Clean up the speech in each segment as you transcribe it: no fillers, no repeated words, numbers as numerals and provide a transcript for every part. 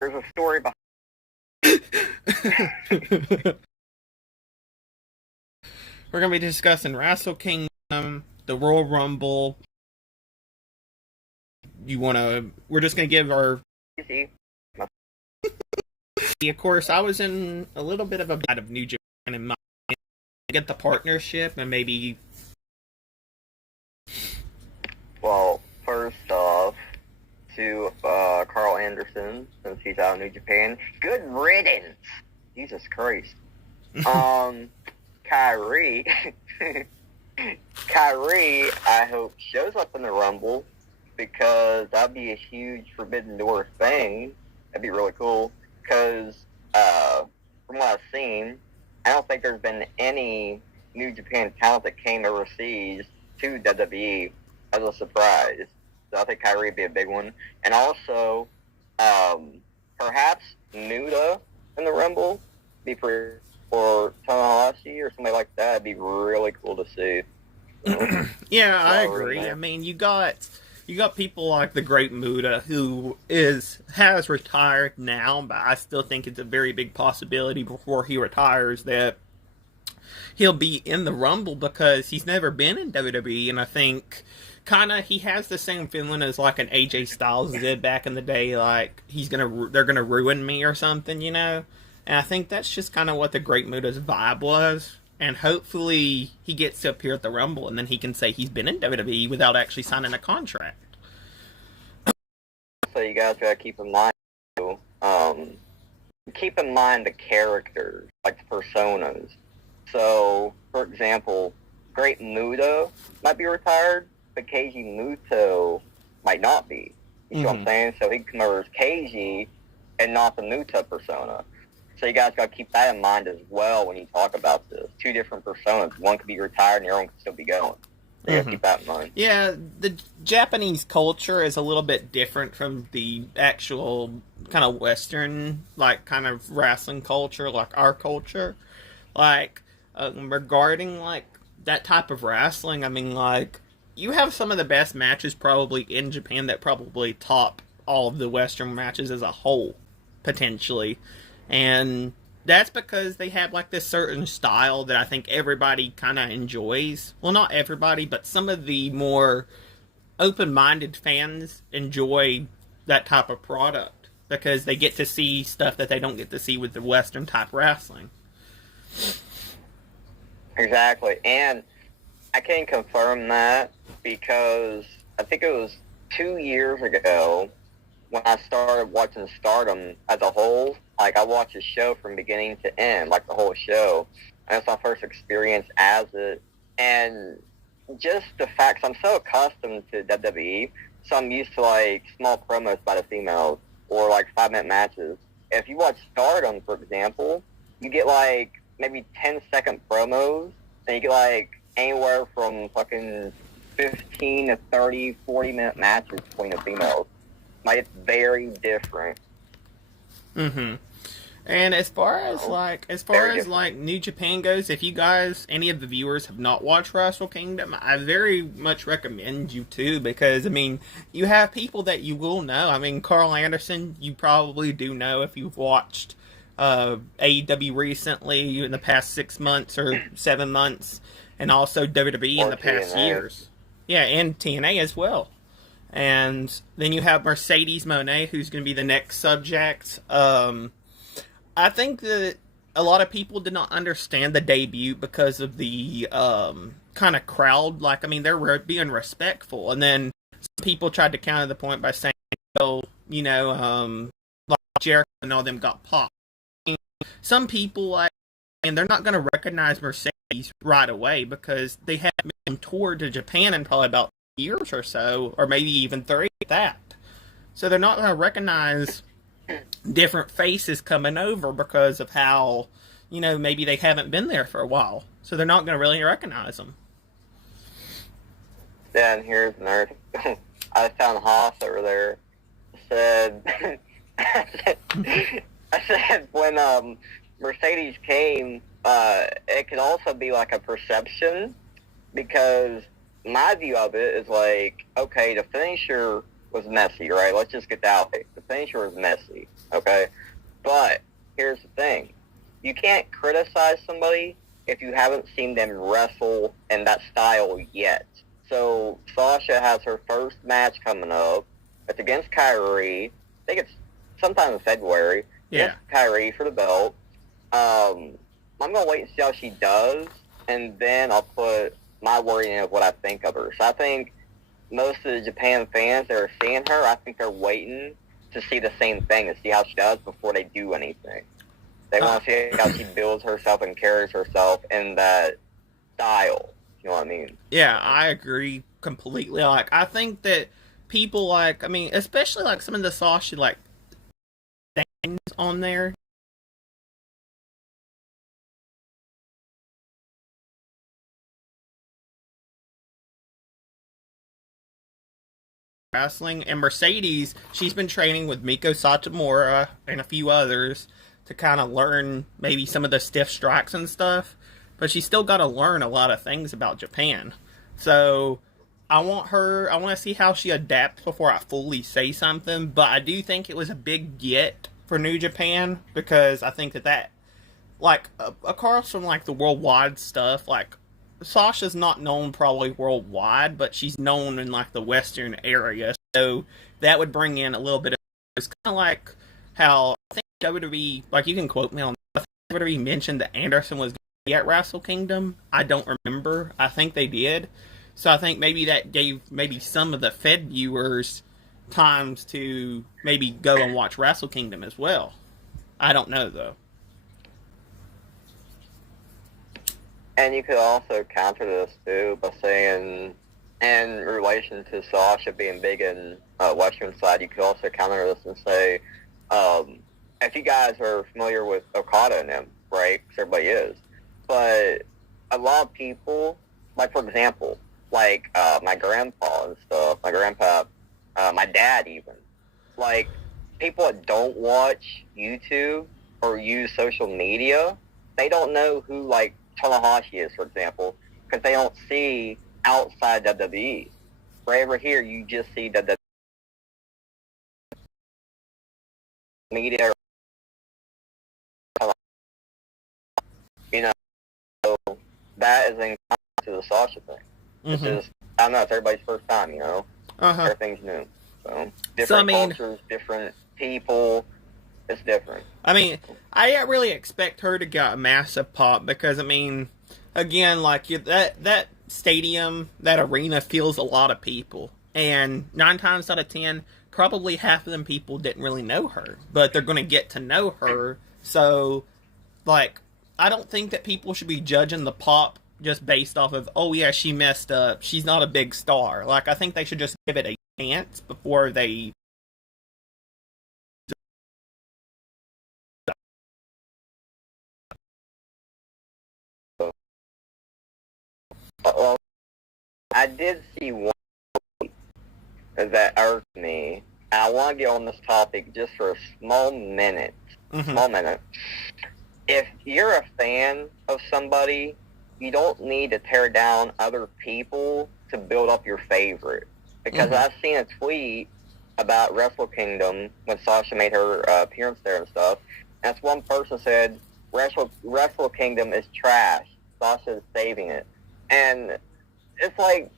There's a story behind. We're gonna be discussing Wrestlekingdom, the Royal Rumble. We're just gonna give our. Easy. Of course, I was in a little bit of a bad of New Japan in mind. Get the partnership and maybe. Well, first off, to Carl Anderson, since he's out of New Japan, good riddance. Jesus Christ. Kyrie, Kyrie, I hope shows up in the Rumble because that'd be a huge Forbidden Door thing. That'd be really cool because from what I've seen, I don't think there's been any New Japan talent that came overseas to WWE as a surprise. So I think Kyrie would be a big one. And also, perhaps Muda in the Rumble be for Tanahashi or somebody like that. It'd be really cool to see. Yeah, I agree. I mean, you got people like the Great Muda who has retired now, but I still think it's a very big possibility before he retires that he'll be in the Rumble because he's never been in WWE, and I think he has the same feeling as like an AJ Styles did back in the day, like they're gonna ruin me or something, you know. And I think that's just kind of what the Great Muda's vibe was. And hopefully he gets to appear at the Rumble and then he can say he's been in WWE without actually signing a contract. So you guys gotta keep in mind, the characters, like the personas. So, for example, Great Muda might be retired, but Keiji Muto might not be. You know what I'm saying? So he can come over as Keiji and not the Muta persona. So you guys got to keep that in mind as well when you talk about this. Two different personas. One could be retired and the other one could still be going. So you got to keep that in mind. Yeah, the Japanese culture is a little bit different from the actual kind of Western, like, kind of wrestling culture, like our culture. Like, regarding, like, that type of wrestling, I mean, like, you have some of the best matches probably in Japan that probably top all of the Western matches as a whole, potentially. And that's because they have like this certain style that I think everybody kind of enjoys. Well, not everybody, but some of the more open-minded fans enjoy that type of product because they get to see stuff that they don't get to see with the Western type wrestling. Exactly. And I can confirm that because I think it was 2 years ago when I started watching Stardom as a whole. Like, I watched the show from beginning to end, like the whole show. And that's my first experience as it. And just the fact, I'm so accustomed to WWE, so I'm used to, like, small promos by the females or, like, 5-minute matches. If you watch Stardom, for example, you get, like, maybe 10-second promos, and you get, like, anywhere from fucking 15 to 30, 40-minute matches between the females. Like, it's very different. And as far as New Japan goes, if you guys, any of the viewers, have not watched Wrestlekingdom, I very much recommend you to, because I mean, you have people that you will know. I mean, Carl Anderson, you probably do know if you've watched AEW recently in the past 6 months or 7 months, and also WWE in the past years. Yeah, and TNA as well. And then you have Mercedes Moné, who's going to be the next subject. I think that a lot of people did not understand the debut because of the kind of crowd. Like, I mean, they're being respectful. And then some people tried to counter the point by saying, oh, you know, like Jericho and all them got popped. Some people, and they're not going to recognize Mercedes right away because they haven't been toured to Japan in probably about years or so, or maybe even 3 at that. So they're not going to recognize different faces coming over because of how, you know, maybe they haven't been there for a while. So they're not going to really recognize them. Yeah, and here's another thing. I found Haas over there. Said, I said when Mercedes came, it could also be like a perception, because my view of it is like, okay, to finish your was messy, right? Let's just get that out there. The finisher was messy, okay? But here's the thing. You can't criticize somebody if you haven't seen them wrestle in that style yet. So Sasha has her first match coming up. It's against Kyrie. I think it's sometime in February. Yeah. Against Kyrie for the belt. I'm going to wait and see how she does, and then I'll put my wording of what I think of her. So I think most of the Japan fans that are seeing her, I think they're waiting to see the same thing and see how she does before they do anything. They want to see how she builds herself and carries herself in that style. You know what I mean? Yeah, I agree completely. Like, I think that people like, I mean, especially like some of the Sasha like things on there. Wrestling, and Mercedes, she's been training with Miko Satomura and a few others to kind of learn maybe some of the stiff strikes and stuff, but she's still got to learn a lot of things about Japan. So I want to see how she adapts before I fully say something, but I do think it was a big get for New Japan, because I think that like across from like the worldwide stuff, like Sasha's not known probably worldwide, but she's known in like the Western area. So that would bring in a little bit of, it's kind of like how I think WWE, like you can quote me on, I think WWE mentioned that Anderson was going to be at Wrestle Kingdom. I don't remember. I think they did. So I think maybe that gave maybe some of the Fed viewers times to maybe go and watch Wrestle Kingdom as well. I don't know though. And you could also counter this, too, by saying, in relation to Sasha being big in Western side, you could also counter this and say, if you guys are familiar with Okada and them, right, because everybody is, but a lot of people, like, for example, like my grandpa and stuff, my grandpa, my dad even, like, people that don't watch YouTube or use social media, they don't know who, like, Tanahashi is, for example, because they don't see outside WWE. Right over here, you just see the media. You know, so that is in contrast to the Sasha thing. It's just, I don't know, it's everybody's first time, you know? Everything's new. So, different cultures, different people. It's different. I mean, I really expect her to get a massive pop because, I mean, again, like that stadium, that arena feels a lot of people. And 9 times out of 10, probably half of them people didn't really know her. But they're going to get to know her. So, like, I don't think that people should be judging the pop just based off of, oh, yeah, she messed up. She's not a big star. Like, I think they should just give it a chance before they... Well, I did see one that irked me. And I want to get on this topic just for a small minute. Small minute. If you're a fan of somebody, you don't need to tear down other people to build up your favorite. Because I've seen a tweet about Wrestle Kingdom when Sasha made her appearance there and stuff. And that's one person said, Wrestle Kingdom is trash. Sasha is saving it. And it's like,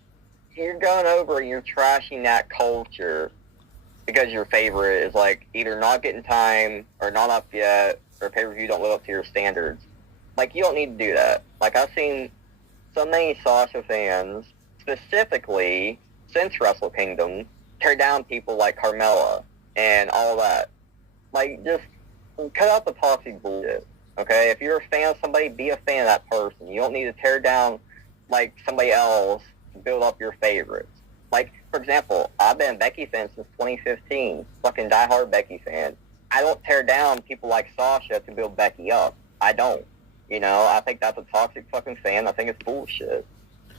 you're going over and you're trashing that culture because your favorite is like either not getting time or not up yet or pay-per-view don't live up to your standards. Like, you don't need to do that. Like, I've seen so many Sasha fans, specifically since Wrestle Kingdom, tear down people like Carmella and all that. Like, just cut out the toxic bullshit, okay? If you're a fan of somebody, be a fan of that person. You don't need to tear down like somebody else to build up your favorites. Like, for example, I've been a Becky fan since 2015. Fucking diehard Becky fan. I don't tear down people like Sasha to build Becky up. I don't. You know, I think that's a toxic fucking fan. I think it's bullshit.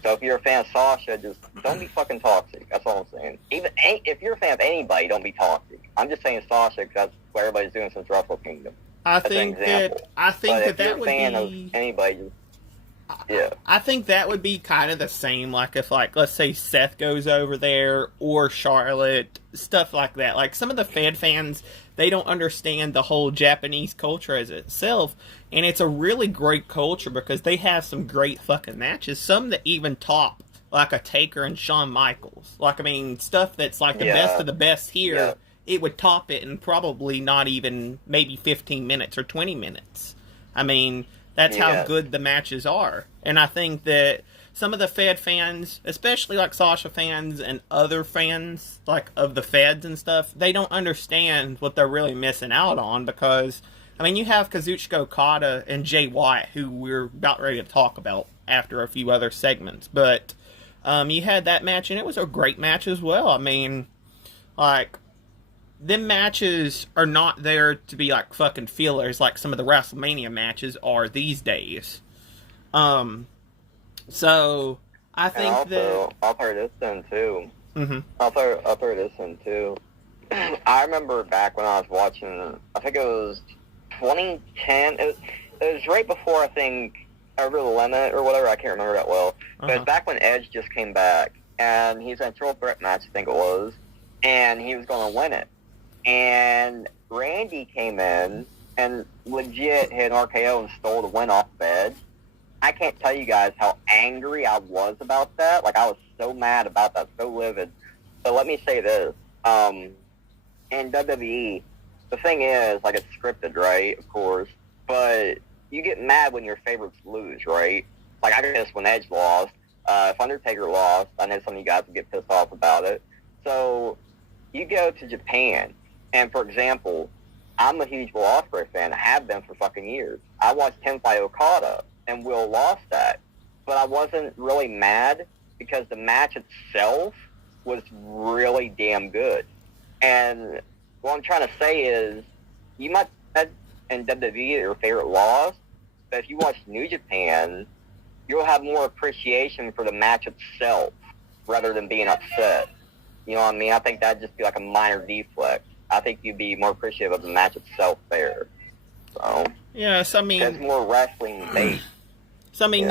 So if you're a fan of Sasha, just don't be fucking toxic. That's all I'm saying. Even if you're a fan of anybody, don't be toxic. I'm just saying Sasha because that's what everybody's doing since Wrestle Kingdom. I think that would fan be... of anybody, just I think that would be kind of the same, like if, like, let's say Seth goes over there, or Charlotte, stuff like that. Like, some of the Fed fans, they don't understand the whole Japanese culture as itself, and it's a really great culture because they have some great fucking matches, some that even top, like, a Taker and Shawn Michaels. Like, I mean, stuff that's, like, the best of the best here, it would top it in probably not even maybe 15 minutes or 20 minutes. I mean, that's how good the matches are. And I think that some of the Fed fans, especially like Sasha fans and other fans like of the Feds and stuff, they don't understand what they're really missing out on because, I mean, you have Kazuchika Okada and Jay White, who we're about ready to talk about after a few other segments. But you had that match, and it was a great match as well. I mean, like, them matches are not there to be like fucking fillers like some of the WrestleMania matches are these days. So I think I'll throw this in too. Mm-hmm. I'll throw this in too. I remember back when I was watching, I think it was 2010. It was right before, I think, Over the Limit or whatever. I can't remember that well. But it's back when Edge just came back, and he's in a triple threat match, I think it was, and he was going to win it. And Randy came in and legit hit an RKO and stole the win off of Edge. I can't tell you guys how angry I was about that. Like, I was so mad about that, so livid. But let me say this. In WWE, the thing is, like, it's scripted, right? Of course. But you get mad when your favorites lose, right? Like, I guess when Edge lost, if Undertaker lost, I know some of you guys would get pissed off about it. So you go to Japan, and for example, I'm a huge Will Ospreay fan. I have been for fucking years. I watched him fight Okada, and Will lost that. But I wasn't really mad because the match itself was really damn good. And what I'm trying to say is, you might have in WWE your favorite loss, but if you watch New Japan, you'll have more appreciation for the match itself rather than being upset. You know what I mean? I think that'd just be like a minor deflect. I think you'd be more appreciative of the match itself there. So yes, I mean, it's more wrestling based. So I mean,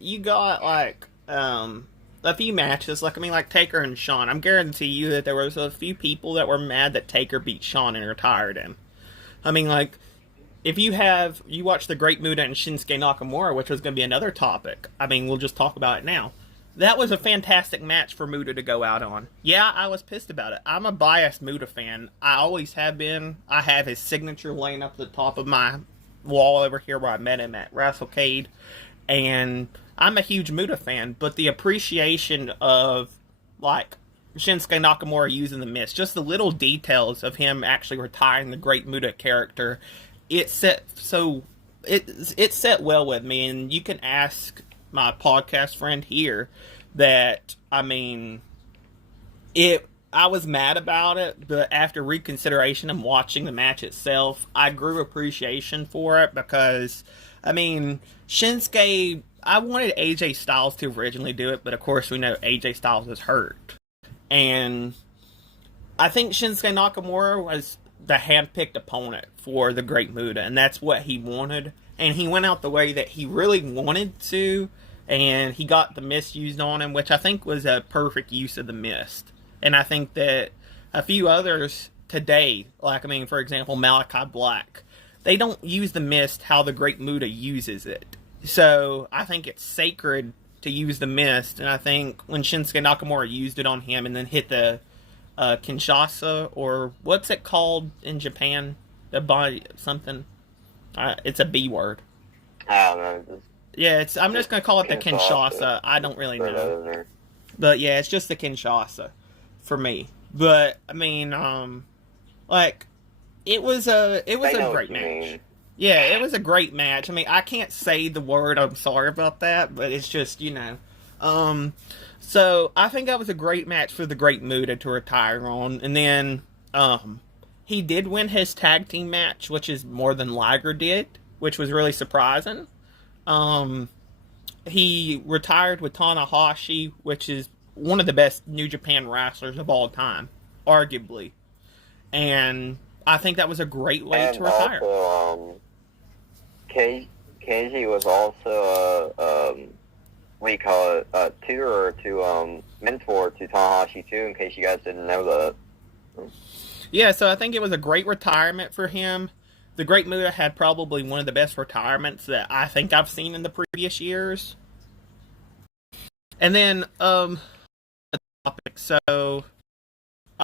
you got like a few matches. Like, I mean, like Taker and Shawn. I'm guarantee you that there was a few people that were mad that Taker beat Shawn and retired him. I mean, like, if you watch the Great Muta and Shinsuke Nakamura, which was going to be another topic. I mean, we'll just talk about it now. That was a fantastic match for Muta to go out on. Yeah, I was pissed about it. I'm a biased Muta fan. I always have been. I have his signature laying up at the top of my wall over here where I met him at Wrestlekingdom. And I'm a huge Muta fan. But the appreciation of, like, Shinsuke Nakamura using the mist, just the little details of him actually retiring the Great Muta character, it set well with me. And you can ask my podcast friend here that, I mean, I was mad about it, but after reconsideration and watching the match itself, I grew appreciation for it because, I mean, Shinsuke, I wanted AJ Styles to originally do it, but of course we know AJ Styles is hurt. And I think Shinsuke Nakamura was the hand-picked opponent for the Great Muta, and that's what he wanted. And he went out the way that he really wanted to, and he got the mist used on him, which I think was a perfect use of the mist. And I think that a few others today, like, I mean, for example, Malachi Black, they don't use the mist how the Great Muta uses it. So I think it's sacred to use the mist, and I think when Shinsuke Nakamura used it on him and then hit the Kinshasa, or what's it called in Japan? The body something. It's a B word. I don't know. Yeah, I'm just going to call it the Kinshasa. I don't really know. But yeah, it's just the Kinshasa for me. But, I mean, like, it was a great match. Yeah, it was a great match. I mean, I can't say the word, I'm sorry about that, but it's just, you know. So, I think that was a great match for the Great Muta to retire on. And then, he did win his tag team match, which is more than Liger did, which was really surprising. He retired with Tanahashi, which is one of the best New Japan wrestlers of all time, arguably. And I think that was a great way to retire. Also, Kenji was also what do you call it, tutor to mentor to Tanahashi too. In case you guys didn't know that. Yeah, so I think it was a great retirement for him. The Great Muta had probably one of the best retirements that I think I've seen in the previous years. And then, topic. So,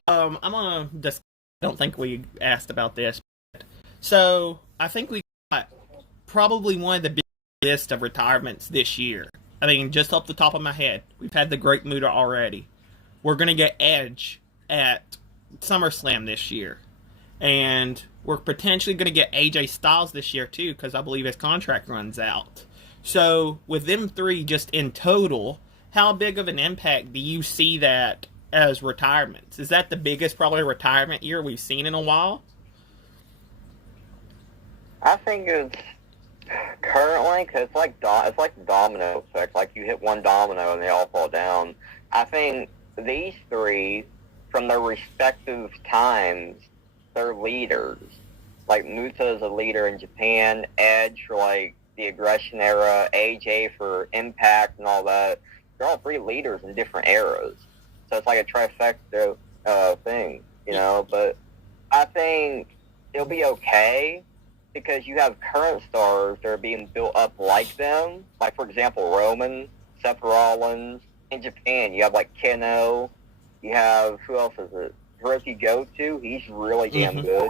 I'm gonna just. I don't think we asked about this. So, I think we got probably one of the biggest list of retirements this year. I mean, just off the top of my head, we've had the Great Muta already. We're gonna get Edge at SummerSlam this year, and we're potentially going to get AJ Styles this year too, because I believe his contract runs out. So with them three just in total, how big of an impact do you see that as retirements? Is that the biggest probably retirement year we've seen in a while? I think it's currently, because it's like the domino effect. Like you hit one domino and they all fall down. I think these three, from their respective times, they're leaders. Like Muta is a leader in Japan, Edge for like the aggression era, AJ for Impact and all that. They're all three leaders in different eras. So it's like a trifecta thing, you know. But I think it'll be okay because you have current stars that are being built up like them. Like, for example, Roman, Seth Rollins. In Japan, you have like Keno. You have, who else is it? Hiroki Goto. He's really damn good.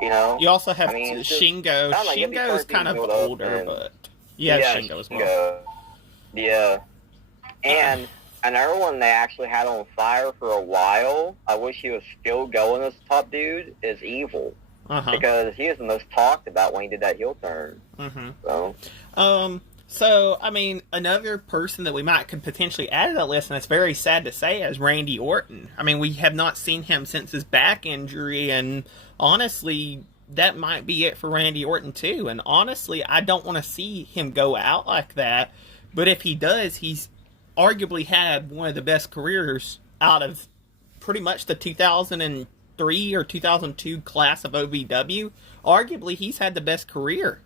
You know? You also have Shingo. Shingo's kind of older, but yeah, Shingo as well. Yeah. And another one they actually had on fire for a while, I wish he was still going as top dude, is Evil. Because he was the most talked about when he did that heel turn. So, I mean, another person that we could potentially add to that list, and it's very sad to say, is Randy Orton. I mean, we have not seen him since his back injury, and honestly, that might be it for Randy Orton, too. And honestly, I don't want to see him go out like that, but if he does, he's arguably had one of the best careers out of pretty much the 2003 or 2002 class of OVW. Arguably, he's had the best career.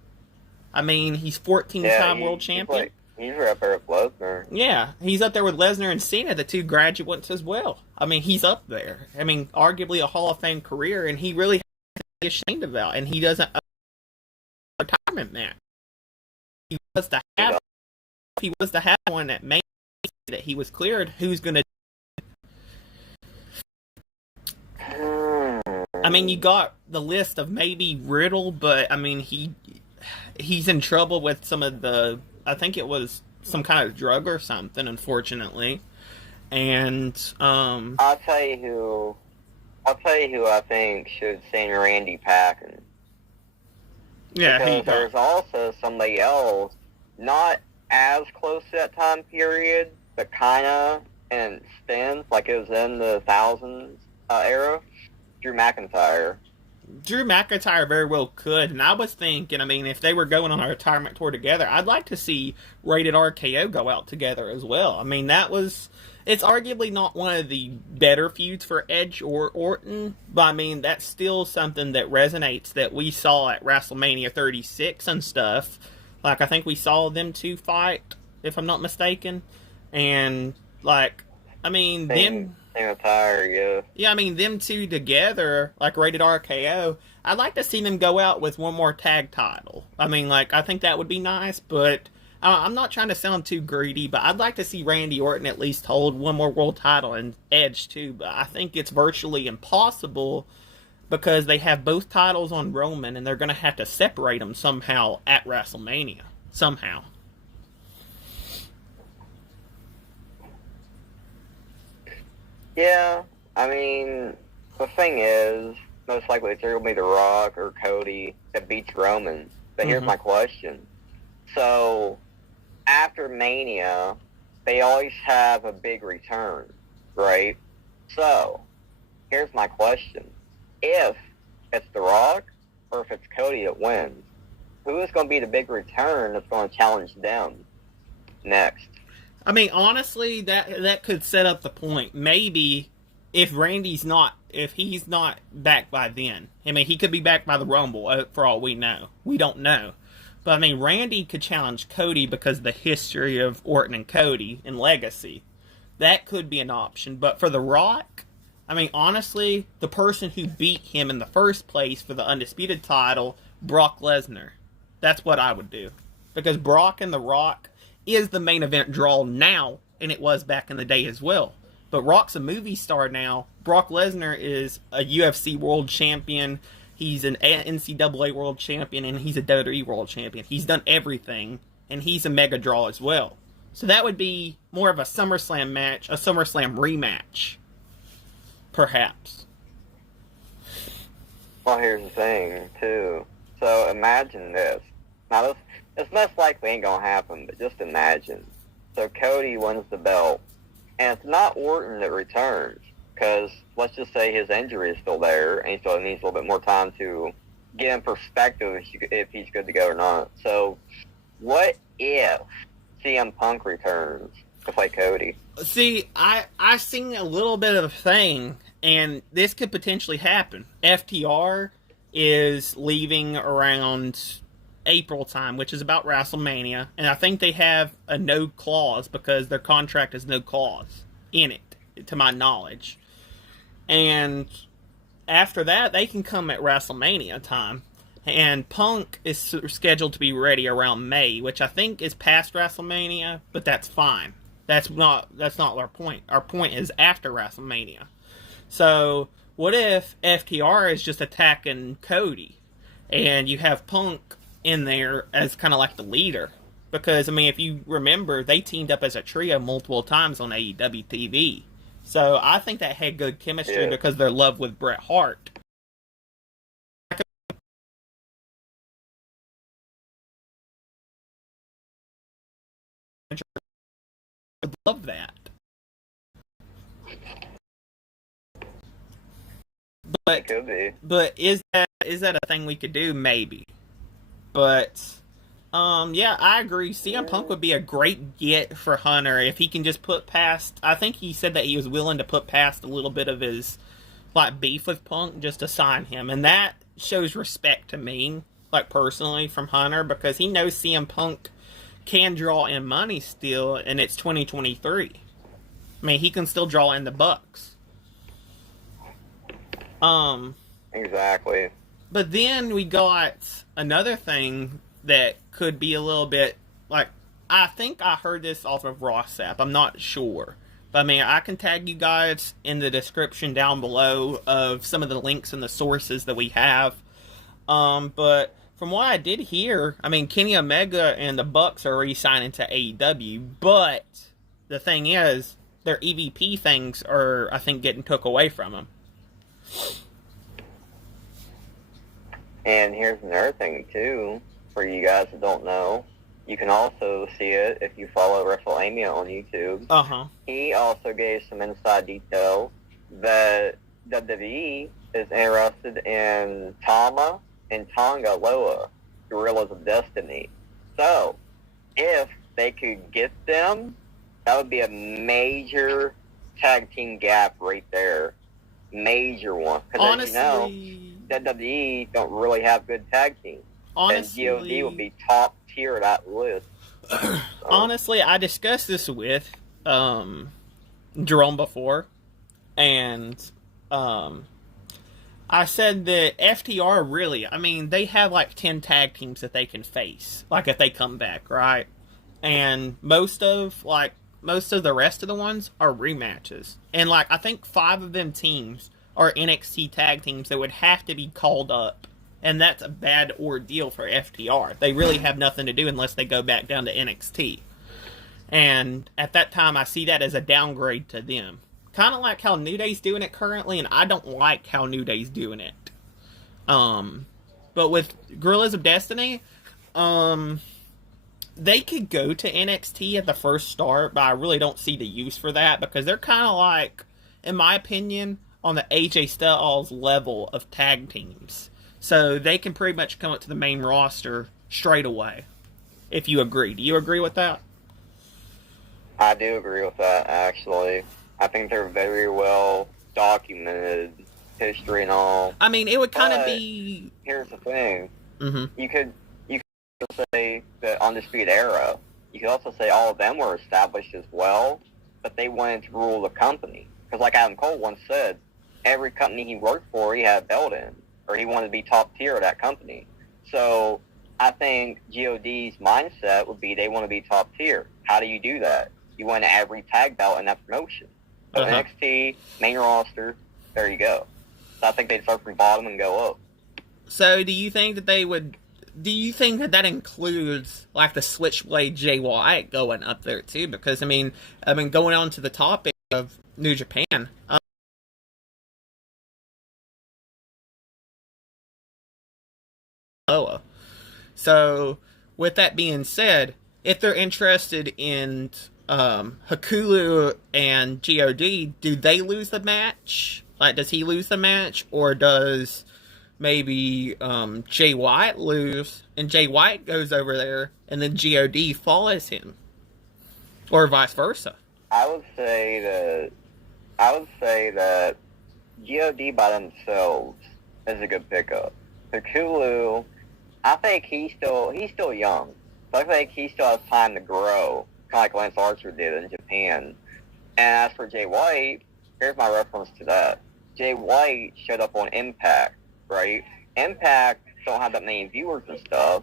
I mean, he's 14-time world champion. He's right up there with Lesnar. Yeah, he's up there with Lesnar and Cena, the two graduates as well. I mean, he's up there. I mean, arguably a Hall of Fame career, and he really has to be ashamed about, and he doesn't owe a retirement match. If he was to have one that made that he was cleared, who's going to... I mean, you got the list of maybe Riddle, but, I mean, he's in trouble with some of the, I think it was some kind of drug or something, unfortunately. And I'll tell you who I think should sing Randy Packen. Yeah, because there's also somebody else not as close to that time period, but kinda and spins like it was in the thousands era. Drew McIntyre. Drew McIntyre very well could, and I was thinking, I mean, if they were going on a retirement tour together, I'd like to see Rated RKO go out together as well. I mean, it's arguably not one of the better feuds for Edge or Orton, but I mean, that's still something that resonates that we saw at WrestleMania 36 and stuff. Like, I think we saw them two fight, if I'm not mistaken, and, like, I mean, Yeah, I mean, them two together, like Rated RKO, I'd like to see them go out with one more tag title. I mean, like, I think that would be nice, but I'm not trying to sound too greedy, but I'd like to see Randy Orton at least hold one more world title and Edge too, but I think it's virtually impossible because they have both titles on Roman and they're going to have to separate them somehow at WrestleMania. Somehow. Yeah, I mean, the thing is, most likely it's going to be The Rock or Cody that beats Roman. But here's my question. So, after Mania, they always have a big return, right? So, here's my question. If it's The Rock or if it's Cody that wins, who is going to be the big return that's going to challenge them next? I mean, honestly, that could set up the point. Maybe if he's not back by then. I mean, he could be back by the Rumble, for all we know. We don't know. But I mean, Randy could challenge Cody because of the history of Orton and Cody and legacy. That could be an option. But for The Rock, I mean, honestly, the person who beat him in the first place for the Undisputed title, Brock Lesnar. That's what I would do. Because Brock and The Rock is the main event draw now, and it was back in the day as well. But Rock's a movie star now. Brock Lesnar is a UFC world champion. He's an NCAA world champion, and he's a WWE world champion. He's done everything, and he's a mega draw as well. So that would be more of a SummerSlam match, a SummerSlam rematch, perhaps. Well, here's the thing, too. So imagine this. Now, this most likely ain't going to happen, but just imagine. So Cody wins the belt, and it's not Orton that returns, because let's just say his injury is still there, and he still needs a little bit more time to get in perspective if he's good to go or not. So what if CM Punk returns to play Cody? See, I seen a little bit of a thing, and this could potentially happen. FTR is leaving around April time, which is about WrestleMania, and I think they have a no clause because their contract has no clause in it, to my knowledge. And after that, they can come at WrestleMania time. And Punk is scheduled to be ready around May, which I think is past WrestleMania, but that's fine. That's not our point. Our point is after WrestleMania. So, what if FTR is just attacking Cody, and you have Punk in there as kind of like the leader? Because, I mean, if you remember, they teamed up as a trio multiple times on AEW TV. So, I think that had good chemistry because of their love with Bret Hart. I would love that. But it could be. But is that a thing we could do? Maybe. But yeah, I agree. CM Punk would be a great get for Hunter if he can just put past. I think he said that he was willing to put past a little bit of his like beef with Punk just to sign him, and that shows respect to me, like personally, from Hunter, because he knows CM Punk can draw in money still, and it's 2023. I mean, he can still draw in the bucks. Exactly. But then we got another thing that could be a little bit like, I think I heard this off of Ross app. I'm not sure. But I mean, I can tag you guys in the description down below of some of the links and the sources that we have. But from what I did hear, I mean, Kenny Omega and the Bucks are re-signing to AEW, but the thing is, their EVP things are, I think, getting took away from them. And here's another thing, too, for you guys that don't know. You can also see it if you follow Wrestlekingdom on YouTube. Uh-huh. He also gave some inside detail that WWE is interested in Tama and Tonga Loa, Gorillas of Destiny. So, if they could get them, that would be a major tag team gap right there. Major one. Because as you know, WWE don't really have good tag teams. Honestly, and GOD would be top tier of that list. So. Honestly, I discussed this with Jerome before, and I said that FTR really, I mean, they have like 10 tag teams that they can face, like if they come back, right? And most of the rest of the ones are rematches. And like, I think 5 of them teams are NXT tag teams that would have to be called up. And that's a bad ordeal for FTR. They really have nothing to do unless they go back down to NXT. And at that time, I see that as a downgrade to them. Kind of like how New Day's doing it currently, and I don't like how New Day's doing it. But with Gorillas of Destiny, they could go to NXT at the first start, but I really don't see the use for that because they're kind of like, in my opinion, on the AJ Styles level of tag teams. So they can pretty much come up to the main roster straight away, if you agree. Do you agree with that? I do agree with that, actually. I think they're very well documented, history and all. I mean, it would kind of be... Here's the thing. Mm-hmm. You could also say the Undisputed Era. You could also say all of them were established as well, but they wanted to rule the company. Because like Adam Cole once said, every company he worked for, he had a belt in, or he wanted to be top tier of that company. So I think GOD's mindset would be they want to be top tier. How do you do that? You win every tag belt in that promotion. So NXT, main roster, there you go. So I think they'd start from bottom and go up. So do you think that they would... Do you think that that includes, like, the Switchblade Jay White going up there, too? Because, I mean, going on to the topic of New Japan... So, with that being said, if they're interested in Hakulu and GOD, do they lose the match? Like, does he lose the match? Or does maybe Jay White lose, and Jay White goes over there, and then GOD follows him? Or vice versa? I would say that GOD by themselves is a good pickup. Hakulu, I think he's still young. So I think he still has time to grow, kind of like Lance Archer did in Japan. And as for Jay White, here's my reference to that. Jay White showed up on Impact, right? Impact don't have that many viewers and stuff,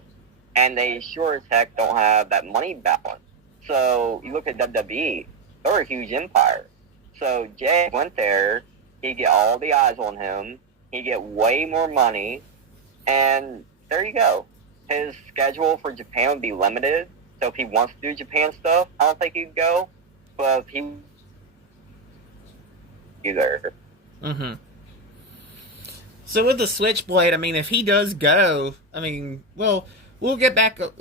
and they sure as heck don't have that money balance. So you look at WWE, they're a huge empire. So Jay went there, he'd get all the eyes on him, he'd get way more money, and there you go. His schedule for Japan would be limited, so if he wants to do Japan stuff, I don't think he'd go, but if he either. Mm-hmm. So with the Switchblade, I mean, if he does go, I mean, well, we'll get back on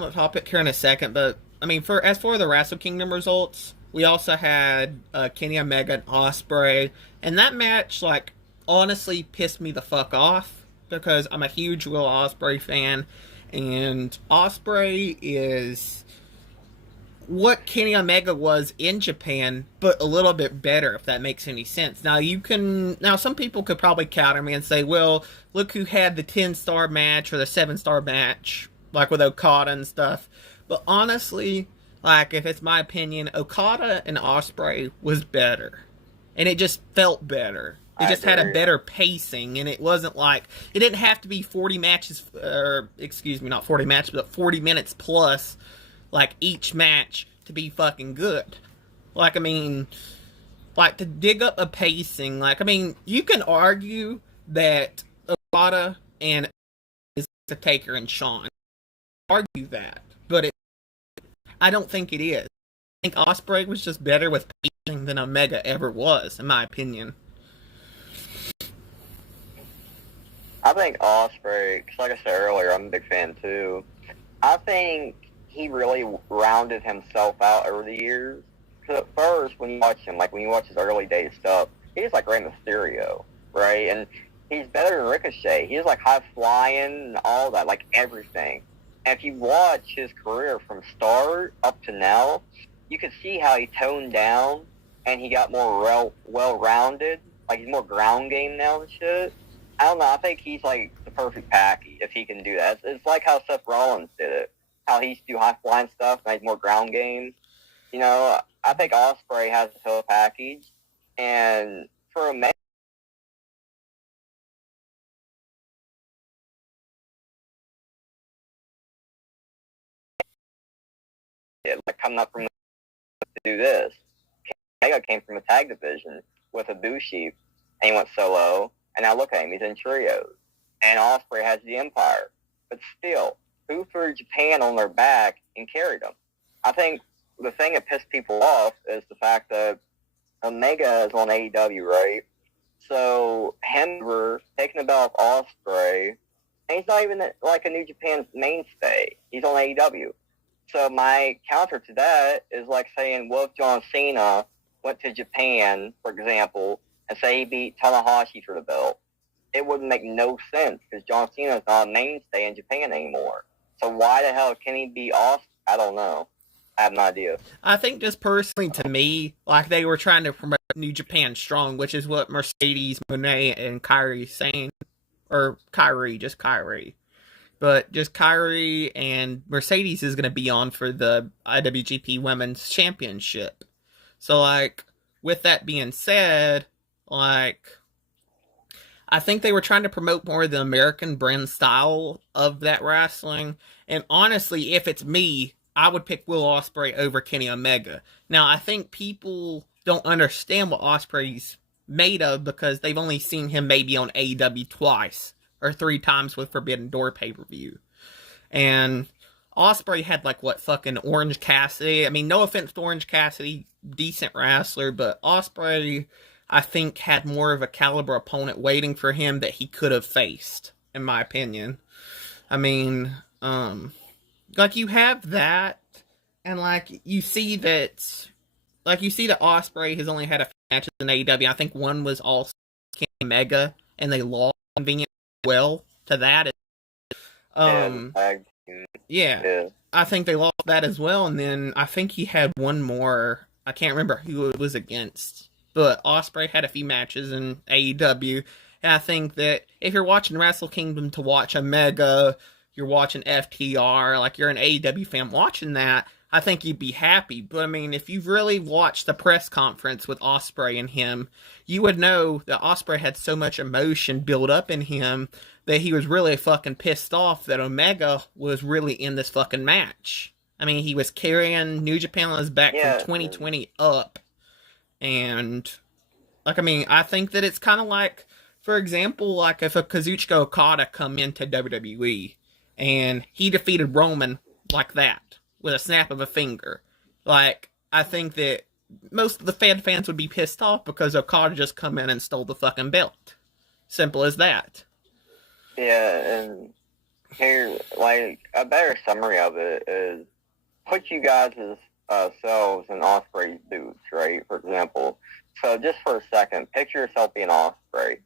the topic here in a second, but I mean, as for the Wrestle Kingdom results, we also had Kenny Omega and Ospreay, and that match, like, honestly pissed me the fuck off because I'm a huge Will Ospreay fan, and Ospreay is what Kenny Omega was in Japan, but a little bit better, if that makes any sense. Now some people could probably counter me and say, well, look who had the 10-star match or the 7-star match, like with Okada and stuff. But honestly, like, if it's my opinion, Okada and Ospreay was better. And it just felt better. It just had a better pacing, and it wasn't like... It didn't have to be 40 matches, not 40 matches, but 40 minutes plus, like, each match to be fucking good. Like, I mean, like, to dig up a pacing, like, I mean, you can argue that Okada and is the Taker and Shawn. Argue that, but I don't think it is. I think Ospreay was just better with pacing than Omega ever was, in my opinion. I think Ospreay, like I said earlier, I'm a big fan too. I think he really rounded himself out over the years. Because at first, when you watch him, like when you watch his early days stuff, he's like Rey Mysterio, right? And he's better than Ricochet. He's like high flying and all that, like everything. And if you watch his career from start up to now, you can see how he toned down and he got more well-rounded. Like, he's more ground game now and shit. I don't know. I think he's, like, the perfect package if he can do that. It's like how Seth Rollins did it. How he used to do high-flying stuff and he's more ground game. You know, I think Ospreay has the whole package. And for a man, like, coming up from to do this. Omega came from a tag division with Ibushi, and he went solo, and now look at him, he's in trios. And Ospreay has the Empire. But still, who threw Japan on their back and carried them? I think the thing that pissed people off is the fact that Omega is on AEW, right? So, him taking the belt off Ospreay, and he's not even like a New Japan mainstay. He's on AEW. So my counter to that is like saying, what if John Cena went to Japan, for example, and say he beat Tanahashi for the belt? It wouldn't make no sense because John Cena is not a mainstay in Japan anymore. So why the hell can he be off? I don't know. I have no idea. I think just personally to me, like they were trying to promote New Japan Strong, which is what Mercedes, Monet, and Kyrie saying. Or Kyrie, just Kyrie. but just Kyrie and Mercedes is going to be on for the IWGP Women's Championship. So, like, with that being said, like, I think they were trying to promote more of the American brand style of that wrestling. And honestly, if it's me, I would pick Will Ospreay over Kenny Omega. Now, I think people don't understand what Ospreay's made of because they've only seen him maybe on AEW twice or 3 times with Forbidden Door pay-per-view. And Ospreay had like what fucking Orange Cassidy. I mean, no offense to Orange Cassidy, decent wrestler, but Ospreay, I think, had more of a caliber opponent waiting for him that he could have faced, in my opinion. I mean, like, you have that, and like you see that Ospreay has only had a few matches in AEW. I think one was all Kenny Omega, and they lost conveniently well to that. Yeah, I think they lost that as well, and then I think he had one more. I can't remember who it was against, but Ospreay had a few matches in AEW, and I think that if you're watching Wrestle Kingdom to watch Omega, you're watching FTR, like you're an AEW fan watching that, I think you'd be happy. But I mean, if you've really watched the press conference with Ospreay and him, you would know that Ospreay had so much emotion built up in him that he was really fucking pissed off that Omega was really in this fucking match. I mean, he was carrying New Japan on his back from 2020 up. And, like, I mean, I think that it's kind of like, for example, like if a Kazuchika Okada come into WWE and he defeated Roman like that with a snap of a finger. Like, I think that most of the fans would be pissed off because Okada just come in and stole the fucking belt. Simple as that. Yeah, and here, like, a better summary of it is put you guys' selves in Ospreay's boots, right? For example. So just for a second, picture yourself being Ospreay.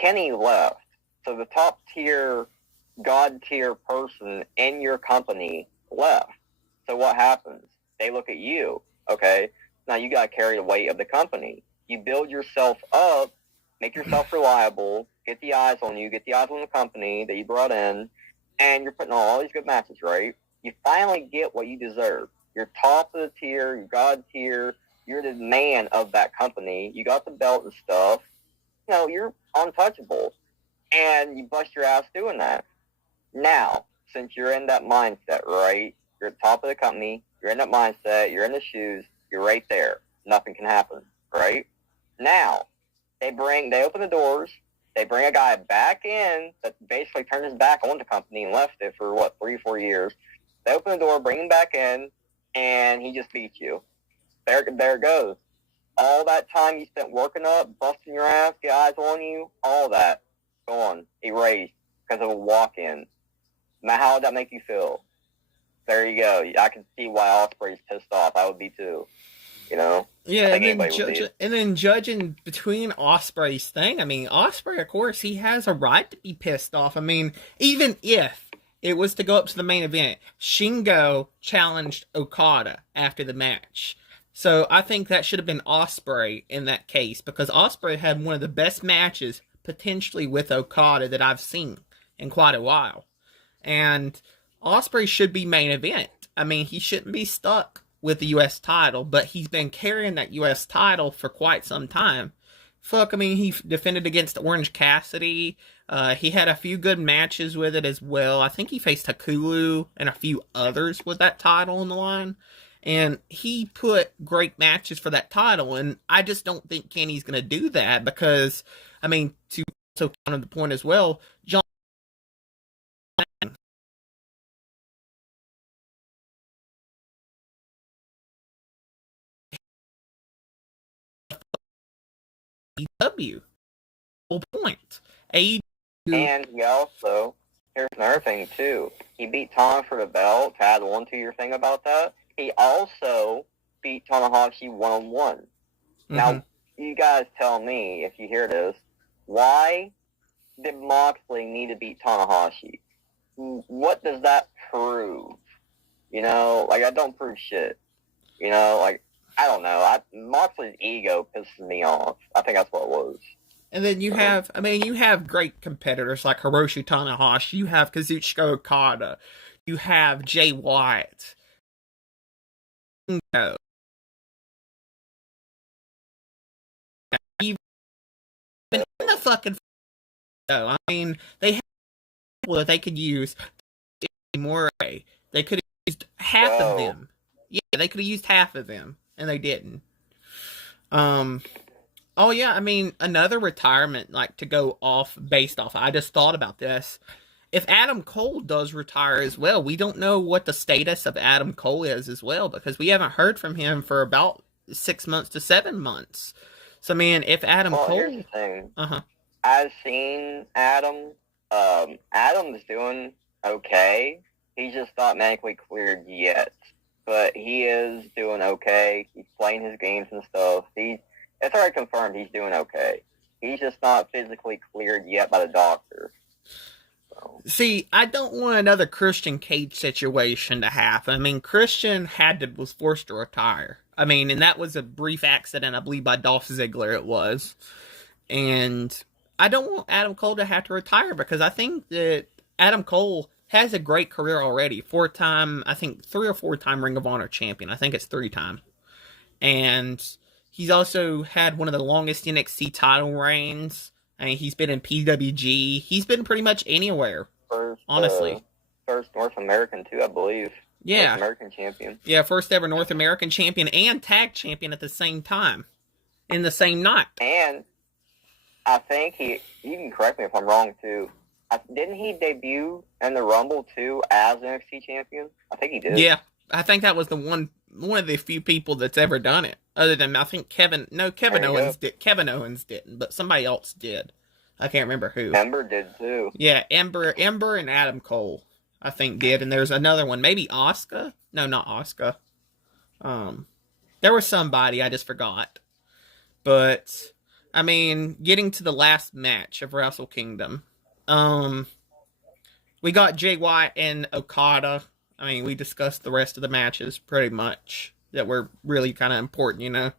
Kenny left. So the top tier, god tier person in your company left. So what happens? They look at you, okay? Now you got to carry the weight of the company. You build yourself up, make yourself reliable, get the eyes on you, get the eyes on the company that you brought in, and you're putting on all these good matches, right? You finally get what you deserve. You're top of the tier, you're god tier, you're the man of that company, you got the belt and stuff, you know, you're untouchable, and you bust your ass doing that. Now, since you're in that mindset, right, you're at the top of the company, you're in that mindset, you're in the shoes, you're right there. Nothing can happen, right? Now, they open the doors, they bring a guy back in that basically turned his back on the company and left it for, 3 or 4 years. They open the door, bring him back in, and he just beats you. There it goes. All that time you spent working up, busting your ass, get eyes on you, all that, gone, erased, because of a walk-in. Now, how would that make you feel? There you go. I can see why Ospreay's pissed off. I would be too. You know? Yeah, and then judging between Ospreay's thing, I mean, Ospreay, of course, he has a right to be pissed off. I mean, even if it was to go up to the main event, Shingo challenged Okada after the match. So I think that should have been Ospreay in that case, because Ospreay had one of the best matches potentially with Okada that I've seen in quite a while. And Ospreay should be main event. I mean, he shouldn't be stuck with the U.S. title, but he's been carrying that U.S. title for quite some time. Fuck, I mean, he defended against Orange Cassidy. He had a few good matches with it as well. I think he faced Hakulu and a few others with that title on the line. And he put great matches for that title, and I just don't think Kenny's going to do that because, I mean, to also counter the point as well, John AEW. Whole point. AEW. And he also, here's another thing too. He beat Tana for the belt. To add on to your thing about that, he also beat Tanahashi one-on-one. Mm-hmm. Now, you guys tell me, if you hear this, why did Moxley need to beat Tanahashi? What does that prove? You know, like, I don't prove shit. You know, like, I don't know. Moxley's ego pisses me off. I think that's what it was. And then you have, you have great competitors like Hiroshi Tanahashi, you have Kazuchika Okada, you have Jay White. No. Even in the fucking show. I mean, they have people that they could use more. They could have used half of them. Yeah, they could have used half of them, and they didn't. Oh yeah, I mean, another retirement, like, to go off, based off, I just thought about this. If Adam Cole does retire as well, we don't know what the status of Adam Cole is as well, because we haven't heard from him for about 6 months to 7 months. So, man, if Adam Cole... Here's the thing. I've seen Adam. Adam's doing okay. He's just not medically cleared yet. But he is doing okay. He's playing his games and stuff. It's already confirmed he's doing okay. He's just not physically cleared yet by the doctor. So. See, I don't want another Christian Cage situation to happen. I mean, Christian was forced to retire. I mean, and that was a brief accident, I believe, by Dolph Ziggler it was. And I don't want Adam Cole to have to retire, because I think that Adam Cole has a great career already. 4-time, I think 3 or 4-time Ring of Honor champion. I think it's 3-time. And he's also had one of the longest NXT title reigns. I mean, he's been in PWG. He's been pretty much anywhere, honestly. First North American, too, I believe. Yeah. North American champion. Yeah, first ever North American champion and tag champion at the same time. In the same night. And I think you can correct me if I'm wrong, too. Didn't he debut in the Rumble, too, as NXT champion? I think he did. Yeah, I think that was one of the few people that's ever done it. Other than, I think Kevin Owens did. Kevin Owens didn't, but somebody else did. I can't remember who. Ember did, too. Yeah, Ember and Adam Cole, I think, did. And there's another one. Maybe Asuka? No, not Asuka. There was somebody, I just forgot. But, I mean, getting to the last match of Wrestle Kingdom. We got Jay White and Okada. I mean, we discussed the rest of the matches pretty much that were really kind of important, you know.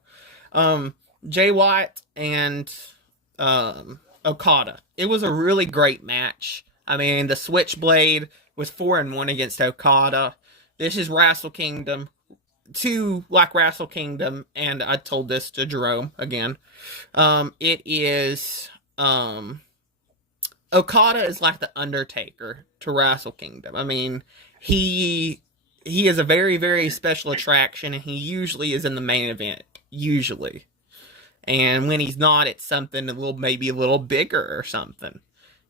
Jay White and Okada. It was a really great match. I mean, the Switchblade was 4-1 against Okada. This is Wrestle Kingdom. 2 like Wrestle Kingdom, and I told this to Jerome again. It is Okada is like the Undertaker to Wrestle Kingdom. I mean, he is a very, very special attraction, and he usually is in the main event. Usually. And when he's not, it's something maybe a little bigger or something.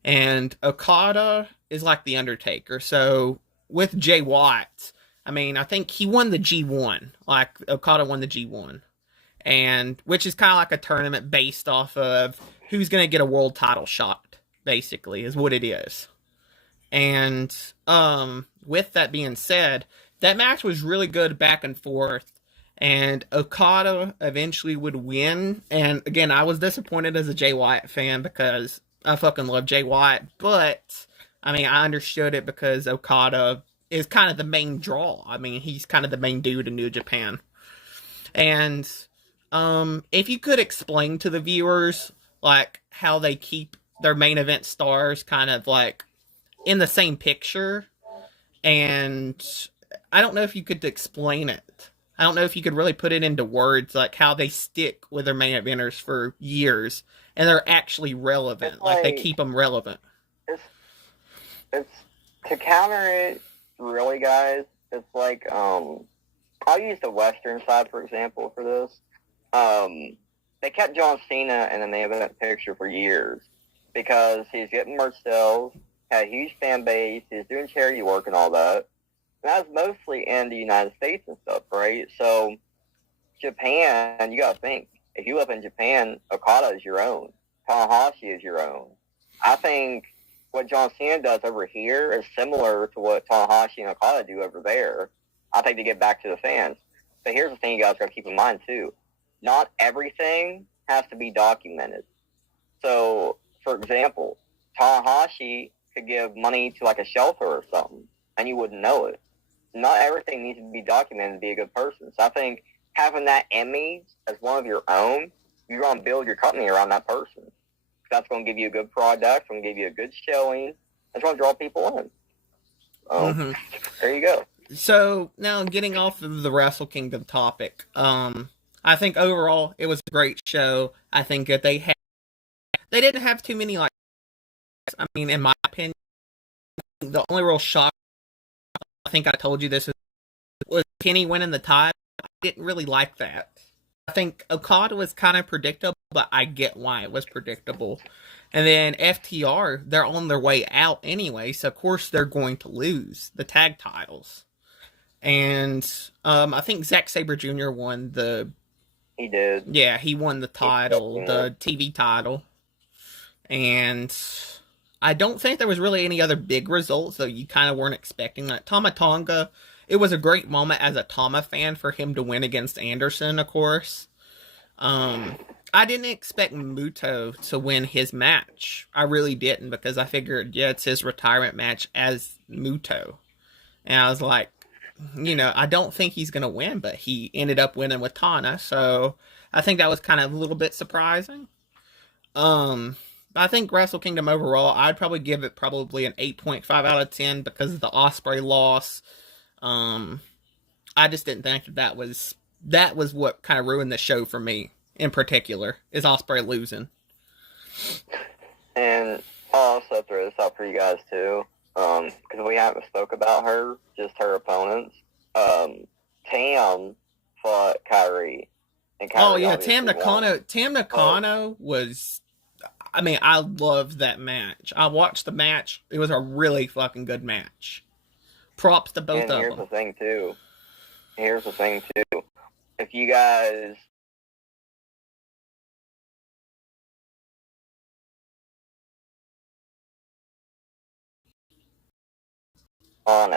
And Okada is like the Undertaker. So, with Jay White, I mean, I think he won the G1. Like, Okada won the G1. And, which is kind of like a tournament based off of who's going to get a world title shot, basically, is what it is. And, with that being said, that match was really good back and forth. And Okada eventually would win. And, again, I was disappointed as a Jay White fan because I fucking love Jay White. But, I mean, I understood it because Okada is kind of the main draw. I mean, he's kind of the main dude in New Japan. And, if you could explain to the viewers, like, how they keep their main event stars kind of, like, in the same picture. And I don't know if you could explain it. I don't know if you could really put it into words, like how they stick with their main eventers for years, and they're actually relevant. Like they keep them relevant. It's to counter it, really, guys. It's like I'll use the Western side for example for this. They kept John Cena in the main event picture for years because he's getting merch sales, had a huge fan base, he's doing charity work and all that. And that was mostly in the United States and stuff, right? So, Japan, you gotta think. If you live in Japan, Okada is your own. Tanahashi is your own. I think what John Cena does over here is similar to what Tanahashi and Okada do over there. I think to get back to the fans. But here's the thing you guys gotta keep in mind, too. Not everything has to be documented. So, for example, Tanahashi could give money to, like, a shelter or something, and you wouldn't know it. Not everything needs to be documented to be a good person. So I think having that image as one of your own, you're going to build your company around that person. That's going to give you a good product. It's going to give you a good showing. It's going to draw people in. There you go. So, now getting off of the Wrestle Kingdom topic, I think overall it was a great show. I think that they didn't have too many, like, I mean, in my opinion, the only real shock, I think I told you this, was Kenny winning the title. I didn't really like that. I think Okada was kind of predictable, but I get why it was predictable. And then FTR, they're on their way out anyway, so of course they're going to lose the tag titles. And I think Zack Sabre Jr. won the... He did. Yeah, he won the title, the TV title. And I don't think there was really any other big results, though you kind of weren't expecting that. Tama Tonga, it was a great moment as a Tama fan for him to win against Anderson, of course. I didn't expect Muto to win his match. I really didn't, because I figured, yeah, it's his retirement match as Muto. And I was like, you know, I don't think he's going to win, but he ended up winning with Tana, so I think that was kind of a little bit surprising. I think Wrestle Kingdom overall, I'd probably give it probably an 8.5 out of 10 because of the Ospreay loss. I just didn't think that was what kind of ruined the show for me in particular, is Ospreay losing. And I'll also throw this out for you guys too, because we haven't spoke about her, just her opponents. Tam fought Kyrie. And Kyrie, oh yeah, Tam Nakano was... I mean, I loved that match. I watched the match. It was a really fucking good match. Props to both of them. Here's the thing, too. If you guys... on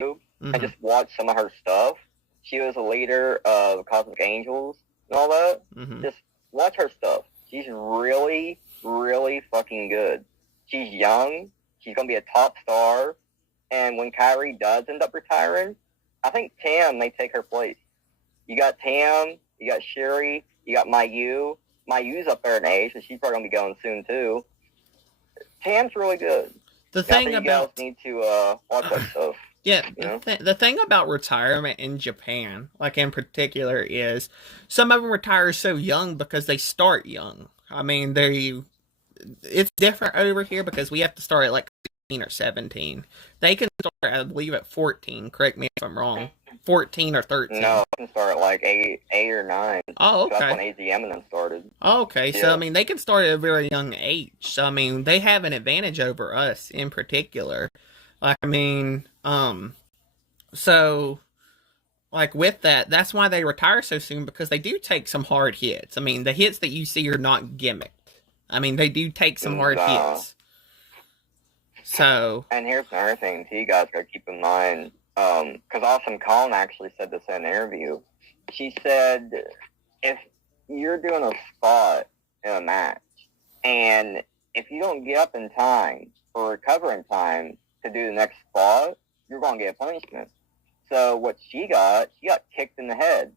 YouTube, and just watch some of her stuff. She was a leader of Cosmic Angels and all that. Just watch her stuff. She's really, really fucking good. She's young. She's going to be a top star. And when Kyrie does end up retiring, I think Tam may take her place. You got Tam, you got Sherry, you got Mayu. Mayu's up there in age, so she's probably going to be going soon, too. Tam's really good. The thing about... You guys need to watch that stuff. Yeah, the thing about retirement in Japan, like in particular, is some of them retire so young because they start young. I mean, it's different over here because we have to start at like 16 or 17. They can start, I believe, at 14. Correct me if I'm wrong. 14 or 13. No, I can start at like 8 or 9. Oh, okay. That's when AZM and them started. Oh, okay. Yeah. So, I mean, they can start at a very young age. So, I mean, they have an advantage over us in particular. Like, I mean, so, like, with that, that's why they retire so soon, because they do take some hard hits. I mean, the hits that you see are not gimmicked. I mean, they do take some hard hits. So... And here's another thing, too, you guys gotta keep in mind, because Awesome Colin actually said this in an interview. She said, if you're doing a spot in a match, and if you don't get up in time, or recover in time, to do the next spot, you're going to get a punishment. So what she got kicked in the head,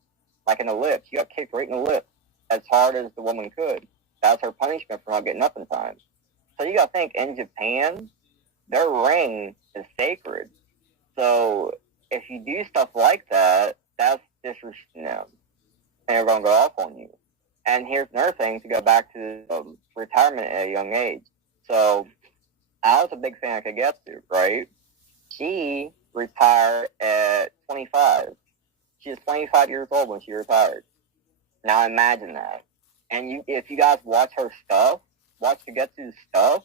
like in the lip. She got kicked right in the lip, as hard as the woman could. That's her punishment for not getting up in time. So you got to think, in Japan, their ring is sacred. So if you do stuff like that, that's disrespecting them. And they're going to go off on you. And here's another thing, to go back to retirement at a young age. So I was a big fan of Kagetsu, right? She retired at 25. She was 25 years old when she retired. Now imagine that. And if you guys watch her stuff, watch Kagetsu's stuff,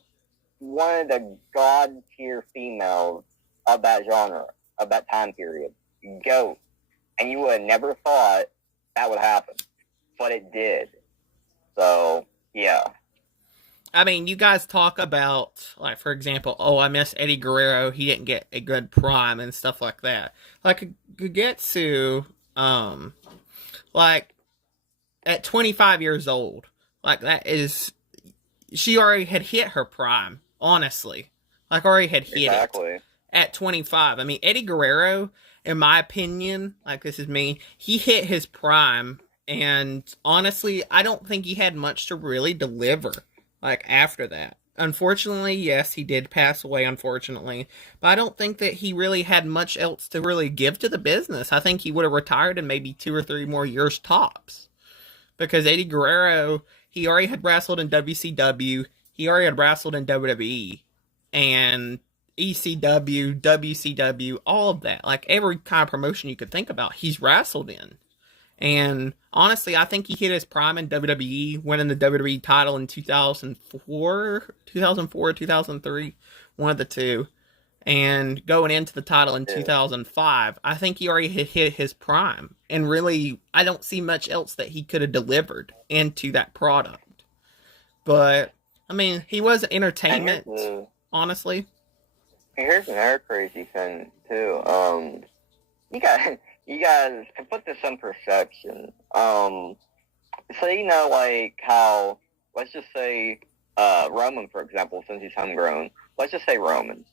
one of the god-tier females of that genre, of that time period. Go. And you would have never thought that would happen. But it did. So, yeah. I mean, you guys talk about, like, for example, oh, I miss Eddie Guerrero, he didn't get a good prime and stuff like that. Like, Kagetsu, like, at 25 years old, like, that is, she already had hit her prime, honestly. Like, already had hit it at 25. I mean, Eddie Guerrero, in my opinion, like, this is me, he hit his prime, and honestly, I don't think he had much to really deliver like, after that. Unfortunately, yes, he did pass away, unfortunately. But I don't think that he really had much else to really give to the business. I think he would have retired in maybe 2 or 3 more years tops. Because Eddie Guerrero, he already had wrestled in WCW. He already had wrestled in WWE. And ECW, WCW, all of that. Like, every kind of promotion you could think about, he's wrestled in. And honestly, I think he hit his prime in WWE, winning the WWE title in 2004, 2003, one of the two. And going into the title in 2005, I think he already hit his prime. And really, I don't see much else that he could have delivered into that product. But, I mean, he was entertainment, honestly. Here's another crazy thing, too. You guys can put this in perception. So, you know, like how, let's just say, Roman, for example, since he's homegrown, let's just say Roman.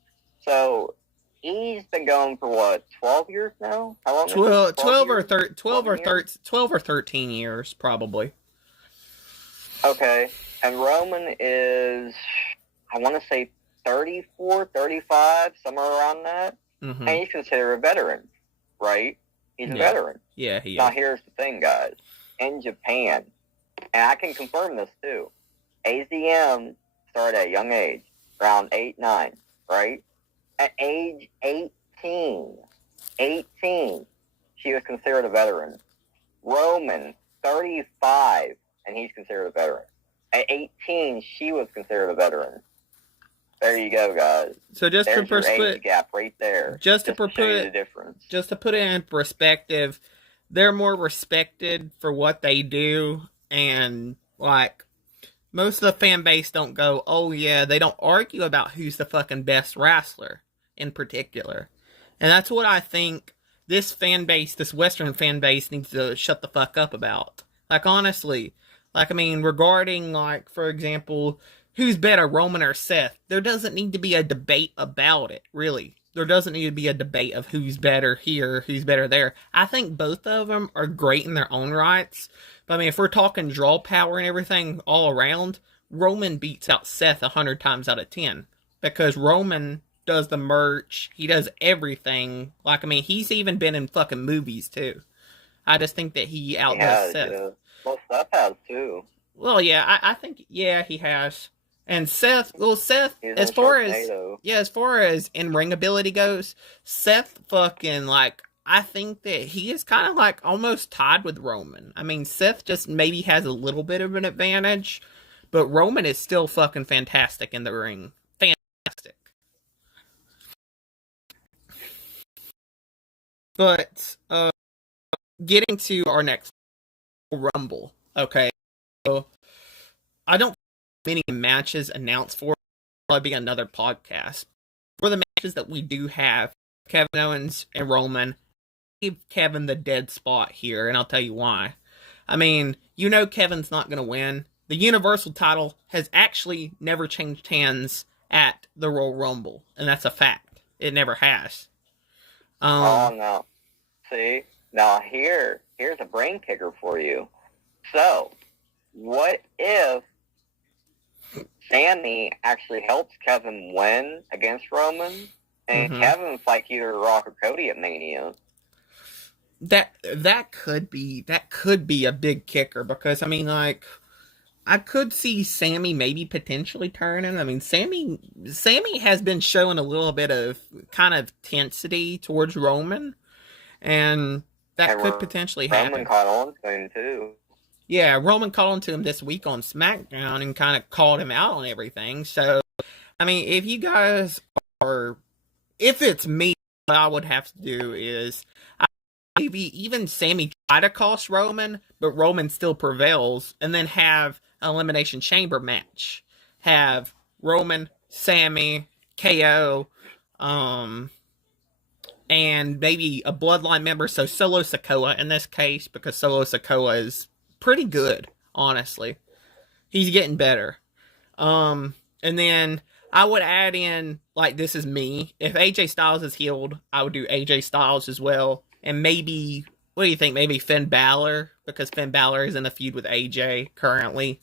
So, he's been going for what, 12 years now? How long? 12 or 13 years, probably. Okay. And Roman is, I want to say 34, 35, somewhere around that. Mm-hmm. And he's considered a veteran, right? He's a veteran. Yeah, he is. Now, here's the thing, guys. In Japan, and I can confirm this, too, AZM started at a young age, around 8, 9, right? At age 18, she was considered a veteran. Roman, 35, and he's considered a veteran. At 18, she was considered a veteran. There you go, guys. So just There's to your age gap right there. Just to put the difference. Just to put it in perspective, they're more respected for what they do, and like most of the fan base don't go, oh yeah, they don't argue about who's the fucking best wrestler in particular. And that's what I think this fan base, this Western fan base, needs to shut the fuck up about. Like, honestly, like, I mean, regarding, like, for example, who's better, Roman or Seth, there doesn't need to be a debate about it, really. There doesn't need to be a debate of who's better here, who's better there. I think both of them are great in their own rights. But, I mean, if we're talking draw power and everything all around, Roman beats out Seth 100 times out of 10. Because Roman does the merch, he does everything. Like, I mean, he's even been in fucking movies, too. I just think that he outdoes Seth. Yeah. Well, Seth has, too. Well, yeah, I think, yeah, he has. And Seth, as far as in-ring ability goes, Seth fucking, like, I think that he is kind of, like, almost tied with Roman. I mean, Seth just maybe has a little bit of an advantage, but Roman is still fucking fantastic in the ring. Fantastic. But, getting to our next Rumble, okay, so I don't many matches announced for. Probably be another podcast. For the matches that we do have, Kevin Owens and Roman, give Kevin the dead spot here, and I'll tell you why. I mean, you know Kevin's not going to win. The Universal title has actually never changed hands at the Royal Rumble, and that's a fact. It never has. Oh, no. See? Now, here's a brain kicker for you. So, what if Sammy actually helps Kevin win against Roman, and Kevin fights either Rock or Cody at Mania? That could be a big kicker, because I mean, like, I could see Sammy maybe potentially turning. I mean, Sammy has been showing a little bit of kind of tensity towards Roman, and that could potentially happen. Roman caught on to him too. Yeah, Roman called on to him this week on SmackDown and kind of called him out on everything. So, I mean, if you guys are, if it's me, what I would have to do is maybe even Sammy try to cost Roman, but Roman still prevails, and then have an Elimination Chamber match. Have Roman, Sammy, KO, and maybe a Bloodline member, so Solo Sikoa in this case, because Solo Sikoa is pretty good, honestly. He's getting better. And then I would add in, like, this is me. If AJ Styles is healed, I would do AJ Styles as well. And maybe, what do you think? Maybe Finn Balor, because Finn Balor is in a feud with AJ currently.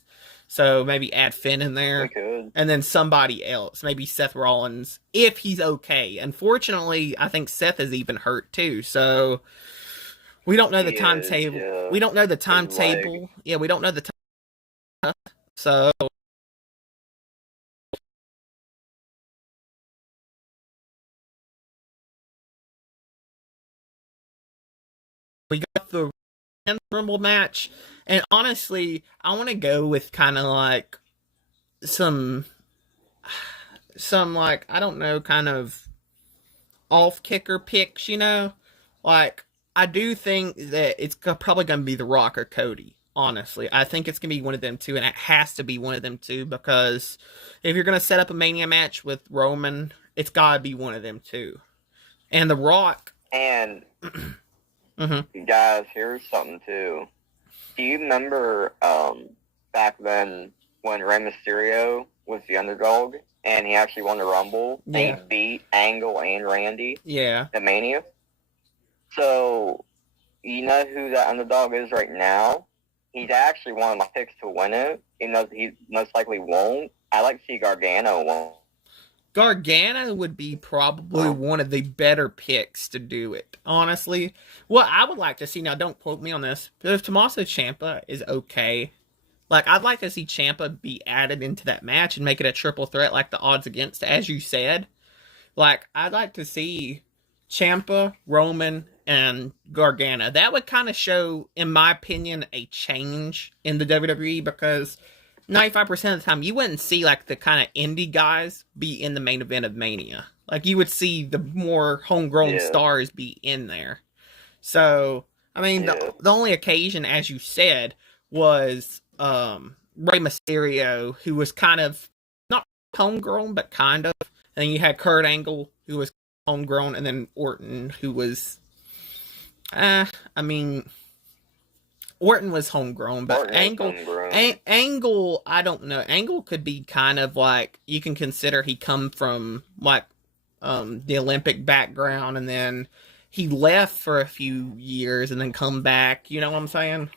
So maybe add Finn in We there. could. And then somebody else, maybe Seth Rollins, if he's okay. Unfortunately, I think Seth is even hurt too. So we don't know the timetable. Yeah. We don't know the His leg. timetable. Yeah, we don't know the time. So we got the Rumble match, and honestly, I want to go with kind of like some like, I don't know, kind of off kicker picks, you know? Like, I do think that it's probably going to be The Rock or Cody. Honestly, I think it's going to be one of them two, and it has to be one of them two, because if you're going to set up a Mania match with Roman, it's got to be one of them two. And The Rock. And, guys, here's something too. Do you remember back then when Rey Mysterio was the underdog and he actually won the Rumble? Yeah. And he beat Angle and Randy? Yeah. The Mania? So, you know who that underdog is right now? He's actually one of my picks to win it, even though he most likely won't. I like to see Gargano win. Gargano would be probably one of the better picks to do it, honestly. What I would like to see, now don't quote me on this, but if Tommaso Ciampa is okay, like, I'd like to see Ciampa be added into that match and make it a triple threat like the odds against, as you said. Like, I'd like to see Ciampa, Roman, and Gargano. That would kind of show, in my opinion, a change in the WWE, because 95% of the time, you wouldn't see, like, the kind of indie guys be in the main event of Mania. Like, you would see the more homegrown stars be in there. So, I mean, the only occasion, as you said, was Rey Mysterio, who was kind of, not homegrown, but kind of. And then you had Kurt Angle, who was homegrown, and then Orton, who was, I mean, Orton was homegrown, but Angle, I don't know. Angle could be kind of like, you can consider he come from like the Olympic background, and then he left for a few years and then come back. You know what I'm saying?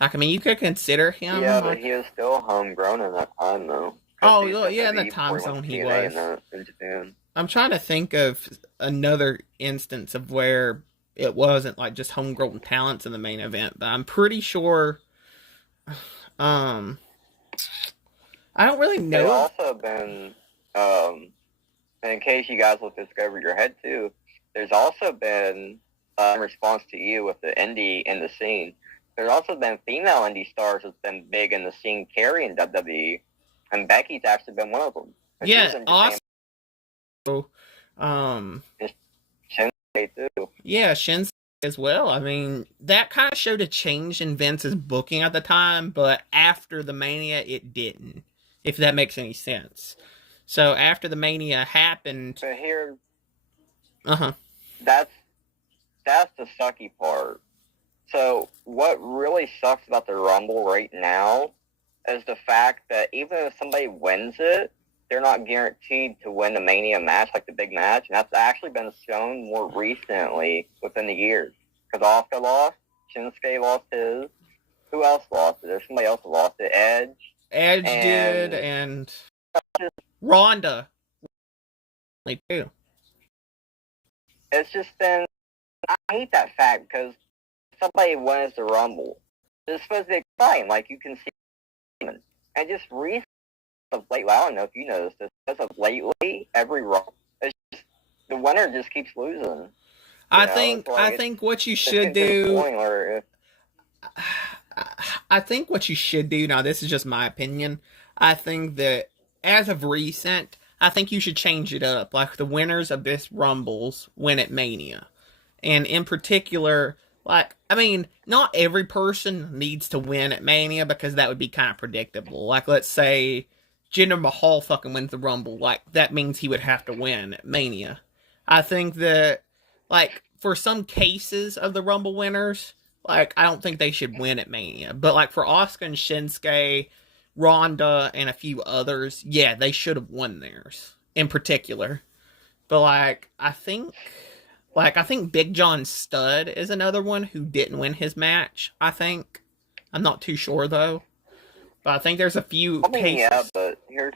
Like, I mean, you could consider him. Yeah, like, but he was still homegrown in that time, though. Oh, yeah, in the time zone he was. In Japan. I'm trying to think of another instance of where it wasn't like just homegrown talents in the main event, but I'm pretty sure. I don't really know. There's also been, in case you guys will discover your head too, there's also been, in response to you with the indie in the scene, there's also been female indie stars that's been big in the scene carrying WWE, and Becky's actually been one of them. And yeah, awesome. Shinsuke too. Yeah, Shinsuke as well. I mean, that kind of showed a change in Vince's booking at the time, but after the Mania, it didn't. If that makes any sense. So after the Mania happened, but here, that's the sucky part. So what really sucks about the Rumble right now is the fact that even if somebody wins it, they're not guaranteed to win the Mania match, like the big match. And that's actually been shown more recently within the years. Because Asuka lost, Shinsuke lost his. Who else lost it? There's somebody else who lost it. Edge did, and Ronda. Too. It's just been... I hate that fact, because somebody wins the Rumble. It's supposed to be exciting, like you can see. And just recently, lately, I don't know if you noticed this, as of lately, every Rumble, it's just, the winner just keeps losing. I think what you should do. I think what you should do, now this is just my opinion, I think that as of recent, I think you should change it up. Like, the winners of this Rumbles win at Mania. And in particular, like, I mean, not every person needs to win at Mania, because that would be kind of predictable. Like, let's say Jinder Mahal fucking wins the Rumble. Like, that means he would have to win at Mania. I think that, like, for some cases of the Rumble winners, like, I don't think they should win at Mania. But, like, for Asuka and Shinsuke, Ronda, and a few others, yeah, they should have won theirs in particular. But, like, I think Big John Studd is another one who didn't win his match, I think. I'm not too sure, though. But I think there's a few cases. Yeah, but here's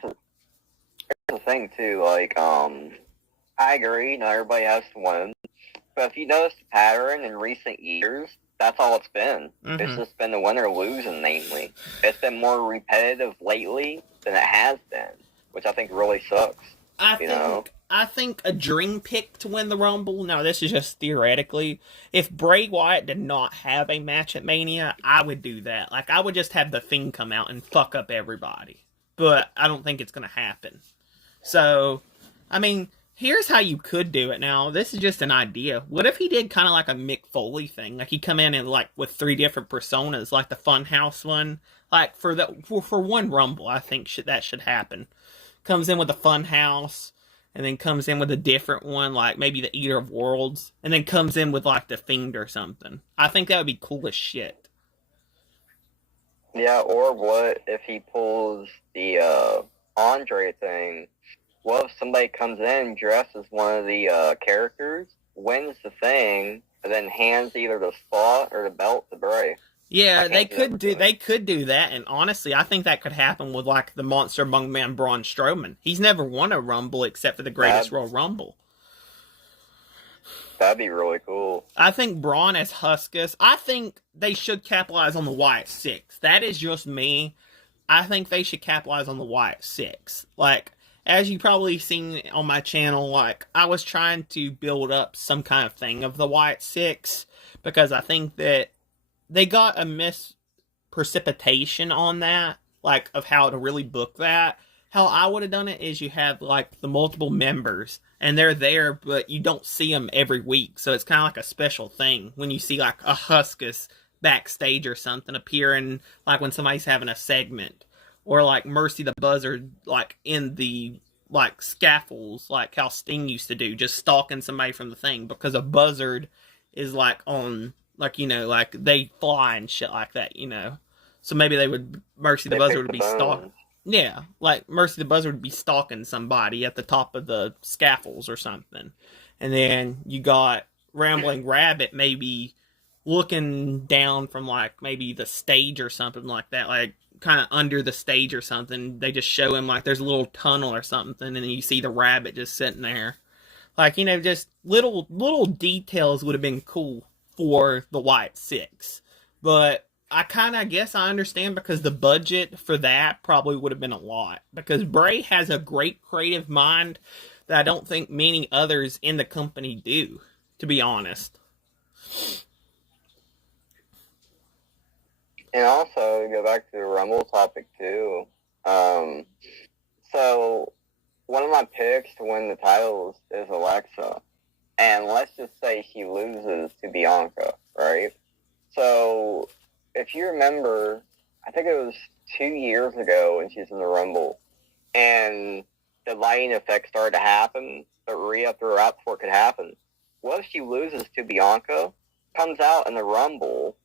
the thing too. Like, I agree. Not everybody has to win, but if you notice the pattern in recent years, that's all it's been. Mm-hmm. It's just been the winner losing mainly. It's been more repetitive lately than it has been, which I think really sucks. I think a dream pick to win the Rumble, now this is just theoretically, if Bray Wyatt did not have a match at Mania, I would do that. Like, I would just have The Fiend come out and fuck up everybody. But I don't think it's going to happen. So, I mean, here's how you could do it now. This is just an idea. What if he did kind of like a Mick Foley thing? Like, he come in and, like, with 3 different personas, like the Funhouse one. Like, for one Rumble, I think that should happen. Comes in with the Funhouse, and then comes in with a different one, like maybe the Eater of Worlds, and then comes in with like the Fiend or something. I think that would be cool as shit. Yeah, or what if he pulls the Andre thing? What if somebody comes in dressed as one of the characters, wins the thing, and then hands either the spot or the belt to Bray? Yeah, they could do that, and honestly, I think that could happen with like the Monster Among Men Braun Strowman. He's never won a Rumble except for the Greatest Royal Rumble. That'd be really cool. I think Braun as Huskus. I think they should capitalize on the Wyatt 6. That is just me. I think they should capitalize on the Wyatt 6. Like, as you probably seen on my channel, like, I was trying to build up some kind of thing of the Wyatt 6, because I think that they got a misprecipitation on that, like, of how to really book that. How I would have done it is you have, like, the multiple members, and they're there, but you don't see them every week. So it's kind of like a special thing when you see, like, a Huskus backstage or something appearing, like, when somebody's having a segment. Or, like, Mercy the Buzzard, like, in the, like, scaffolds, like how Sting used to do, just stalking somebody from the thing. Because a buzzard is, like, on... like, you know, like, they fly and shit like that, you know. So maybe Mercy the Buzzard would be stalking. Yeah, like, Mercy the Buzzard would be stalking somebody at the top of the scaffolds or something. And then you got Rambling Rabbit maybe looking down from, like, maybe the stage or something like that, like, kind of under the stage or something. They just show him, like, there's a little tunnel or something, and then you see the rabbit just sitting there. Like, you know, just little details would have been cool for the Wyatt 6. But I kind of guess I understand, because the budget for that probably would have been a lot. Because Bray has a great creative mind that I don't think many others in the company do, to be honest. And also, to go back to the Rumble topic too, so one of my picks to win the titles is Alexa. And let's just say she loses to Bianca, right? So, if you remember, I think it was 2 years ago when she was in the Rumble, and the lighting effect started to happen, but Rhea threw her out before it could happen. What if she loses to Bianca, comes out in the Rumble,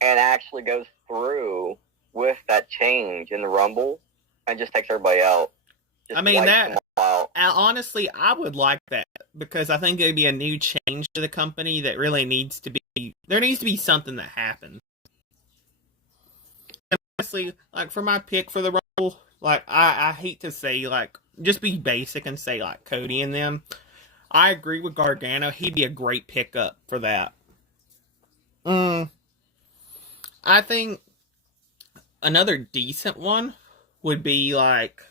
and actually goes through with that change in the Rumble, and just takes everybody out? I mean, honestly, I would like that, because I think it'd be a new change to the company that really needs to be, there needs to be something that happens. And honestly, like, for my pick for the Rumble, like, I hate to say, like, just be basic and say, like, Cody and them. I agree with Gargano. He'd be a great pickup for that. I think another decent one would be, like,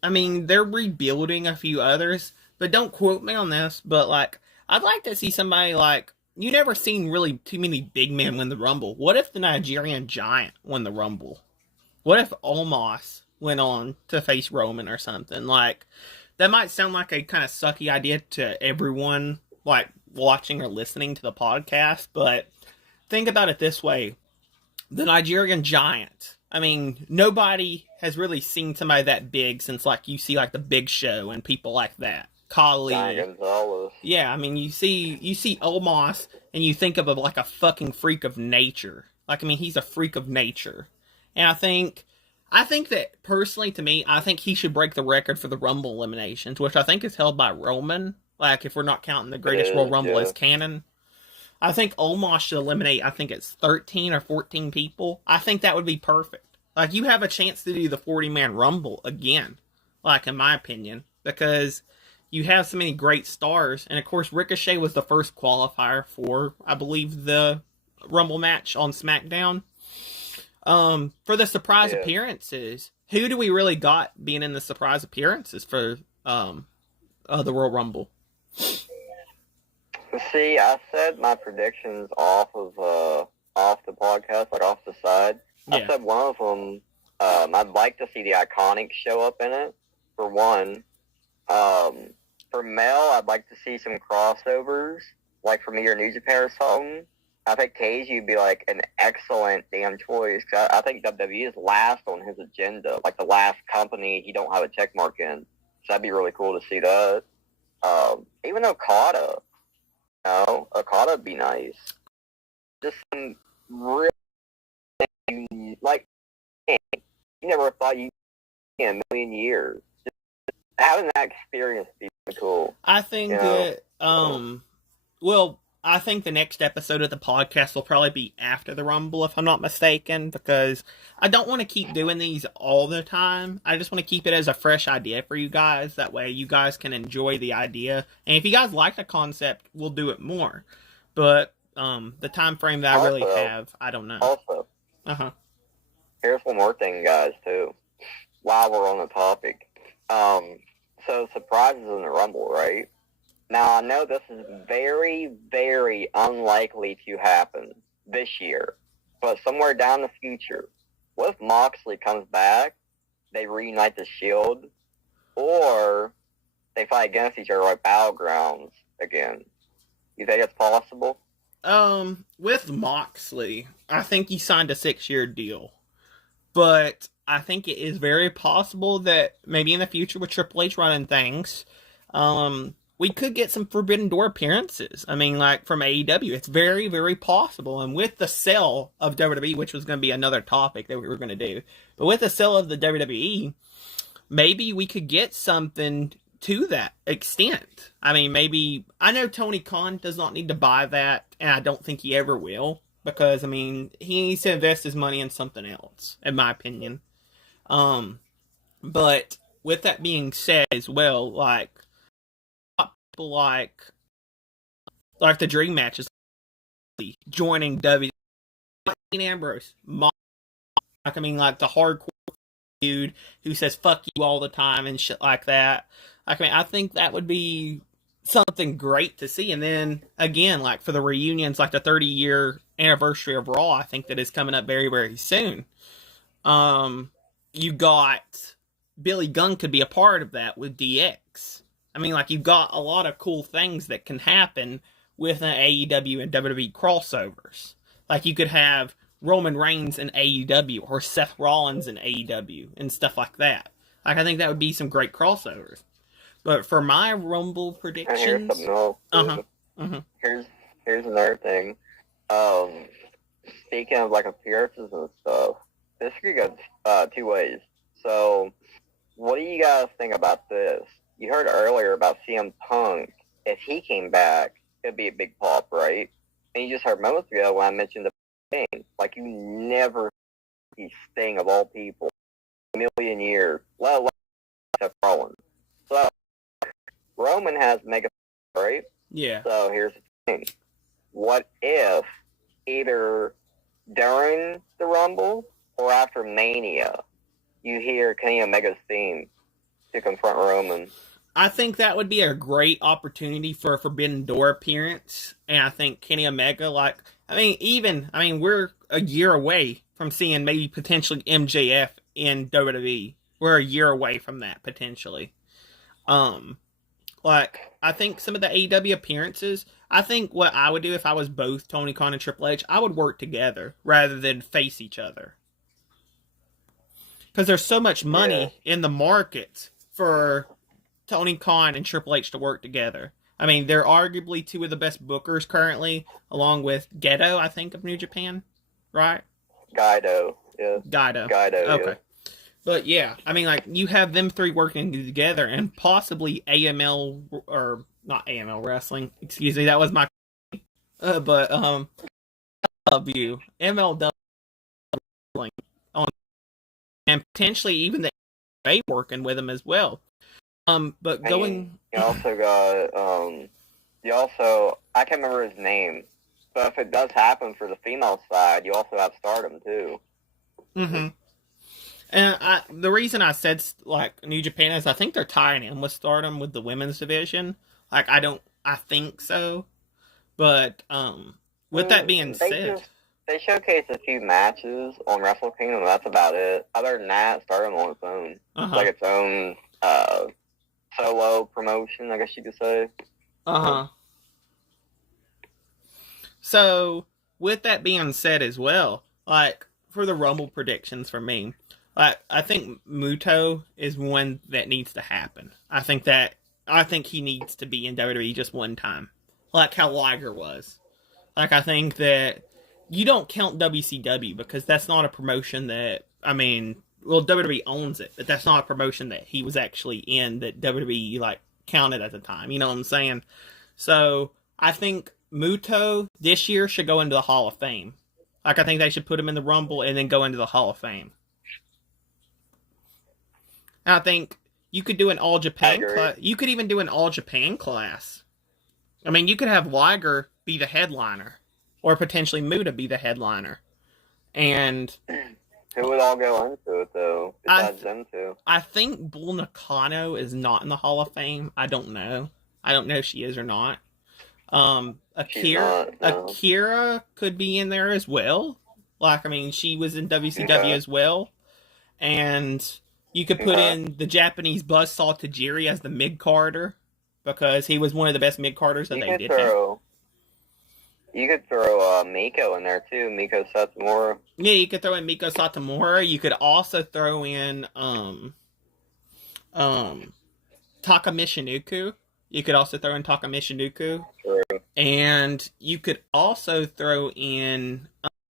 I mean, they're rebuilding a few others, but don't quote me on this, but, like, I'd like to see somebody, like, you never seen really too many big men win the Rumble. What if the Nigerian Giant won the Rumble? What if Omos went on to face Roman or something? Like, that might sound like a kind of sucky idea to everyone, like, watching or listening to the podcast, but think about it this way. The Nigerian Giant. I mean, nobody has really seen somebody that big since, like, you see, like, the Big Show and people like that. Kali. Yeah, I mean, you see Omos, and you think of like a fucking freak of nature. Like, I mean, he's a freak of nature. And I think that, personally, to me, I think he should break the record for the Rumble eliminations, which I think is held by Roman. Like, if we're not counting the Greatest Royal Rumble as canon. I think Omos should eliminate, I think it's 13 or 14 people. I think that would be perfect. Like, you have a chance to do the 40-man Rumble again, like, in my opinion, because you have so many great stars. And, of course, Ricochet was the first qualifier for, I believe, the Rumble match on SmackDown. For the surprise appearances, who do we really got being in the surprise appearances for the Royal Rumble? See, I said my predictions off the podcast, like off the side. Yeah. I said one of them, I'd like to see the Iconics show up in it, for one. For Mel, I'd like to see some crossovers, like for me or New Japan or something. I think Cage would be like an excellent damn choice. I think WWE is last on his agenda, like the last company he don't have a check mark in. So that'd be really cool to see that. Even Okada, Okada would be nice. Just some real, like, you never thought you'd in a million years. Just having that experience would be cool. I think that, well, I think the next episode of the podcast will probably be after the Rumble, if I'm not mistaken, because I don't want to keep doing these all the time. I just want to keep it as a fresh idea for you guys. That way you guys can enjoy the idea. And if you guys like the concept, we'll do it more. But the time frame that I really have, I don't know. Also, here's one more thing, guys, too, while we're on the topic. So surprises in the Rumble, right? Now, I know this is very, very unlikely to happen this year, but somewhere down the future, what if Moxley comes back, they reunite the Shield, or they fight against each other like Battlegrounds again? You think it's possible? With Moxley, I think he signed a 6-year deal, but I think it is very possible that maybe in the future with Triple H running things, we could get some Forbidden Door appearances. I mean, like, from AEW. It's very, very possible. And with the sale of WWE, which was going to be another topic that we were going to do, but with the sale of the WWE, maybe we could get something to that extent. I mean, maybe, I know Tony Khan does not need to buy that, and I don't think he ever will, because, I mean, he needs to invest his money in something else, in my opinion. But with that being said as well, like, like the dream matches joining WWE, Ambrose, I mean, like the hardcore dude who says fuck you all the time and shit like that. I mean, I think that would be something great to see. And then again, like for the reunions, like the 30-year anniversary of Raw, I think that is coming up very, very soon. You got Billy Gunn could be a part of that with DX. I mean, like, you've got a lot of cool things that can happen with an AEW and WWE crossovers. Like, you could have Roman Reigns in AEW or Seth Rollins in AEW and stuff like that. Like, I think that would be some great crossovers. But for my Rumble predictions... Here's another thing. Speaking of, like, appearances and stuff, this could go two ways. So, what do you guys think about this? You heard earlier about CM Punk. If he came back, it'd be a big pop, right? And you just heard moments ago when I mentioned the Sting. Like, you never see Sting of all people in a million years, let alone Seth Rollins. So, Roman has mega, right? Yeah. So, here's the thing. What if either during the Rumble or after Mania, you hear Kenny Omega's theme to confront Roman? I think that would be a great opportunity for a Forbidden Door appearance. And I think Kenny Omega, we're a year away from seeing maybe potentially MJF in WWE. We're a year away from that, potentially. I think some of the AEW appearances, I think what I would do if I was both Tony Khan and Triple H, I would work together rather than face each other. Because there's so much money in the market for Tony Khan and Triple H to work together. I mean, they're arguably two of the best bookers currently, along with Gedo, I think, of New Japan, right? Gaido, yeah. Gaido, okay. Yeah. But yeah, I mean, like, you have them three working together, and possibly AML, or not AML Wrestling, excuse me, that was my, but, MLW on and potentially even the NBA working with him as well. But going, you also got I can't remember his name, but if it does happen for the female side, you also have Stardom too. Mm-hmm. And the reason I said like New Japan is I think they're tying in with Stardom with the women's division. Like I think so, but with that being said, they showcased a few matches on Wrestle Kingdom. That's about it. Other than that, Stardom on its own, like its own solo promotion, I guess you could say. So with that being said as well, like for the Rumble predictions for me, I think Muto is one that needs to happen. I think he needs to be in WWE just one time, like how Liger was. Like I think that you don't count WCW because that's not a promotion that WWE owns it, but that's not a promotion that he was actually in that WWE like counted at the time. You know what I'm saying? So I think Muto this year should go into the Hall of Fame. Like I think they should put him in the Rumble and then go into the Hall of Fame. I think you could do an All Japan class. You could even do an All Japan class. I mean, you could have Liger be the headliner, or potentially Muta be the headliner. And who would all go into it though? Besides them two, I think Bull Nakano is not in the Hall of Fame. I don't know. I don't know if she is or not. Akira could be in there as well. Like, I mean, she was in WCW as well, and you could put in the Japanese Buzzsaw Tajiri as the mid-carder, because he was one of the best mid-carders that they did have. You could throw Miko in there too, Miko Satomura. Yeah, you could throw in Miko Satomura. You could also throw in Taka Michinoku. You could also throw in Taka Michinoku. True. And you could also throw in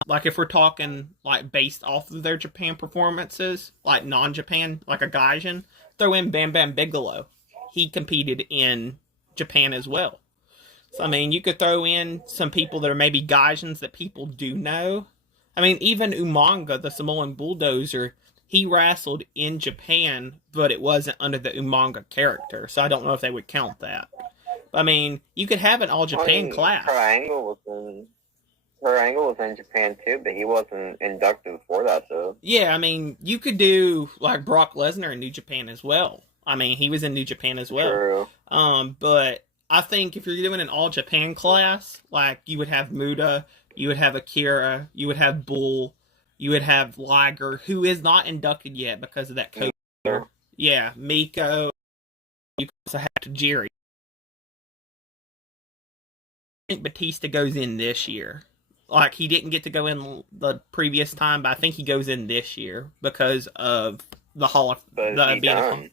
like if we're talking like based off of their Japan performances, like non-Japan, like a Gaijin, throw in Bam Bam Bigelow. He competed in Japan as well. So I mean, you could throw in some people that are maybe Gaijins that people do know. I mean, even Umaga, the Samoan Bulldozer, he wrestled in Japan, but it wasn't under the Umaga character, so I don't know if they would count that. I mean, you could have an all-Japan class. Her Angle was in Japan too, but he wasn't inducted for that, though. Yeah, I mean, you could do, like, Brock Lesnar in New Japan as well. I mean, he was in New Japan as well. True. But I think if you're doing an all-Japan class, like, you would have Muta, you would have Akira, you would have Bull, you would have Liger, who is not inducted yet because of that COVID. Sure. Yeah, Miko. You could also have Tajiri. I think Batista goes in this year. Like, he didn't get to go in the previous time, but I think he goes in this year because of the Hall of Fame.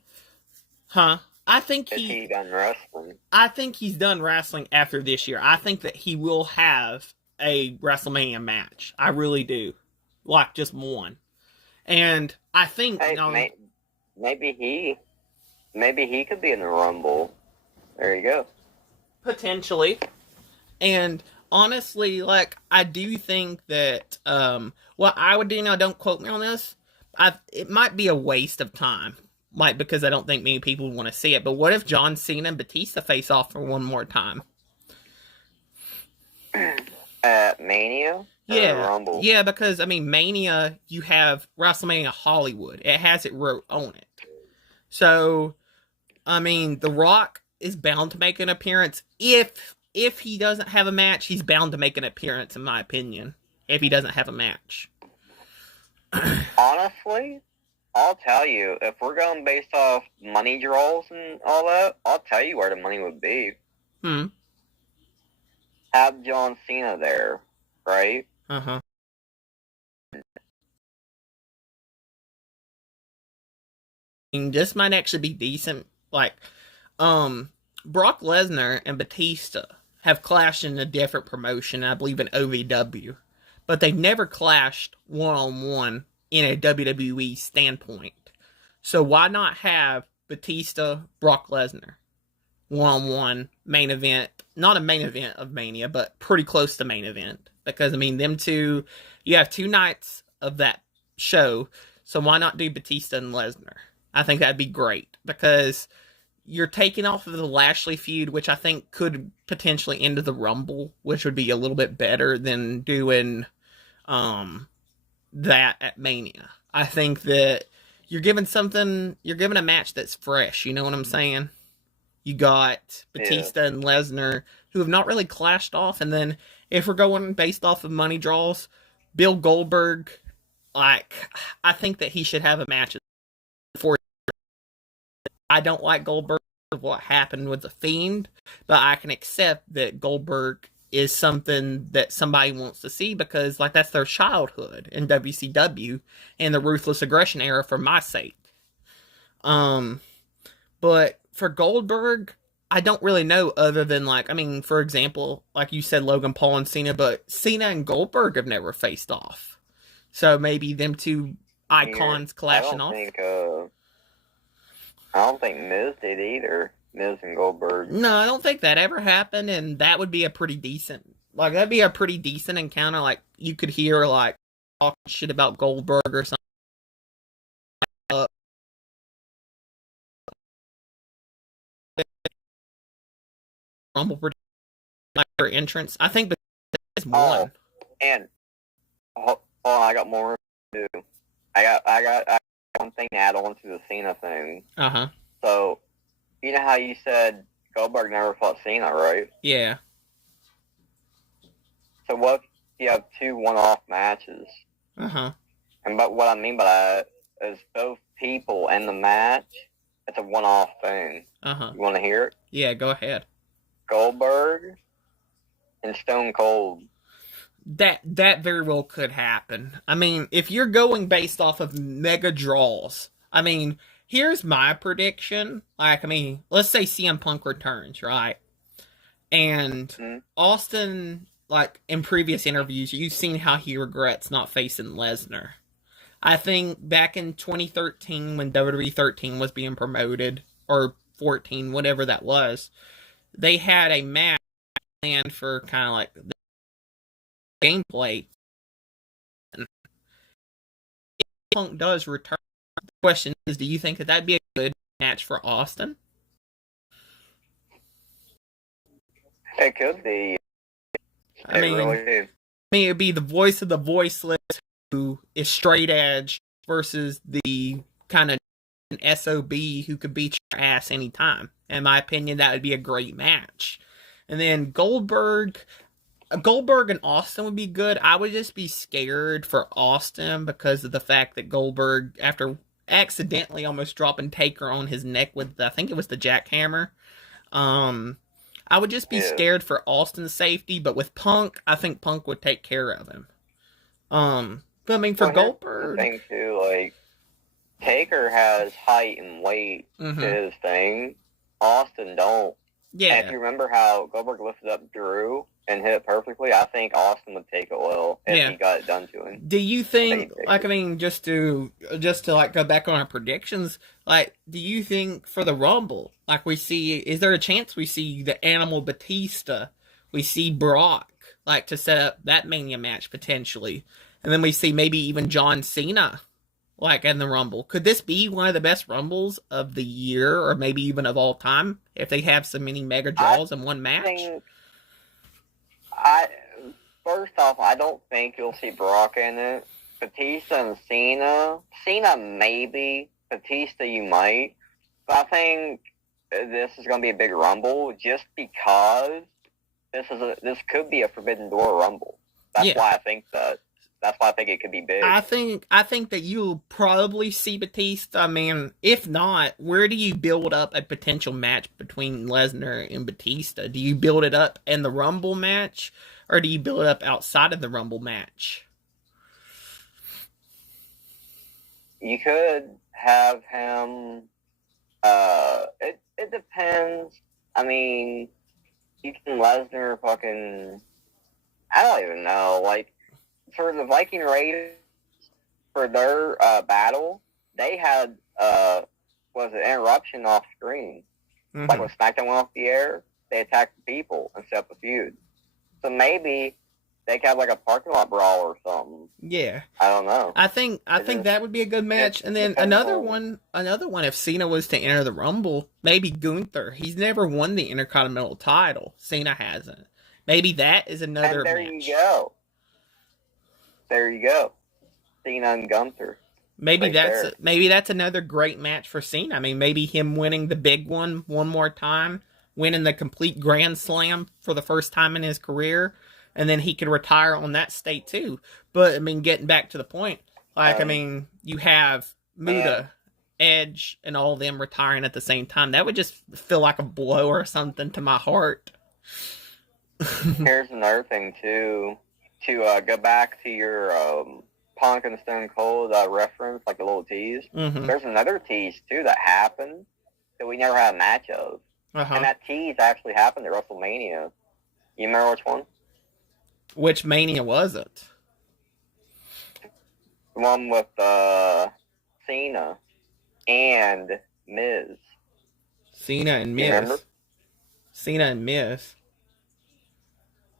Huh? I think he done wrestling. I think he's done wrestling after this year. I think that he will have a WrestleMania match. I really do. Like, just one. And I think... Hey, maybe he could be in the Rumble. There you go. Potentially. And honestly, like, I do think that what I would do now, don't quote me on this, it might be a waste of time. Like, because I don't think many people want to see it. But what if John Cena and Batista face off for one more time? At Mania? Yeah. Rumble? Yeah, because, I mean, Mania, you have WrestleMania Hollywood. It has it wrote on it. So, I mean, The Rock is bound to make an appearance. If he doesn't have a match, he's bound to make an appearance, in my opinion. If he doesn't have a match. Honestly, I'll tell you, if we're going based off money draws and all that, I'll tell you where the money would be. Have John Cena there, right? Uh-huh. This might actually be decent. Like, Brock Lesnar and Batista have clashed in a different promotion, I believe in OVW. But they've never clashed one-on-one in a WWE standpoint. So why not have Batista, Brock Lesnar, one-on-one main event? Not a main event of Mania, but pretty close to main event. Because, I mean, them two, you have 2 nights of that show. So why not do Batista and Lesnar? I think that'd be great because you're taking off of the Lashley feud, which I think could potentially end the Rumble, which would be a little bit better than doing that at Mania. I think that you're giving a match that's fresh. You know what I'm saying? You got Batista and Lesnar, who have not really clashed off, and then if we're going based off of money draws, Bill Goldberg, like, I think that he should have a match before. I don't like Goldberg, what happened with The Fiend, but I can accept that Goldberg is something that somebody wants to see because, like, that's their childhood in WCW and the Ruthless Aggression era for my sake. But for Goldberg, I don't really know other than, like, I mean, for example, like you said, Logan Paul and Cena, but Cena and Goldberg have never faced off. So maybe them two icons clashing off. I don't think Miz did either. Miz and Goldberg. No, I don't think that ever happened, and that would be a pretty decent, like, that'd be a pretty decent encounter. Like, you could hear, like, talking shit about Goldberg or something. Rumble for entrance. I think it's one. And I got more to do. I got one thing to add on to the Cena thing. So, you know how you said Goldberg never fought Cena, right? Yeah. So what if you have 2 one-off matches? And but what I mean by that is both people in the match, it's a one-off thing. You want to hear it? Yeah, go ahead. Goldberg and Stone Cold. That very well could happen. I mean, if you're going based off of mega draws, I mean, here's my prediction. Like, I mean, let's say CM Punk returns, right? And Austin, like, in previous interviews, you've seen how he regrets not facing Lesnar. I think back in 2013, when WWE 13 was being promoted, or 14, whatever that was, they had a match planned for kind of like the gameplay. If Punk does return, the question is, do you think that that'd be a good match for Austin? It could be. I mean, it'd be the voice of the voiceless who is straight edge versus the kind of SOB who could beat your ass anytime. In my opinion, that would be a great match. And then Goldberg and Austin would be good. I would just be scared for Austin because of the fact that Goldberg, after accidentally almost dropping Taker on his neck with, I think it was the jackhammer, I would just be scared for Austin's safety. But with Punk, I think Punk would take care of him. But I mean, for Goldberg, the thing too, like, Taker has height and weight to his thing. Austin don't. Yeah. And if you remember how Goldberg lifted up Drew and hit it perfectly, I think Austin would take it well if he got it done to him. Do you think, like, I mean, just to like go back on our predictions, like, do you think for the Rumble, like, is there a chance we see the Animal Batista, we see Brock, like, to set up that Mania match potentially, and then we see maybe even John Cena, like, in the Rumble? Could this be one of the best Rumbles of the year, or maybe even of all time, if they have so many mega draws in one match? First off, I don't think you'll see Brock in it. Batista and Cena maybe. Batista you might. But I think this is going to be a big Rumble just because this could be a Forbidden Door Rumble. That's why I think that. That's why I think it could be big. I think that you'll probably see Batista. I mean, if not, where do you build up a potential match between Lesnar and Batista? Do you build it up in the Rumble match, or do you build it up outside of the Rumble match? You could have him. It depends. I mean, you can Lesnar fucking. I don't even know. Like, for the Viking Raiders, for their battle, they had interruption off screen. Like when SmackDown went off the air, they attacked the people and set up a feud. So maybe they could have like a parking lot brawl or something. Yeah. I don't know. I think that would be a good match. And then another one, if Cena was to enter the Rumble, maybe Gunther. He's never won the Intercontinental title. Cena hasn't. Maybe that is another and there match. You go. There you go. Cena and Gunther. Maybe that's another great match for Cena. I mean, maybe him winning the big one more time, winning the complete Grand Slam for the first time in his career, and then he could retire on that state too. But I mean, getting back to the point, like I mean, you have Muta, Edge, and all of them retiring at the same time. That would just feel like a blow or something to my heart. Here's another thing too. To go back to your Punk and Stone Cold reference, like a little tease. Mm-hmm. There's another tease too that happened that we never had a match of, and that tease actually happened at WrestleMania. You remember which one? Which Mania was it? The one with Cena and Miz. Cena and Miz. You remember? Cena and Miz.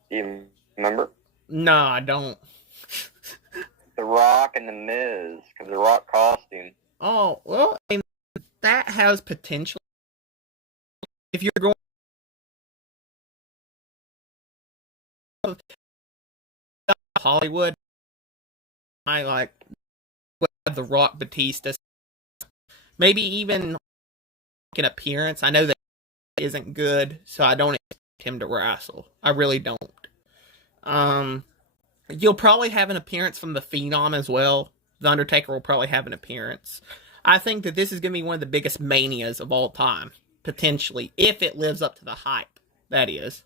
You remember? No, I don't. The Rock and the Miz, because the Rock costume. Oh, well, I mean, that has potential. If you're going Hollywood, I like the Rock Batista. Maybe even an appearance. I know that isn't good, so I don't expect him to wrestle. I really don't. You'll probably have an appearance from the Phenom as well. The Undertaker will probably have an appearance. I think that this is going to be one of the biggest manias of all time, potentially, if it lives up to the hype. That is.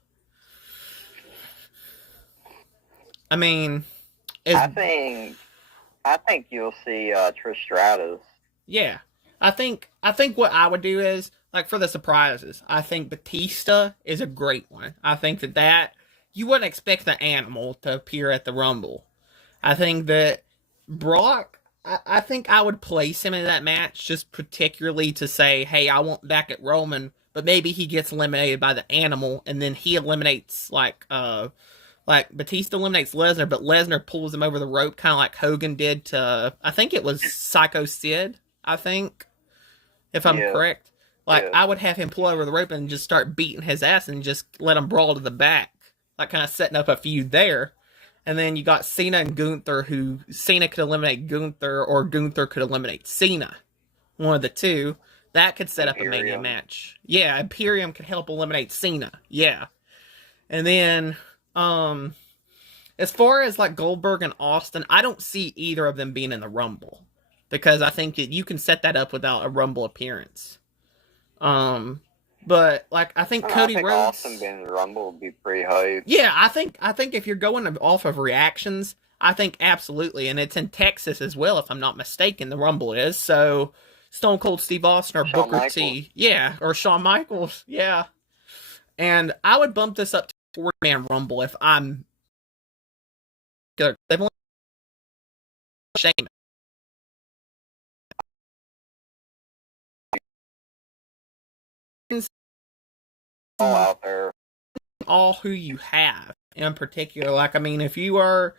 I mean, I think you'll see Trish Stratus. Yeah, I think what I would do is, like, for the surprises, I think Batista is a great one. I think that you wouldn't expect the Animal to appear at the Rumble. I think that Brock, I think I would place him in that match just particularly to say, hey, I want back at Roman, but maybe he gets eliminated by the Animal, and then he eliminates, like Batista eliminates Lesnar, but Lesnar pulls him over the rope, kind of like Hogan did to, I think it was Psycho Sid, I think, if I'm correct. Like, I would have him pull over the rope and just start beating his ass and just let him brawl to the back. Like, kind of setting up a feud there. And then you got Cena and Gunther, who Cena could eliminate Gunther, or Gunther could eliminate Cena. One of the two. That could set up a Mania match. Yeah, Imperium could help eliminate Cena. Yeah. And then, as far as, like, Goldberg and Austin, I don't see either of them being in the Rumble. Because I think that you can set that up without a Rumble appearance. But, like, I think Cody Rhodes... Austin being in the Rumble would be pretty hype. Yeah, I think if you're going off of reactions, I think absolutely. And it's in Texas as well, if I'm not mistaken, the Rumble is. So, Stone Cold Steve Austin or Shawn Booker T. Yeah, or Shawn Michaels. Yeah. And I would bump this up to 40-man Rumble if I'm... Shame. All out there. All who you have in particular. Like, I mean, if you're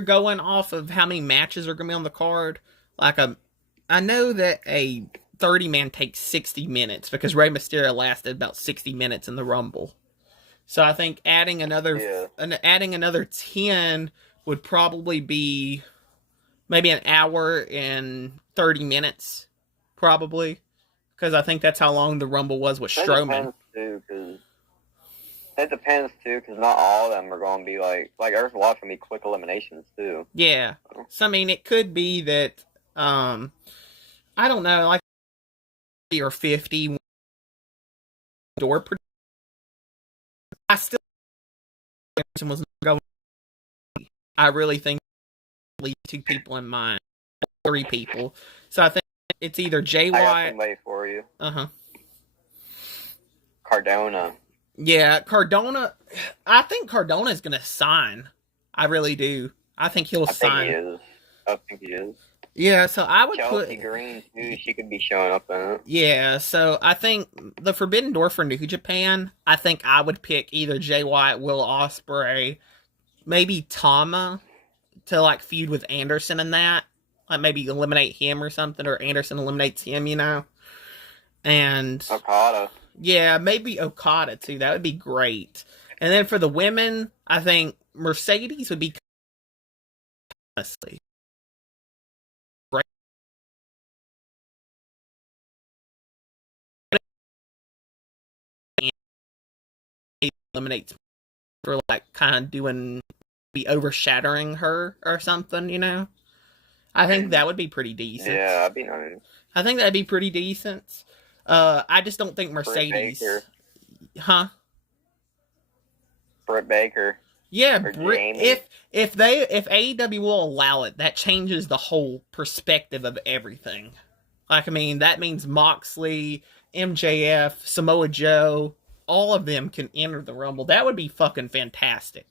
going off of how many matches are going to be on the card, like, I know that a 30-man takes 60 minutes because Rey Mysterio lasted about 60 minutes in the Rumble. So I think adding another 10 would probably be maybe an hour and 30 minutes, probably. Because I think that's how long the Rumble was with Strowman. It depends, too, because not all of them are going to be like there's a lot going to be quick eliminations, too. Yeah. So, I mean, it could be that, I don't know, like 50 or 50 door. I still was going. I really think leave 2 people in mind, 3 people. So I think it's either Jay White. I got somebody for you. Cardona. Yeah, Cardona. I think Cardona is going to sign. I really do. I think he'll sign. I think he is. Yeah, so I would Chelsea Green, too. She could be showing up in it. Yeah, so I think the Forbidden Door for New Japan, I think I would pick either Jay White, Will Ospreay, maybe Tama to like feud with Anderson and that. Like maybe eliminate him or something, or Anderson eliminates him, you know? And Okada. Yeah, maybe Okada too. That would be great. And then for the women, I think Mercedes would be honestly great. Eliminates for like kind of be overshadowing her or something, you know? I think that would be pretty decent. Yeah, that'd be nice. I think that'd be pretty decent. I just don't think Mercedes. Huh? Britt Baker. Yeah, if AEW will allow it, that changes the whole perspective of everything. Like, I mean, that means Moxley, MJF, Samoa Joe, all of them can enter the Rumble. That would be fucking fantastic.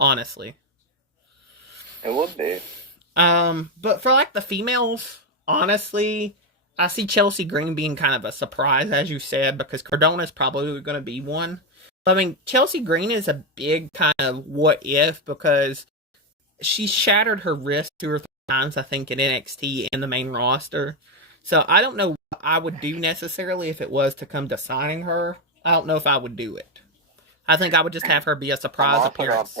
Honestly. It would be. But for like the females, honestly, I see Chelsea Green being kind of a surprise, as you said, because Cardona's probably going to be one. I mean, Chelsea Green is a big kind of what if, because she shattered her wrist 2 or 3 times, I think, in NXT and the main roster. So I don't know what I would do necessarily if it was to come to signing her. I don't know if I would do it. I think I would just have her be a surprise appearance.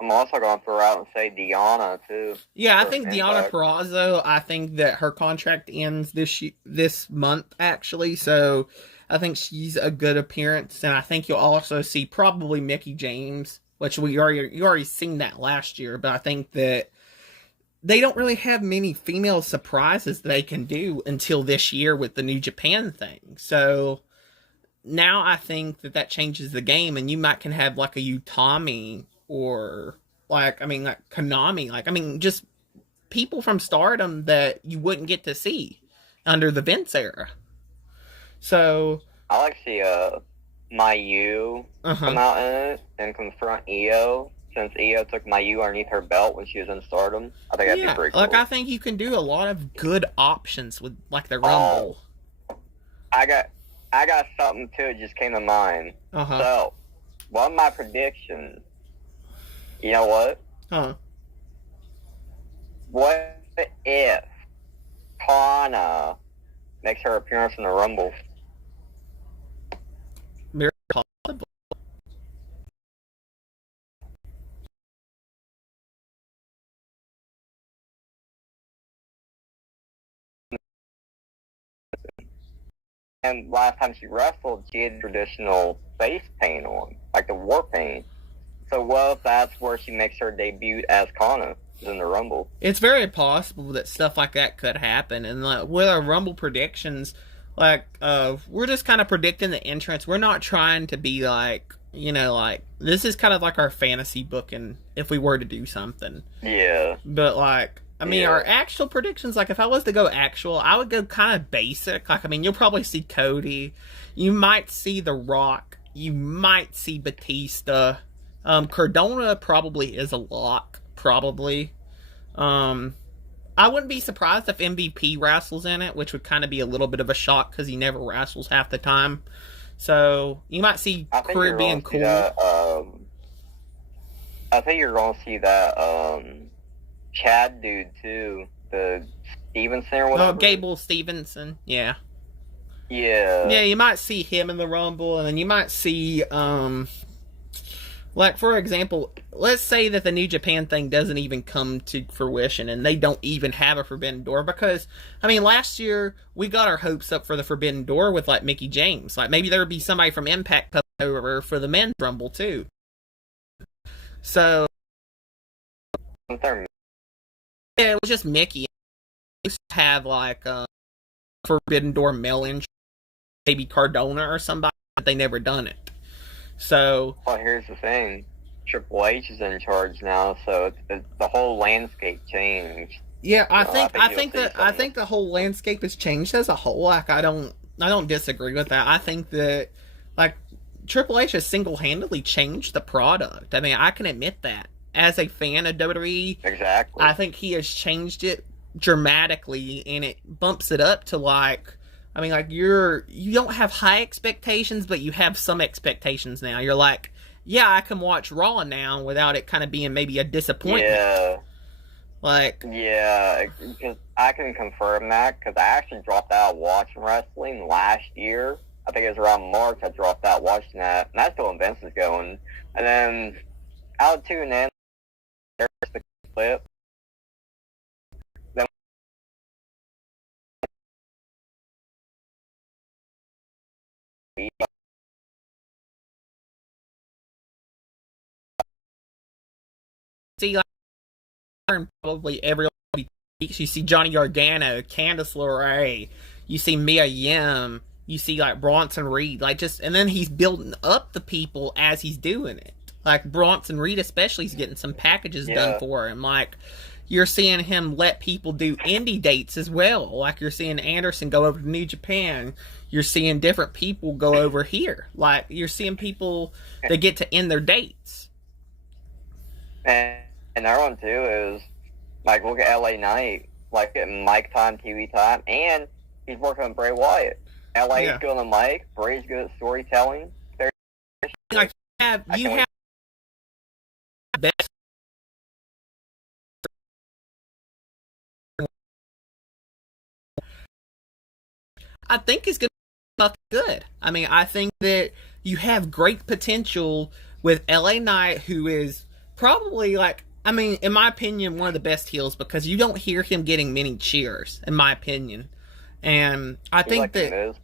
I'm also going to throw out and say Deonna, too. Yeah, I think Deonna Purrazzo, I think that her contract ends this month, actually. So I think she's a good appearance. And I think you'll also see probably Mickie James, which you already seen that last year. But I think that they don't really have many female surprises they can do until this year with the New Japan thing. So now I think that changes the game. And you can have like a Utami or like Konami, just people from Stardom that you wouldn't get to see under the Vince era. So I like to see Mayu come out in it and confront Io, since Io took Mayu underneath her belt when she was in Stardom. I think that'd be pretty cool. Like I think you can do a lot of good options with like the Rumble. I got something too. It just came to mind. So one of my predictions. You know what? What if Kana makes her appearance in the Rumble? Very possible. And last time she wrestled, she had traditional face paint on, like the war paint. So what if that's where she makes her debut as Kana in the Rumble? It's very possible that stuff like that could happen. And with our Rumble predictions, we're just kind of predicting the entrance. We're not trying to be this is kind of like our fantasy booking if we were to do something. Yeah. But our actual predictions, if I was to go actual, I would go kind of basic. You'll probably see Cody. You might see The Rock. You might see Batista. Cardona probably is a lock, probably. I wouldn't be surprised if MVP wrestles in it, which would kind of be a little bit of a shock because he never wrestles half the time. So you might see Caribbean cool. I think you're going to see that Chad dude too, the Stevenson or whatever. Oh, Gable Stevenson, yeah. Yeah. Yeah, you might see him in the Rumble, and then you might see for example, let's say that the New Japan thing doesn't even come to fruition and they don't even have a Forbidden Door, because, last year we got our hopes up for the Forbidden Door with, Mickie James. Maybe there would be somebody from Impact coming over for the men's Rumble, too. So, yeah, it was just Mickie. We used to have, Forbidden Door mail-in, maybe Cardona or somebody, but they never done it. So, well, here's the thing: Triple H is in charge now, so the whole landscape changed. Yeah, I think the whole landscape has changed as a whole. I don't disagree with that. I think that Triple H has single-handedly changed the product. I can admit that as a fan of WWE. Exactly. I think he has changed it dramatically, and it bumps it up to you don't have high expectations, but you have some expectations now. You're yeah, I can watch Raw now without it kind of being maybe a disappointment. Yeah. Like, yeah, because I can confirm that, because I actually dropped out watching wrestling last year. I think it was around March I dropped out watching that, and that's still when Vince is going. And then I would tune in, there's the clip. Then see, like, probably every week you see Johnny Gargano, Candice LeRae, you see Mia Yim, you see like Bronson Reed, like just, and then he's building up the people as he's doing it. Like Bronson Reed especially is getting some packages done for him. Like you're seeing him let people do indie dates as well. Like you're seeing Anderson go over to New Japan. You're seeing different people go over here. Like you're seeing people that get to end their dates. And another one too is, like, look at LA Knight, like at Mike time, TV time, and he's working on Bray Wyatt. LA's good on the mic, Bray's good at storytelling. Like you have best. I think it's going to be good. I mean, I think that you have great potential with LA Knight, who is probably, like, I mean, in my opinion, one of the best heels, because you don't hear him getting many cheers, in my opinion. And I think like that Miz,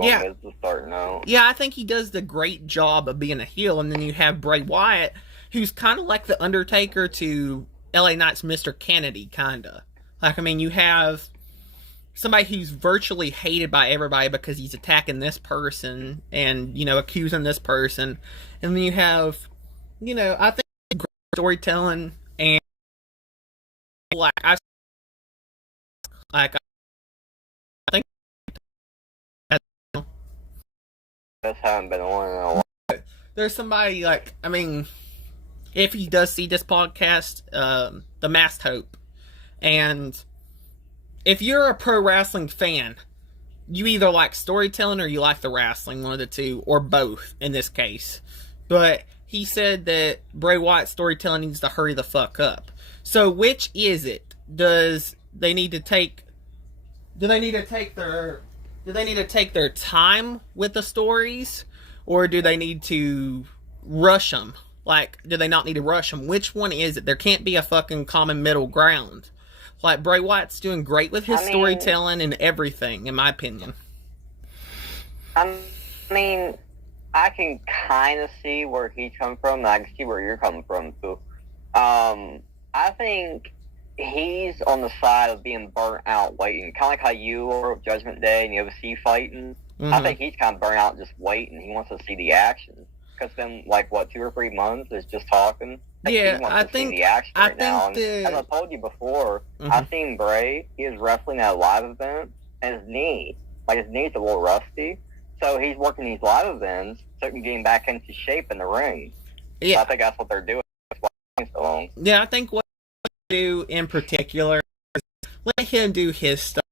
Miz is starting out. Yeah, I think he does the great job of being a heel. And then you have Bray Wyatt, who's kind of like the Undertaker to LA Knight's Mr. Kennedy, kind of. Like, I mean, you have somebody who's virtually hated by everybody because he's attacking this person and, you know, accusing this person. And then you have, you know, I think great storytelling, and like I think Just haven't been on in a while. There's somebody, like, I mean, if he does see this podcast, the Masked Hope, and if you're a pro wrestling fan, you either like storytelling or you like the wrestling, one of the two, or both in this case. But he said that Bray Wyatt's storytelling needs to hurry the fuck up. So which is it? Do they need to take their time with the stories, or do they need to rush them? Like, do they not need to rush them? Which one is it? There can't be a fucking common middle ground. Like, Bray Wyatt's doing great with his storytelling and everything, in my opinion. I mean, I can kind of see where he's coming from, and I can see where you're coming from, too. I think he's on the side of being burnt out waiting. Kind of like how you were with Judgment Day and UFC fighting. Mm-hmm. I think he's kind of burnt out just waiting. He wants to see the action. Because then, like, 2 or 3 months is just talking. I think the action right now. And as I told you before, I've seen Bray. He was wrestling at a live event, and his knee's a little rusty. So he's working these live events so he can get him back into shape in the ring. Yeah, so I think that's what they're doing. That's why it's so long. Yeah, I think what they do in particular is let him do his stuff,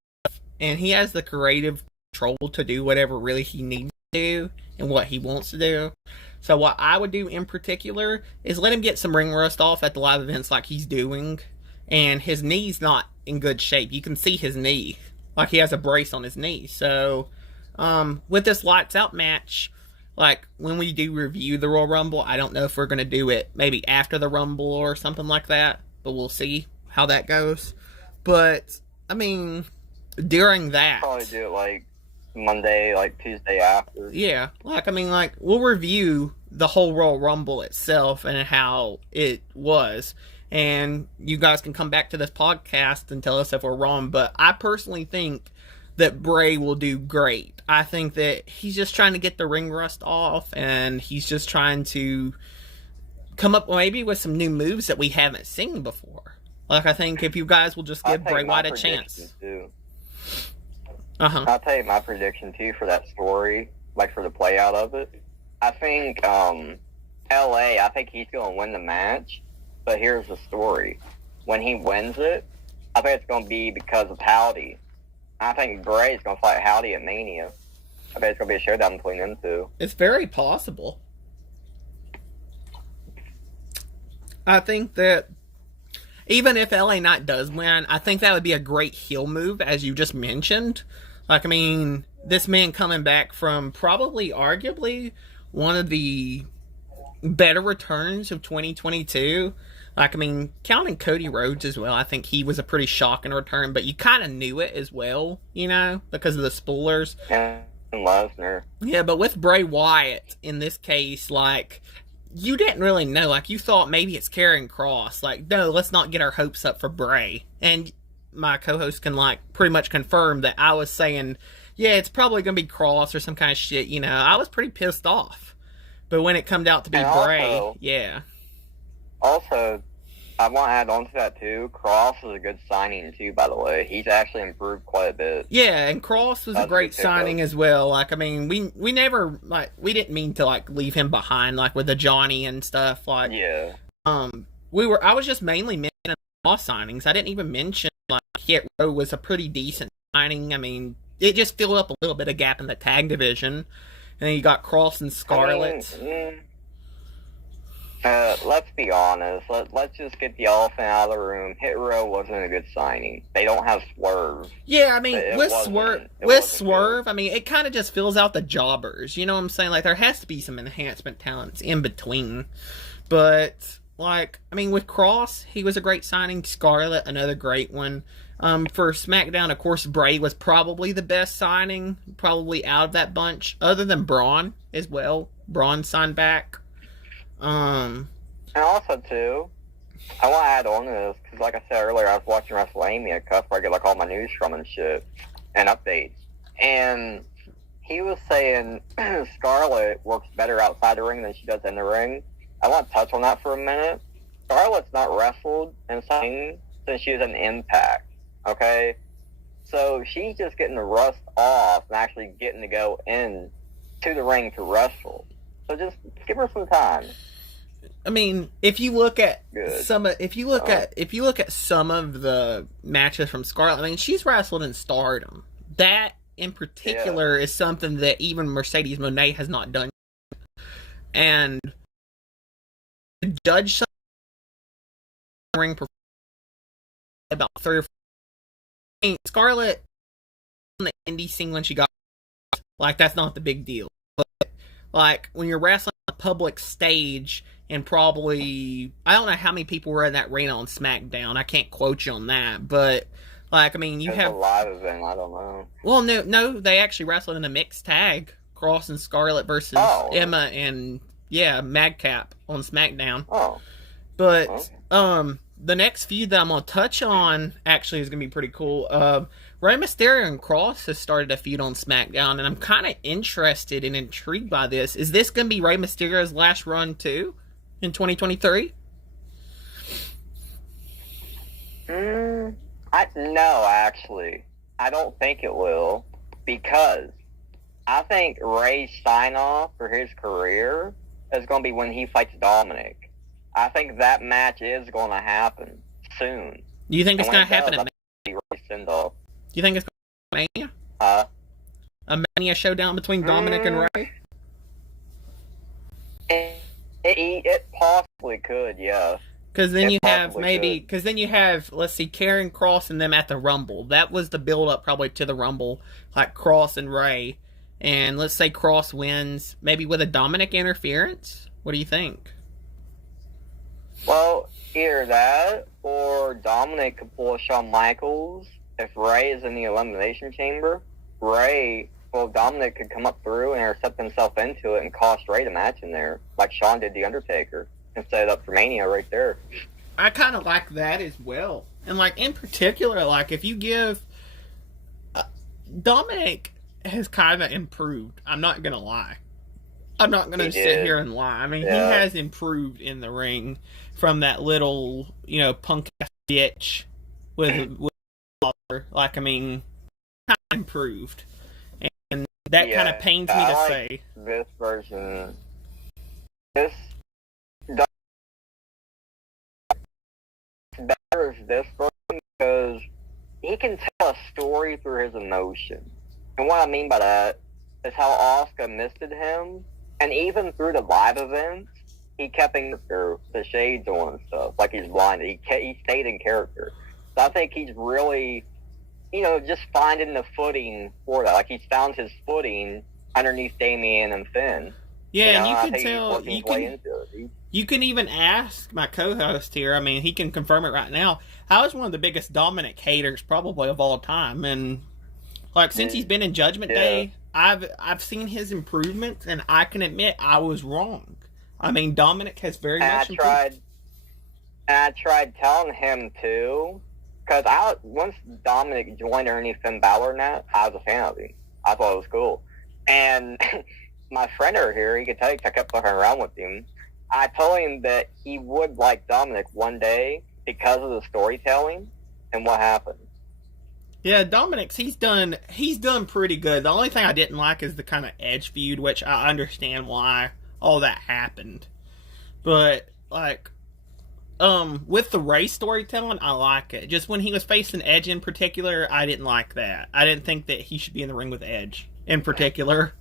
and he has the creative control to do whatever really he needs to do and what he wants to do. So what I would do in particular is let him get some ring rust off at the live events like he's doing. And his knee's not in good shape. You can see his knee. Like he has a brace on his knee. So with this Lights Out match, like when we do review the Royal Rumble, I don't know if we're going to do it maybe after the Rumble or something like that. But we'll see how that goes. But, I mean, during that... Probably do it like Monday, like Tuesday after. Yeah, like, I mean, like, we'll review the whole Royal Rumble itself and how it was, and you guys can come back to this podcast and tell us if we're wrong, but I personally think that Bray will do great. I think that he's just trying to get the ring rust off, and he's just trying to come up maybe with some new moves that we haven't seen before. Like, I think if you guys will just give Bray Wyatt a chance. Too. Uh-huh. I'll tell you my prediction, too, for that story, like for the play out of it. I think LA, I think he's going to win the match, but here's the story. When he wins it, I think it's going to be because of Howdy. I think Bray's going to fight Howdy at Mania. I bet it's going to be a showdown between them two. It's very possible. I think that even if LA Knight does win, I think that would be a great heel move, as you just mentioned. Like, I mean, this man coming back from probably, arguably, one of the better returns of 2022. Like, I mean, counting Cody Rhodes as well, I think he was a pretty shocking return, but you kind of knew it as well, you know, because of the spoilers. And Lesnar. Yeah, but with Bray Wyatt, in this case, like, you didn't really know. Like, you thought maybe it's Karrion Kross. Like, no, let's not get our hopes up for Bray. And my co-host can, like, pretty much confirm that I was saying, yeah, it's probably going to be Kross or some kind of shit, you know. I was pretty pissed off. But when it comes out to be Bray, yeah. Also, I want to add on to that, too. Kross is a good signing, too, by the way. He's actually improved quite a bit. Yeah, and Kross was a great signing as well. Like, I mean, we never, like, we didn't mean to, like, leave him behind, like, with the Johnny and stuff. Like, yeah. I was just mainly mentioning Raw signings. I didn't even mention, like, Hit Row was a pretty decent signing. I mean, it just filled up a little bit of gap in the tag division. And then you got Kross and Scarlett. Let's be honest. Let's just get the elephant out of the room. Hit Row wasn't a good signing. They don't have Swerve. Yeah, I mean, with Swerve, I mean, it kind of just fills out the jobbers. You know what I'm saying? Like, there has to be some enhancement talents in between. But, like, I mean, with Kross, he was a great signing. Scarlett, another great one. For SmackDown, of course, Bray was probably the best signing, probably out of that bunch, other than Braun as well. Braun signed back. And also, too, I want to add on to this, because like I said earlier, I was watching WrestleMania, because where I get, like, all my news from and shit, and updates. And he was saying Scarlett works better outside the ring than she does in the ring. I want to touch on that for a minute. Scarlett's not wrestled in something since she was an Impact. Okay? So she's just getting the rust off and actually getting to go in to the ring to wrestle. So just give her some time. I mean, if you look at some of the matches from Scarlett, I mean, she's wrestled in Stardom. That in particular is something that even Mercedes Moné has not done. And to judge some ring about 3 or 4. I mean, Scarlett on the indie scene when she got, like, that's not the big deal. But, like, when you're wrestling on a public stage and probably, I don't know how many people were in that arena on SmackDown. I can't quote you on that, but, like, I mean, you have a live event. I don't know. Well, no, they actually wrestled in a mixed tag, Kross and Scarlett versus Emma and Madcap on SmackDown. Oh, but the next feud that I'm gonna touch on actually is gonna be pretty cool. Rey Mysterio and Kross has started a feud on SmackDown, and I'm kind of interested and intrigued by this. Is this gonna be Rey Mysterio's last run too in 2023? No, actually, I don't think it will, because I think Ray's sign-off for his career is going to be when he fights Dominic. I think that match is going to happen soon. Do you think it's going to happen at Mania? Do you think it's going to Mania? A Mania showdown between Dominic and Ray? It possibly could, yeah. Because then you have let's see, Karrion Kross and them at the Rumble. That was the build-up probably to the Rumble, like Kross and Ray. And let's say Kross wins, maybe with a Dominic interference. What do you think? Well, either that, or Dominic could pull a Shawn Michaels. If Ray is in the Elimination Chamber, Dominic could come up through and intercept himself into it and cost Ray the match in there, like Shawn did The Undertaker, and set it up for Mania right there. I kind of like that as well. And, like, in particular, like, if you give... Dominic has kind of improved. I'm not going to lie. I'm not going to sit here and lie. I mean, he has improved in the ring from that little, punk-ass bitch with like, I mean, kind of improved. And that kind of pains me to say. This version... better is this version because he can tell a story through his emotion. And what I mean by that is how Asuka misted him, and even through the live events, he kept the shades on and stuff, like he's blind. He stayed in character. So I think he's really, just finding the footing for that. Like he's found his footing underneath Damien and Finn. Yeah, and you can tell. You can even ask my co-host here. I mean, he can confirm it right now. I was one of the biggest Dominic haters probably of all time, and like since he's been in Judgment Day, I've seen his improvements, and I can admit I was wrong. I mean, Dominic has very much improved. I tried telling him too, because once Dominic joined underneath Finn Balor, I was a fan of him. I thought it was cool, and my friend over here, he could tell you, I kept fucking around with him. I told him that he would like Dominic one day because of the storytelling, and what happened. Yeah, Dominic's he's done pretty good. The only thing I didn't like is the kind of Edge feud, which I understand why all that happened. But like with the Ray storytelling, I like it. Just when he was facing Edge in particular, I didn't like that. I didn't think that he should be in the ring with Edge in particular.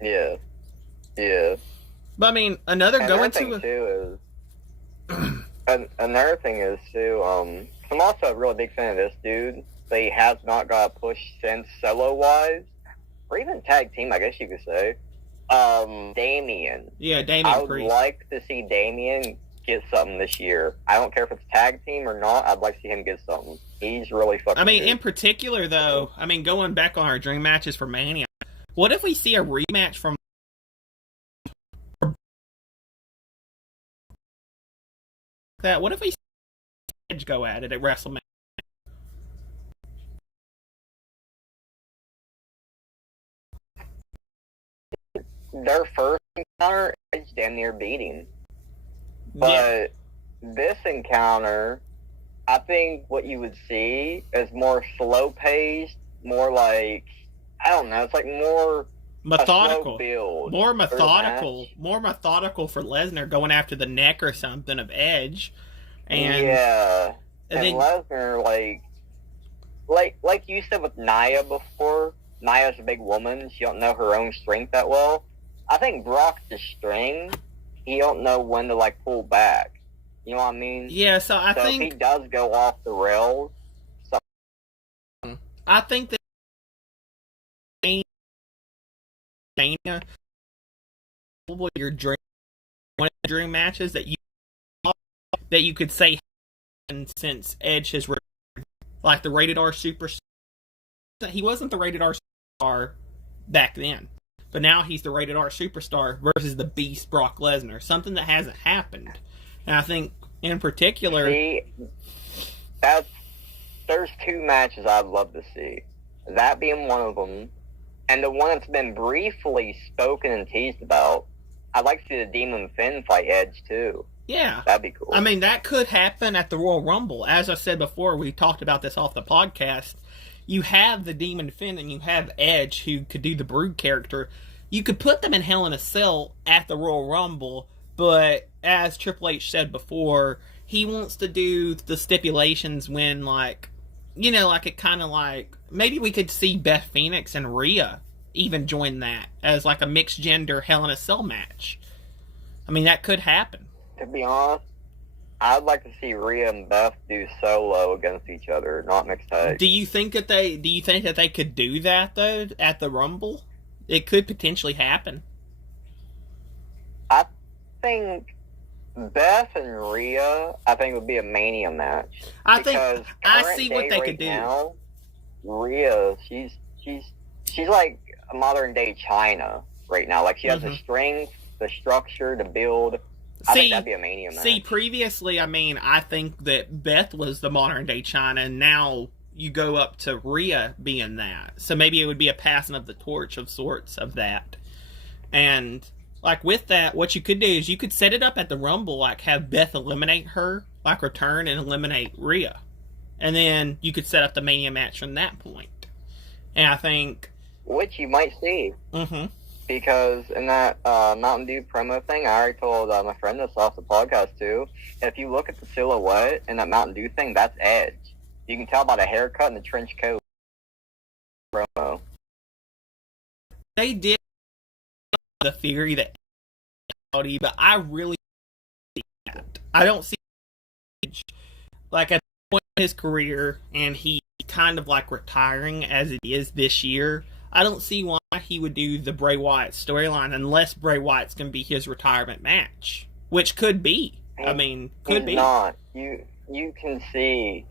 Yeah. But I mean, another thing is too, I'm also a really big fan of this dude. But he has not got a push since solo-wise, or even tag team, I guess you could say. Damien. Yeah, Damien I would Priest. like to see Damien get something this year. I don't care if it's tag team or not. I'd like to see him get something. He's really fucking good. In particular, though, going back on our dream matches for Mania, what if we see a rematch from that? What if we see Edge go at it at WrestleMania? Their first encounter, Edge damn near beat him. But this encounter, I think what you would see is more slow-paced, more like, I don't know, it's like more methodical build. More methodical for Lesnar going after the neck or something of Edge. And Lesnar, like you said with Nia before, Nia's a big woman. She don't know her own strength that well. I think Brock's the string. He don't know when to pull back. You know what I mean? Yeah. So I think if he does go off the rails, I think that Mania, your dream, one of the dream matches that you could say since Edge has returned, like the Rated R Superstar. He wasn't the Rated R Superstar back then, but now he's the Rated R Superstar versus the Beast Brock Lesnar. Something that hasn't happened, and I think in particular, there's two matches I'd love to see. That being one of them, and the one that's been briefly spoken and teased about. I'd like to see the Demon Finn fight Edge too. Yeah. That'd be cool. That could happen at the Royal Rumble. As I said before, we talked about this off the podcast. You have the Demon Finn and you have Edge, who could do the Brood character. You could put them in Hell in a Cell at the Royal Rumble, but as Triple H said before, he wants to do the stipulations when, it kind of maybe we could see Beth Phoenix and Rhea even join that as a mixed gender Hell in a Cell match. That could happen. To be honest, I'd like to see Rhea and Beth do solo against each other, not mixed tag. Do you think that they could do that though at the Rumble? It could potentially happen. I think Beth and Rhea, would be a Mania match. I see what they could do. Now, Rhea, she's like a modern day China right now. She has the strength, the structure to build. I think that'd be a Mania match. See, previously, I think that Beth was the modern day China, and now you go up to Rhea being that. So maybe it would be a passing of the torch of sorts of that. And with that, what you could do is you could set it up at the Rumble, have Beth eliminate her, return and eliminate Rhea. And then you could set up the Mania match from that point. And I think... Which you might see. Mm-hmm. Because in that Mountain Dew promo thing, I already told my friend this off the podcast too. If you look at the silhouette in that Mountain Dew thing, that's Edge. You can tell by the haircut and the trench coat. Promo. They did the theory that, but I really I don't see, like, at the point of his career, and he kind of like retiring as it is this year, I don't see why he would do the Bray Wyatt storyline unless Bray Wyatt's going to be his retirement match, which could be. I mean, could be. Not. You can see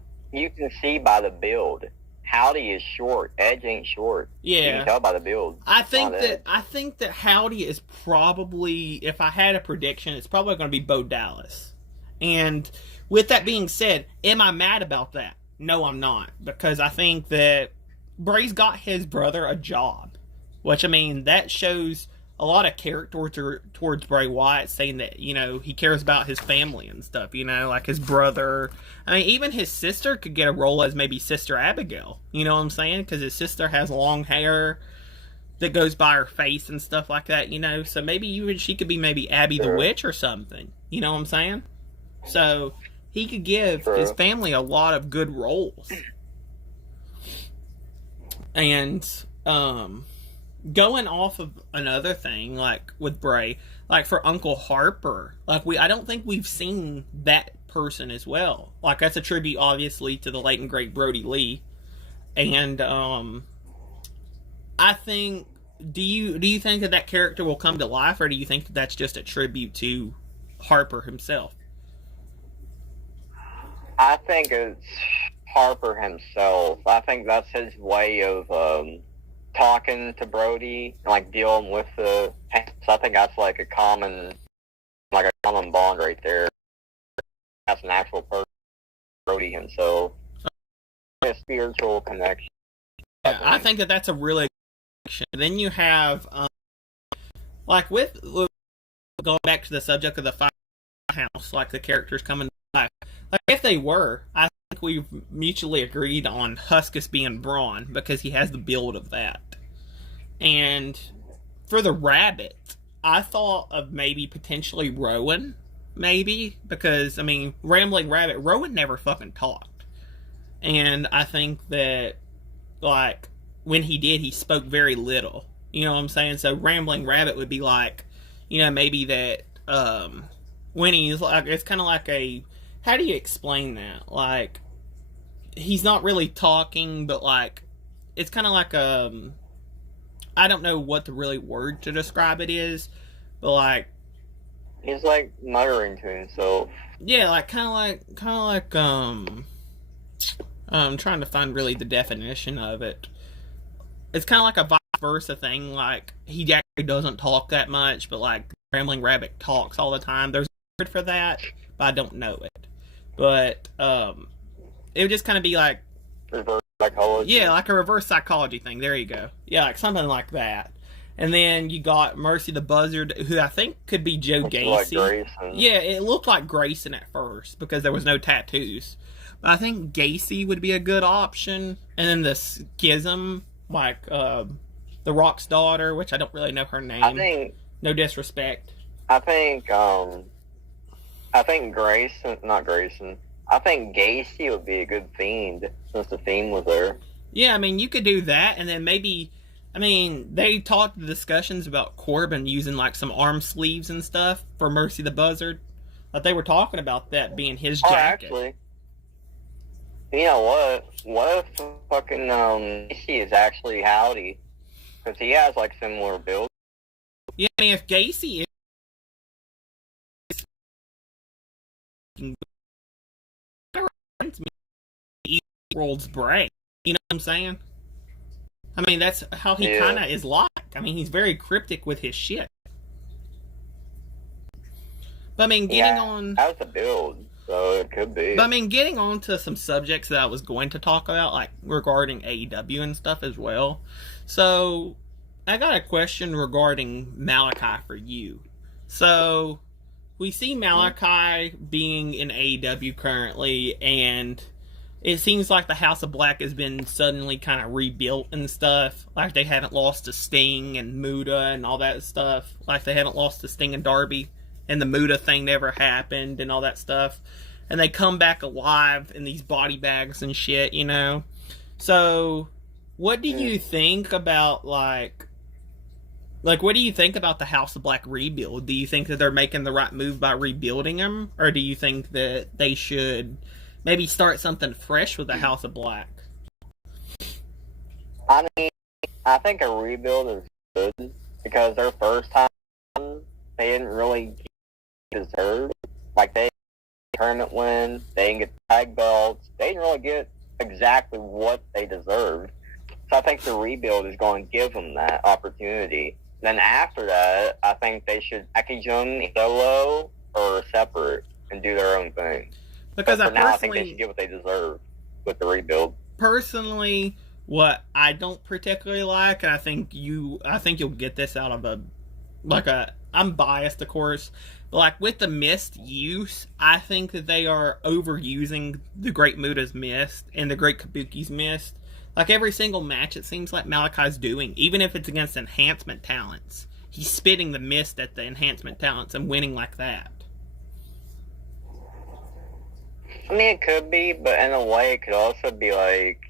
by the build. Howdy is short. Edge ain't short. Yeah, you can tell by the build. I think that Howdy is probably, if I had a prediction, it's probably going to be Bo Dallas. And with that being said, am I mad about that? No, I'm not, because I think that Bray's got his brother a job, which, I mean, that shows a lot of character towards Bray Wyatt, saying that, you know, he cares about his family and stuff, you know, like his brother. I mean, even his sister could get a role as maybe Sister Abigail, you know what I'm saying? Because his sister has long hair that goes by her face and stuff like that, you know, so maybe she could be maybe Abby the Witch or something, you know what I'm saying? So he could give his family a lot of good roles. And, going off of another thing, like with Bray, like for Uncle Harper, like I don't think we've seen that person as well. Like, that's a tribute, obviously, to the late and great Brody Lee. And I think, do you think that character will come to life, or do you think that that's just a tribute to Harper himself? I think it's Harper himself. I think that's his way of talking to Brody, like dealing with the. So I think that's like a common bond right there. That's an actual person, Brody himself. A spiritual connection. Yeah, I think that that's a really good connection. Then you have, like with going back to the subject of the firehouse, like the characters coming back. Like, if they were, I think we've mutually agreed on Huskus being Braun, because he has the build of that. And for the Rabbit, I thought of maybe potentially Rowan, maybe, because, I mean, Rambling Rabbit, Rowan never fucking talked. And I think that, like, when he did, he spoke very little. You know what I'm saying? So Rambling Rabbit would be like, you know, maybe that, when he's like, it's kind of like a, how do you explain that? Like, he's not really talking, but like, it's kind of like I don't know what the really word to describe it is, but like, he's like muttering to himself. Yeah, like kind of like I'm trying to find really the definition of it. It's kind of like a vice versa thing. Like, he actually doesn't talk that much, but like Rambling Rabbit talks all the time. There's a word for that, but I don't know it. But it would just kind of be like reverse psychology. Yeah, like a reverse psychology thing. There you go. Yeah, like something like that. And then you got Mercy the Buzzard, who I think could be Joe Gacy. Like yeah, it looked like Grayson at first because there was no tattoos. But I think Gacy would be a good option. And then the Schism, like the Rock's daughter, which I don't really know her name. I think, no disrespect. I think Grayson, not Grayson. I think Gacy would be a good Fiend, since the Fiend was there. Yeah, I mean, you could do that, and then maybe, I mean, they talked discussions about Corbin using, like, some arm sleeves and stuff for Mercy the Buzzard. Like, they were talking about that being his jacket. Actually, you know what? What if fucking Gacy is actually Howdy? Because he has, like, similar builds. Yeah, I mean, if Gacy is world's Bray. You know what I'm saying? I mean, that's how he kind of is like. I mean, he's very cryptic with his shit. But I mean, getting on... That's a build, so it could be. But I mean, getting on to some subjects that I was going to talk about, like regarding AEW and stuff as well. So, I got a question regarding Malachi for you. So, we see Malachi being in AEW currently, and it seems like the House of Black has been suddenly kind of rebuilt and stuff. Like, they haven't lost to Sting and Muta and all that stuff. Like, they haven't lost to Sting and Darby, and the Muta thing never happened and all that stuff. And they come back alive in these body bags and shit, you know? So, what do you think about, like, Like, what do you think about the House of Black rebuild? Do you think that they're making the right move by rebuilding them? Or do you think that they should maybe start something fresh with the House of Black? I mean, I think a rebuild is good because their first time, they didn't really deserve. Like, they tournament win, they didn't get tag belts, they didn't really get exactly what they deserved. So I think the rebuild is going to give them that opportunity. Then after that, I think they should package them solo or separate and do their own thing. Because but for now, I think they should get what they deserve with the rebuild. Personally, what I don't particularly like, and I think you'll get this out of I'm biased, of course, but like with the Mist use, I think that they are overusing the Great Muta's Mist and the Great Kabuki's Mist. Like every single match, it seems like Malachi's doing, even if it's against enhancement talents, he's spitting the Mist at the enhancement talents and winning like that. I mean, it could be, but in a way, it could also be like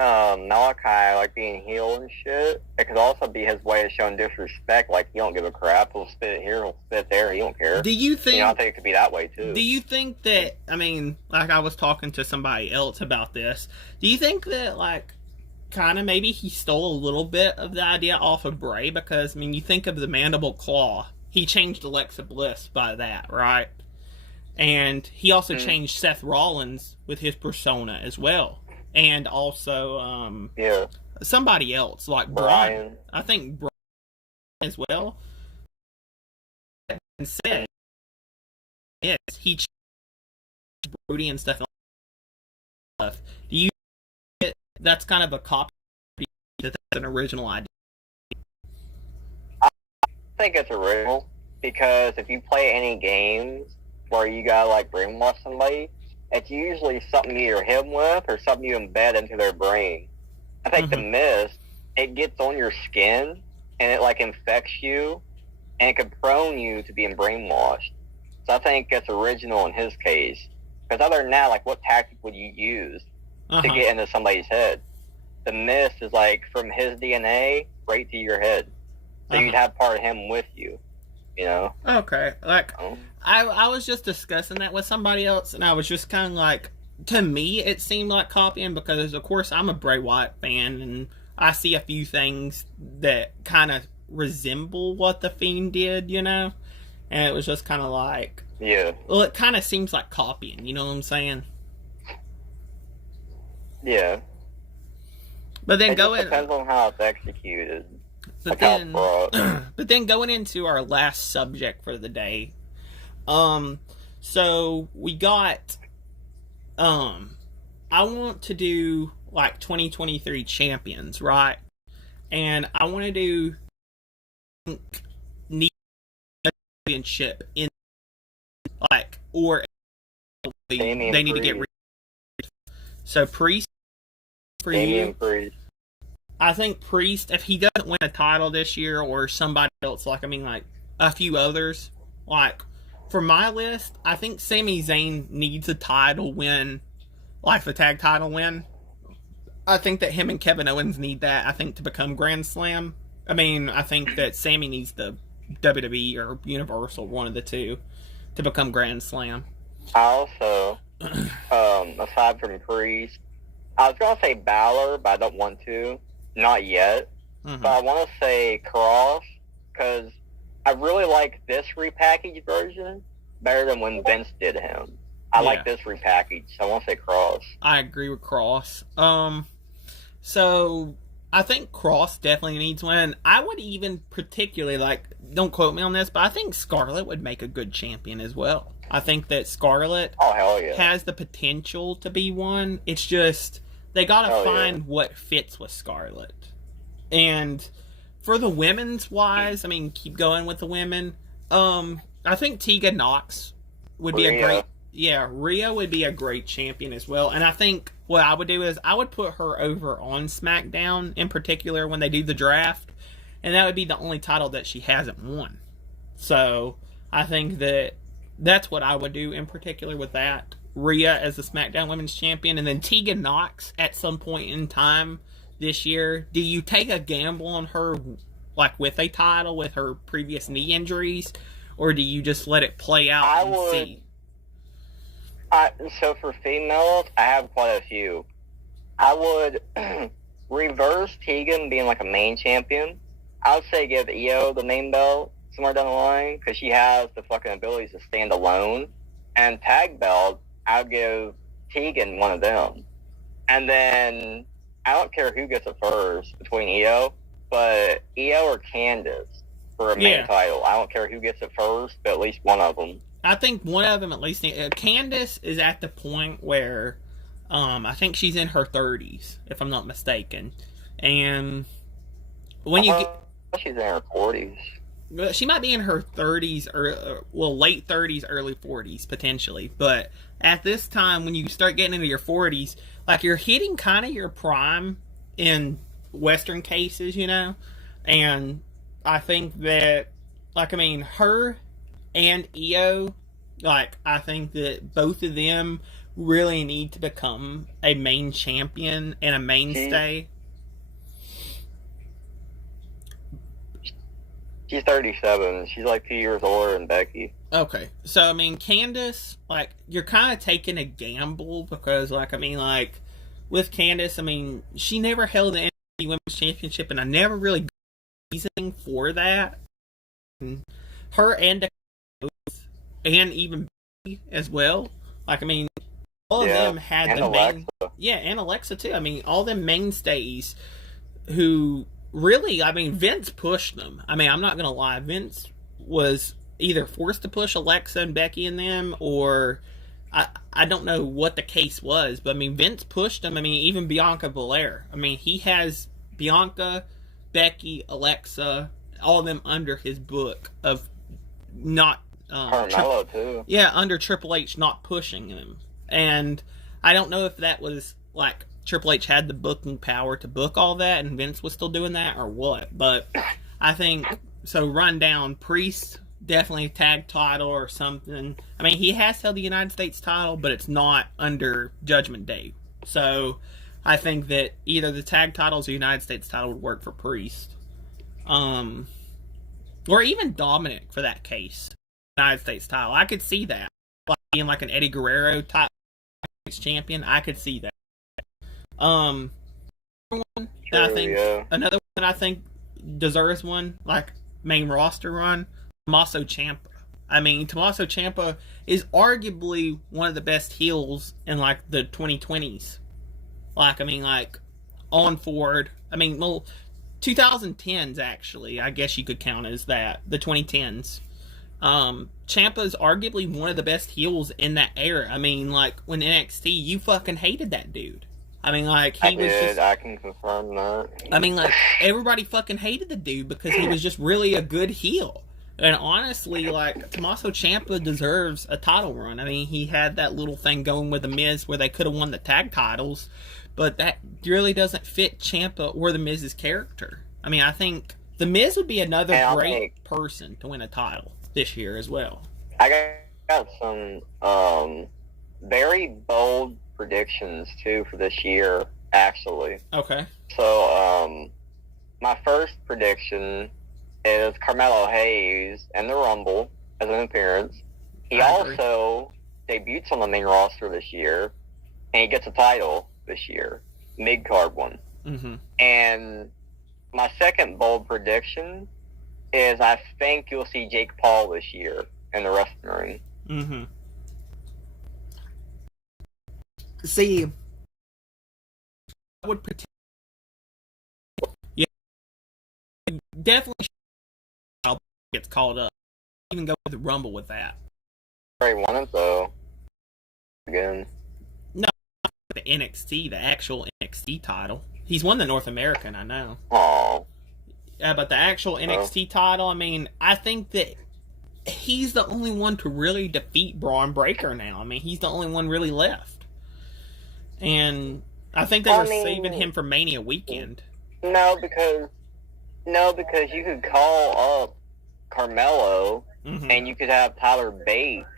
Malachi, like being heel and shit. It could also be his way of showing disrespect. Like, he don't give a crap. He'll spit it here, he'll spit it there. He don't care. Do you think? I think it could be that way too. Do you think that? I mean, like I was talking to somebody else about this. Do you think that, like, kind of maybe he stole a little bit of the idea off of Bray? Because I mean, you think of the Mandible Claw. He changed Alexa Bliss by that, right? And he also changed Seth Rollins with his persona as well. And also, somebody else, like Brian. I think Brian as well. And said, yes, he changed Brody and stuff. Do you think that's kind of a copy, that that's an original idea? I think it's original, because if you play any games where you gotta, like, brainwash somebody, it's usually something you either hit them with or something you embed into their brain. I think the Mist, it gets on your skin, and it, like, infects you, and it could prone you to being brainwashed. So I think it's original in his case. Because other than that, like, what tactic would you use to get into somebody's head? The Mist is, like, from his DNA right to your head. So you'd have part of him with you. You know? Okay. Like, I was just discussing that with somebody else, and I was just kind of like, to me, it seemed like copying, because, of course, I'm a Bray Wyatt fan, and I see a few things that kind of resemble what The Fiend did, you know? And it was just kind of like, well, it kind of seems like copying, you know what I'm saying? Yeah. But then depends on how it's executed. But then going into our last subject for the day, so we got, I want to do, like, 2023 champions, right? And I want to do championship in, like, or they need to get rid. So Priest for you. Priest. I think Priest, if he doesn't win a title this year, or somebody else, like, I mean, like, a few others, like, for my list, I think Sami Zayn needs a title win, like the tag title win. I think that him and Kevin Owens need that, I think, to become Grand Slam. I mean, I think that Sami needs the WWE or Universal, one of the two, to become Grand Slam. I also, aside from Priest, I was going to say Balor, but I don't want to. Not yet. But I want to say Cross, because I really like this repackaged version better than when Vince did him. I like this repackaged, so I want to say Cross. I agree with Cross. So I think Cross definitely needs one. I would even particularly, like, don't quote me on this, but I think Scarlett would make a good champion as well. I think that Scarlett has the potential to be one. It's just, they gotta find what fits with Scarlett. And for the women's wise, I mean, keep going with the women. I think Tegan Nox would be a great... Yeah, Rhea would be a great champion as well. And I think what I would do is I would put her over on SmackDown, in particular, when they do the draft. And that would be the only title that she hasn't won. So I think that that's what I would do in particular with that. Rhea as the SmackDown Women's Champion, and then Tegan Nox at some point in time this year. Do you take a gamble on her, like with a title with her previous knee injuries, or do you just let it play out see? So for females, I have quite a few. I would reverse Tegan being like a main champion. I would say give Io the main belt somewhere down the line because she has the fucking abilities to stand alone. And tag belt, I would give Tegan one of them. And then I don't care who gets it first between Io, but Io or Candice for a main title. I don't care who gets it first, but at least one of them. I think one of them at least. Candice is at the point where I think she's in her 30s, if I'm not mistaken. And when you get... She's in her 40s. She might be in her 30s, or late 30s, early 40s, potentially. But at this time, when you start getting into your 40s, like, you're hitting kind of your prime in Western cases, you know? And I think that, like, I mean, her and Io, like, I think that both of them really need to become a main champion and a mainstay. She's 37. She's like 2 years older than Becky. Okay. So, I mean, Candice, like, you're kind of taking a gamble because, like, I mean, like, with Candice, I mean, she never held the NXT Women's Championship, and I never really got reasoning for that. And her and even Becky as well. Like, I mean, all of them had the main... Yeah, and Alexa, too. I mean, all them mainstays who... Really, I mean, Vince pushed them. I mean, I'm not going to lie. Vince was either forced to push Alexa and Becky and them, or I don't know what the case was, but I mean, Vince pushed them. I mean, even Bianca Belair. I mean, he has Bianca, Becky, Alexa, all of them under his book of not... Carmella, too. Yeah, under Triple H not pushing them. And I don't know if that was, like... Triple H had the booking power to book all that, and Vince was still doing that, or what? But I think, so rundown, Priest, definitely tag title or something. I mean, he has held the United States title, but it's not under Judgment Day. So I think that either the tag titles or the United States title would work for Priest. Or even Dominic, for that case. United States title. I could see that. Like being like an Eddie Guerrero type champion, I could see that. Another one I think deserves one, like main roster run, Tommaso Ciampa. I mean, Tommaso Ciampa is arguably one of the best heels in like the 2020s. Like, I mean, like on forward. I mean, well, 2010s actually, I guess you could count as that. The 2010s. Ciampa is arguably one of the best heels in that era. I mean, like when NXT, you fucking hated that dude. I mean, like, he was just... I can confirm that. I mean, like, everybody fucking hated the dude because he was just really a good heel. And honestly, like, Tommaso Ciampa deserves a title run. I mean, he had that little thing going with The Miz where they could have won the tag titles, but that really doesn't fit Ciampa or The Miz's character. I mean, I think The Miz would be another great person to win a title this year as well. I got some very bold predictions too for this year, actually. Okay. So, my first prediction is Carmelo Hayes in the Rumble as an appearance. He also debuts on the main roster this year, and he gets a title this year, mid-card one. Mm-hmm. And my second bold prediction is I think you'll see Jake Paul this year in the wrestling ring. Mm-hmm. See, I would pretend. Yeah, definitely gets called up. Even go with the Rumble with that. He won it though. Again. No, the NXT, the actual NXT title. He's won the North American, I know. Oh. Yeah, but the actual NXT title, I mean, I think that he's the only one to really defeat Braun Breaker now. I mean, he's the only one really left. And I think they were saving him for Mania weekend. No, because you could call up Carmelo, and you could have Tyler Bates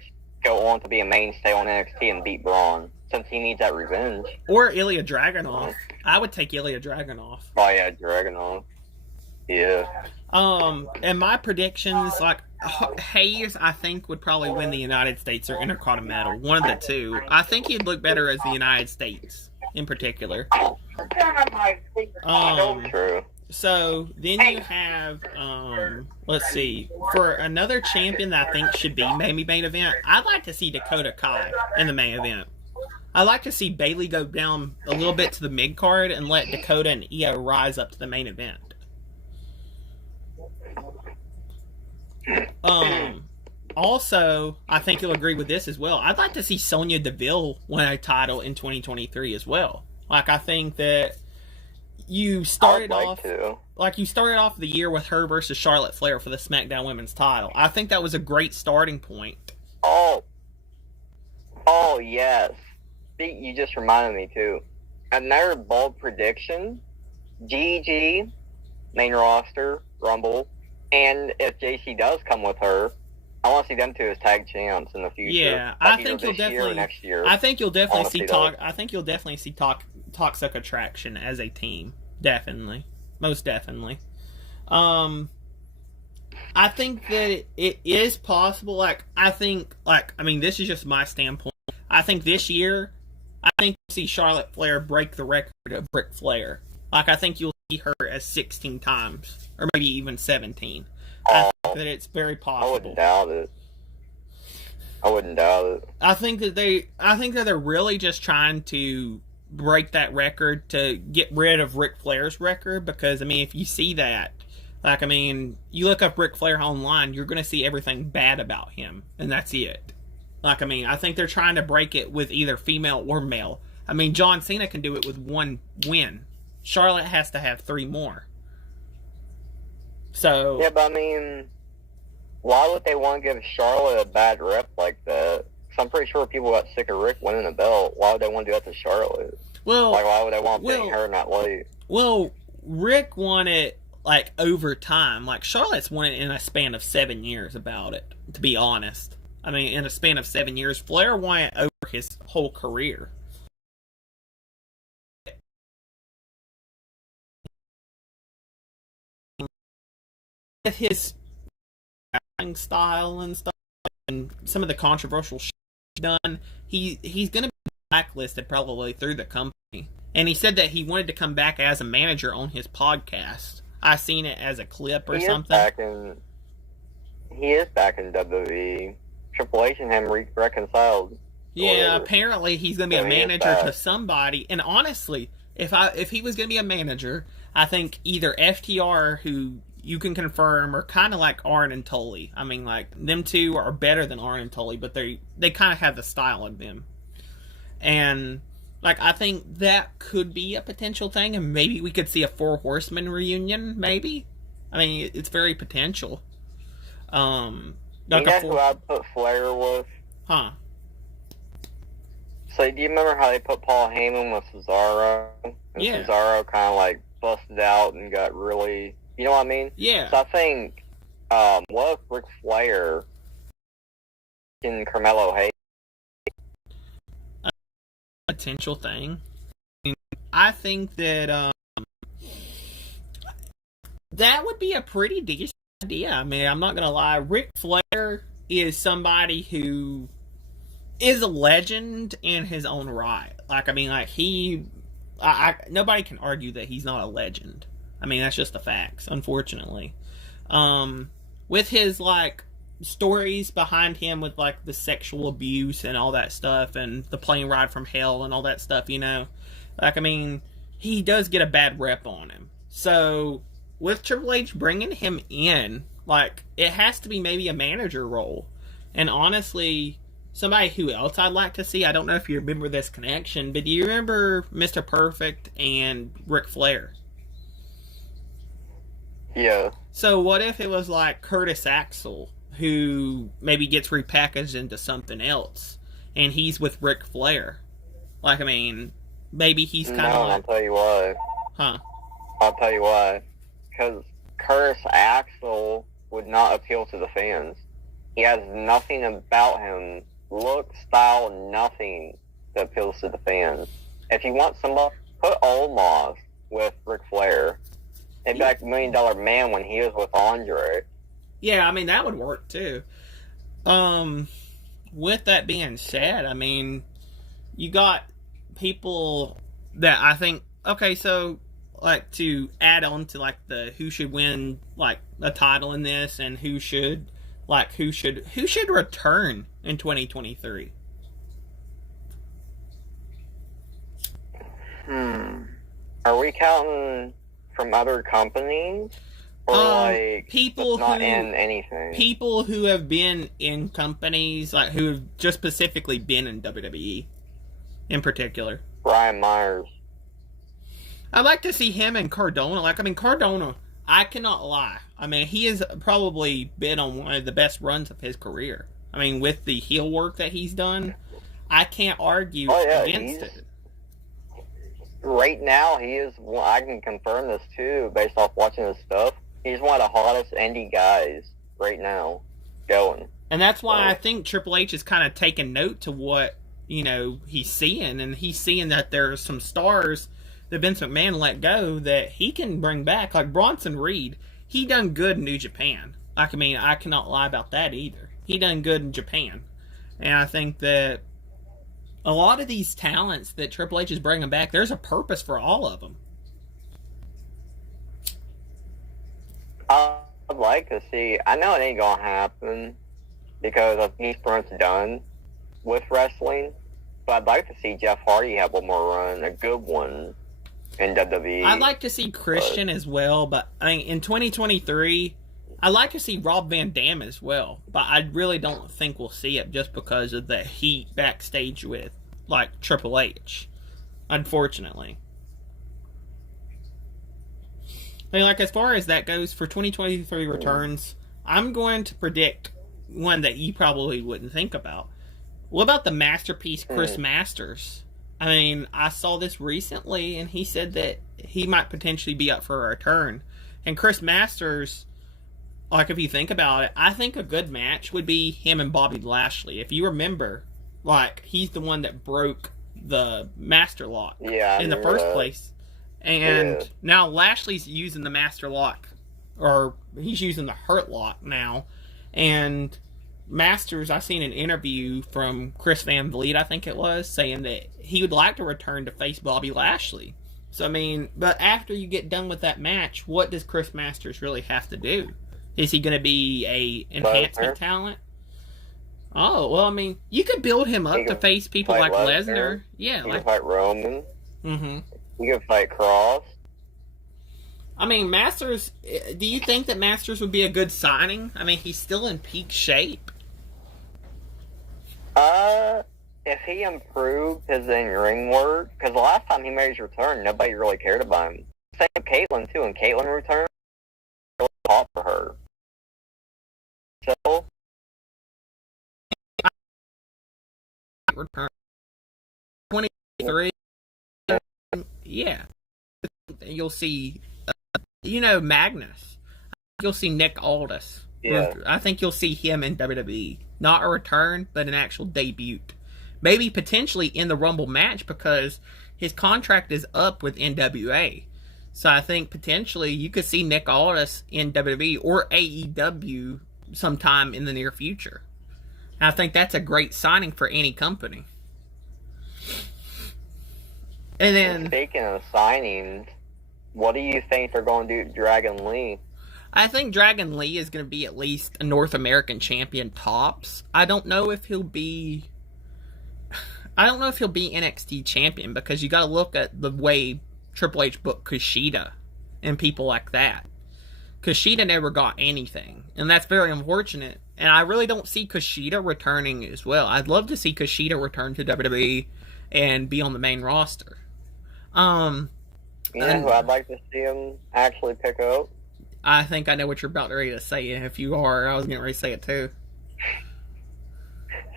go on to be a mainstay on NXT and beat Braun, since he needs that revenge. Or Ilya Dragunov. I would take Ilya Dragunov. Oh yeah, Dragunov. Yeah. And my predictions, like, Hayes, I think, would probably win the United States or Intercontinental. One of the two. I think he'd look better as the United States, in particular. True. So, then you have, let's see, for another champion that I think should be maybe main event, I'd like to see Dakota Kai in the main event. I'd like to see Bayley go down a little bit to the mid card and let Dakota and Io rise up to the main event. Also, I think you'll agree with this as well. I'd like to see Sonya Deville win a title in 2023 as well. Like, I think that you started off the year with her versus Charlotte Flair for the SmackDown Women's title. I think that was a great starting point. Oh yes. See, you just reminded me too. Another bold prediction: GG, main roster, Rumble. And if JC does come with her, I want to see them two as tag champs in the future. Yeah, I think you'll definitely. Next year. I think you'll definitely see talk. I think you'll definitely see Toxic Attraction as a team. Definitely, most definitely. I think that it is possible. I mean, this is just my standpoint. I think this year, I think you'll see Charlotte Flair break the record of Ric Flair. I think you'll see her as 16 times, or maybe even 17. I think that it's very possible. I wouldn't doubt it. I think that they're really just trying to break that record to get rid of Ric Flair's record, because, I mean, if you see that, you look up Ric Flair online, you're going to see everything bad about him, and that's it. I think they're trying to break it with either female or male. I mean, John Cena can do it with one win. Charlotte has to have 3 more. So yeah, but I mean, why would they want to give Charlotte a bad rep like that? Because I'm pretty sure people got sick of Rick winning the belt. Why would they want to do that to Charlotte? Well, why would they want to put her in that light? Well, Rick won it over time. Charlotte's won it in a span of 7 years. About it, to be honest. I mean, in a span of 7 years, Flair won it over his whole career. With his style and stuff, and some of the controversial shit he's done, he's going to be blacklisted probably through the company. And he said that he wanted to come back as a manager on his podcast. I seen it as a clip or something. He is back in WWE. Triple H and him reconciled. Yeah, apparently he's going to be a manager to somebody. And honestly, if he was going to be a manager, I think either FTR, who you can confirm, are kind of like Arn and Tully. I mean, them two are better than Arn and Tully, but they kind of have the style of them. And I think that could be a potential thing, and maybe we could see a 4 Horsemen reunion. Maybe, I mean, it's very potential. That's who I'd put Flair with. Huh. So, do you remember how they put Paul Heyman with Cesaro? And Cesaro kind of busted out and got really, you know what I mean? Yeah. So I think, what if Ric Flair and Carmelo Hayes? Potential thing. I think that that would be a pretty decent idea. I mean, I'm not gonna lie. Ric Flair is somebody who is a legend in his own right. Nobody can argue that he's not a legend. I mean, that's just the facts, unfortunately. With his stories behind him with the sexual abuse and all that stuff, and the plane ride from hell and all that stuff, he does get a bad rep on him. So with Triple H bringing him in, it has to be maybe a manager role. And honestly, somebody who else I'd like to see, I don't know if you remember this connection, but do you remember Mr. Perfect and Ric Flair? Yeah. So what if it was Curtis Axel, who maybe gets repackaged into something else, and he's with Ric Flair? Maybe he's kind of I'll tell you why. Huh? I'll tell you why. Because Curtis Axel would not appeal to the fans. He has nothing about him, look, style, nothing that appeals to the fans. If you want somebody, put Omos with Ric Flair. Maybe like $1 Million Man when he was with Andre. Yeah, I mean, that would work too. With that being said, I mean, you got people that I think, okay, so, like, to add on to, like, the who should win, like, a title in this and who should return in 2023? Are we counting from other companies? Or like people not who, in anything? People who have been in companies, like who have just specifically been in WWE in particular. Brian Myers. I'd like to see him and Cardona. Like, I mean, Cardona, I cannot lie. I mean, he has probably been on one of the best runs of his career. I mean, with the heel work that he's done, I can't argue against it. Right now, he is, I can confirm this too, based off watching his stuff. He's one of the hottest indie guys right now going. And that's why I think Triple H is kind of taking note to what, you know, he's seeing. And he's seeing that there are some stars that Vince McMahon let go that he can bring back. Like Bronson Reed, he done good in New Japan. Like, I mean, I cannot lie about that either. He done good in Japan. And I think that a lot of these talents that Triple H is bringing back, there's a purpose for all of them. I'd like to see, I know it ain't gonna happen because of East Front's done with wrestling, but I'd like to see Jeff Hardy have one more run, a good one in WWE. I'd like to see Christian as well, but I mean, in 2023, I'd like to see Rob Van Dam as well, but I really don't think we'll see it just because of the heat backstage with, like, Triple H, unfortunately. I mean, like, as far as that goes, for 2023 returns, I'm going to predict one that you probably wouldn't think about. What about the masterpiece Chris Masters? I mean, I saw this recently, and he said that he might potentially be up for a return. And Chris Masters, like, if you think about it, I think a good match would be him and Bobby Lashley. If you remember, like, he's the one that broke the Master Lock in the first place. And now Lashley's using the Master Lock, or he's using the Hurt Lock now. And Masters, I seen an interview from Chris Van Vliet, I think it was, saying that he would like to return to face Bobby Lashley. So, I mean, but after you get done with that match, what does Chris Masters really have to do? Is he going to be a enhancement talent? Oh, well, I mean, you could build him up to face people like Lesnar. Yeah, he can fight Roman. Mm-hmm. You can fight Cross. I mean, Masters, do you think that Masters would be a good signing? I mean, he's still in peak shape. If he improved his in-ring work, because the last time he made his return, nobody really cared about him. Same with Caitlyn, too, and Caitlyn returned, it was hot for her. So, return 23, yeah. You'll see, Magnus. You'll see Nick Aldis. Yeah. I think you'll see him in WWE. Not a return, but an actual debut. Maybe potentially in the Rumble match because his contract is up with NWA. So I think potentially you could see Nick Aldis in WWE or AEW sometime in the near future. I think that's a great signing for any company. And then, speaking of signings, what do you think they're going to do with Dragon Lee? I think Dragon Lee is going to be at least a North American champion tops. I don't know if he'll be NXT champion because you got to look at the way Triple H booked Kushida and people like that. Kushida never got anything, and that's very unfortunate. And I really don't see Kushida returning as well. I'd love to see Kushida return to WWE and be on the main roster. Who I'd like to see him actually pick up? I think I know what you're about ready to say. And if you are, I was getting ready to say it too.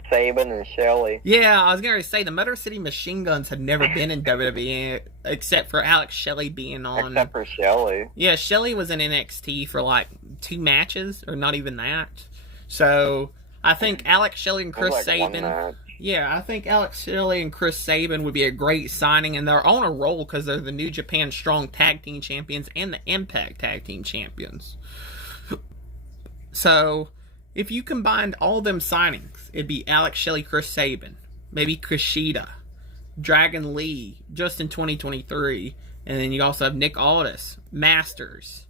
Sabin and Shelley. Yeah, I was going to say the Motor City Machine Guns had never been in WWE except for Alex Shelley being on. Except for Shelley. Yeah, Shelley was in NXT for like 2 matches, or not even that. So I think Alex Shelley and Chris Sabin. Yeah, I think Alex Shelley and Chris Sabin would be a great signing, and they're on a roll because they're the New Japan Strong Tag Team Champions and the Impact Tag Team Champions. So, if you combined all them signings, it'd be Alex Shelley, Chris Sabin, maybe Kushida, Dragon Lee, just in 2023, and then you also have Nick Aldis, Masters,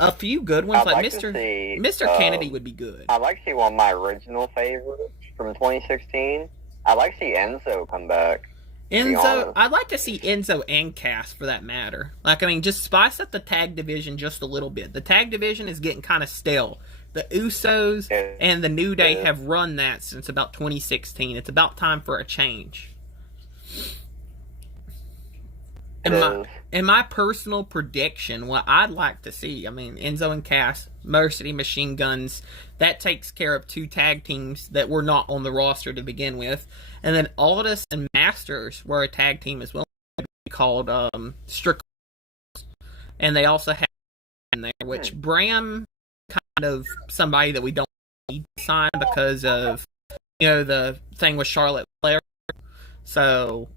a few good ones, like Mr. Kennedy would be good. I'd like to see one of my original favorites from 2016. I'd like to see Enzo come back. Enzo, I'd like to see Enzo and Cass for that matter. Like, I mean, just spice up the tag division just a little bit. The tag division is getting kind of stale. The Usos and the New Day have run that since about 2016. It's about time for a change. In my personal prediction, what I'd like to see, I mean, Enzo and Cass, Mercy Machine Guns, that takes care of 2 tag teams that were not on the roster to begin with. And then Aldis and Masters were a tag team as well, called Strickland. And they also have in there, which Bram kind of somebody that we don't need to sign because of, you know, the thing with Charlotte Flair. So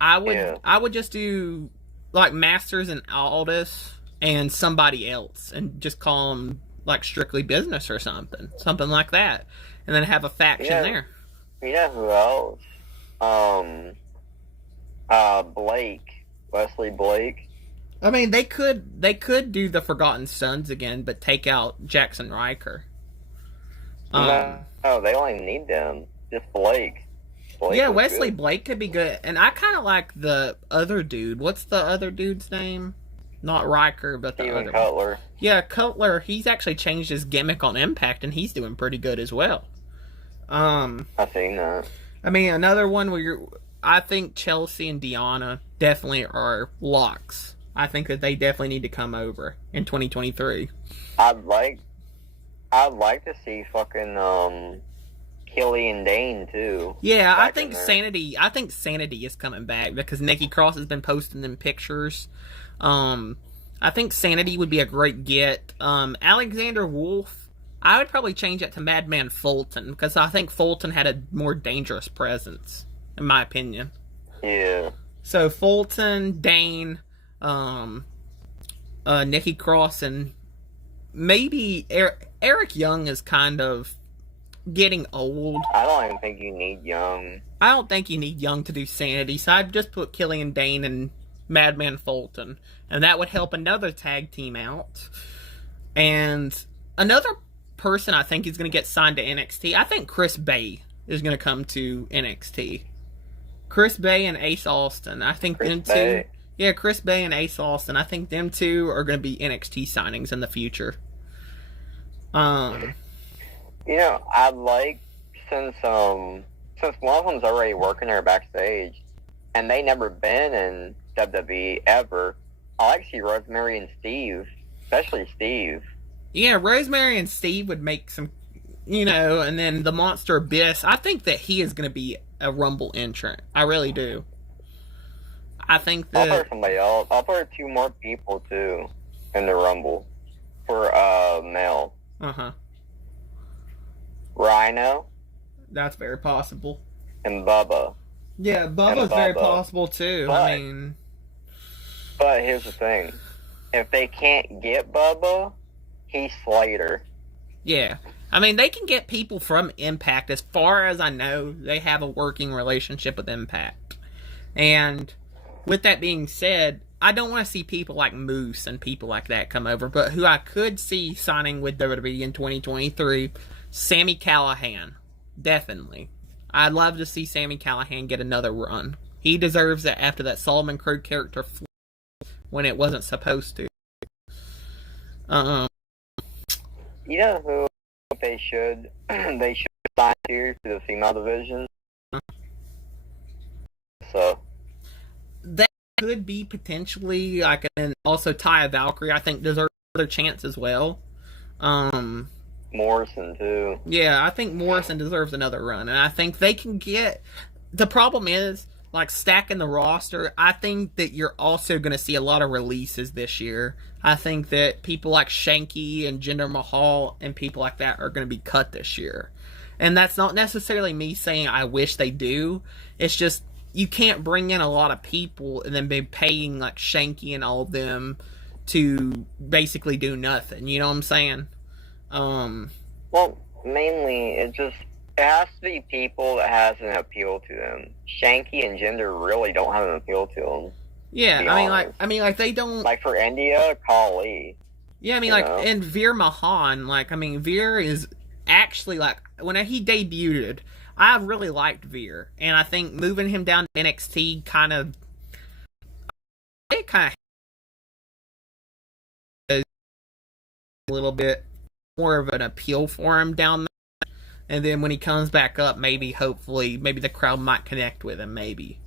I would just do like Masters and Aldis and somebody else and just call them like Strictly Business or something like that, and then have a faction there. You know who else? Wesley Blake. I mean, they could do the Forgotten Sons again, but take out Jackson Riker. No, they only need them. Just Blake. Yeah, Wesley Blake could be good. And I kind of like the other dude. What's the other dude's name? Not Riker, but the other Cutler. One. Yeah, Cutler. He's actually changed his gimmick on Impact, and he's doing pretty good as well. I've seen that. I mean, another one where I think Chelsea and Deanna definitely are locks. I think that they definitely need to come over in 2023. I'd like to see fucking Killian Dane too. Yeah, I think Sanity is coming back because Nikki Cross has been posting them pictures. I think Sanity would be a great get. Alexander Wolf, I would probably change that to Madman Fulton because I think Fulton had a more dangerous presence, in my opinion. Yeah. So Fulton, Dane, Nikki Cross, and maybe Eric Young is kind of getting old. I don't even think you need Young. I don't think you need Young to do Sanity, so I'd just put Killian Dane and Madman Fulton, and that would help another tag team out. And another person I think is going to get signed to NXT, I think Chris Bay is going to come to NXT. Chris Bay and Ace Austin, I think them two. Yeah, Chris Bay and Ace Austin, I think them two are going to be NXT signings in the future. You know, I'd like, since one of them's already working there backstage, and they never been in WWE ever, I like to see Rosemary and Steve, especially Steve. Yeah, Rosemary and Steve would make some, you know, and then the Monster Abyss, I think that he is going to be a Rumble entrant. I really do. I think that... I'll put somebody else. I'll put 2 more people, too, in the Rumble for male. Uh-huh. Rhino. That's very possible. And Bubba. Yeah, Bubba's very possible too. But here's the thing. If they can't get Bubba, he's Slater. Yeah. I mean, they can get people from Impact. As far as I know, they have a working relationship with Impact. And with that being said, I don't want to see people like Moose and people like that come over. But who I could see signing with WWE in 2023... Sami Callihan. Definitely. I'd love to see Sami Callihan get another run. He deserves it after that Solomon Crow character when it wasn't supposed to. You know who they should sign here to the female division? So that could be potentially like, and also Taya Valkyrie I think deserves another chance as well. Morrison too. Yeah, I think Morrison deserves another run, and I think they can get. The problem is, like stacking the roster, I think that you're also going to see a lot of releases this year. I think that people like Shanky and Jinder Mahal and people like that are going to be cut this year. And that's not necessarily me saying I wish they do. It's just you can't bring in a lot of people and then be paying like Shanky and all of them to basically do nothing. You know what I'm saying? Well, mainly it has to be people that has an appeal to them. Shanky and Jinder really don't have an appeal to them. Yeah, I mean, like they don't like for India, Kali. Yeah, I mean, like, and Veer Mahan, like, I mean, Veer is actually, like, when he debuted, I really liked Veer, and I think moving him down to NXT it kind of a little bit more of an appeal for him down there, and then when he comes back up, hopefully, the crowd might connect with him, maybe.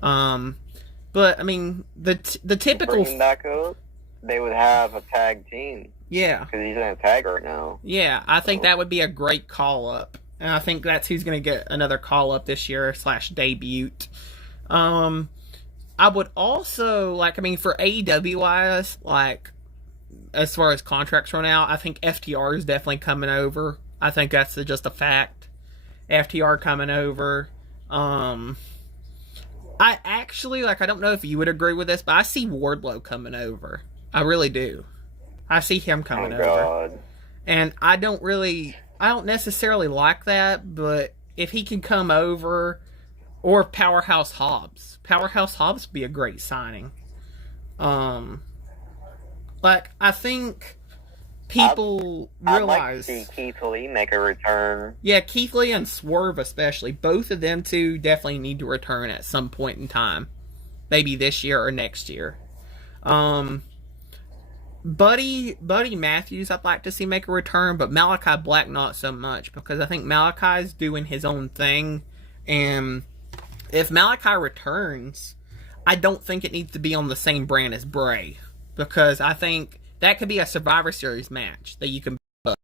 But, I mean, the typical... Bring him back up, they would have a tag team. Yeah. Because he's in a tag right now. Yeah, I think that would be a great call-up. And I think that's who's going to get another call-up this year / debut. I would also, like, I mean, for AEW-wise, like, as far as contracts run out, I think FTR is definitely coming over. I think that's just a fact. FTR coming over. I actually, like, I don't know if you would agree with this, but I see Wardlow coming over. I really do. I see him coming over. And I don't necessarily like that, but if he can come over, or Powerhouse Hobbs. Powerhouse Hobbs would be a great signing. Like, I think people realize... I'd like to see Keith Lee make a return. Yeah, Keith Lee and Swerve especially. Both of them two definitely need to return at some point in time. Maybe this year or next year. Buddy Matthews I'd like to see make a return, but Malachi Black not so much, because I think Malachi's doing his own thing, and if Malachi returns, I don't think it needs to be on the same brand as Bray, because I think that could be a Survivor Series match that you can put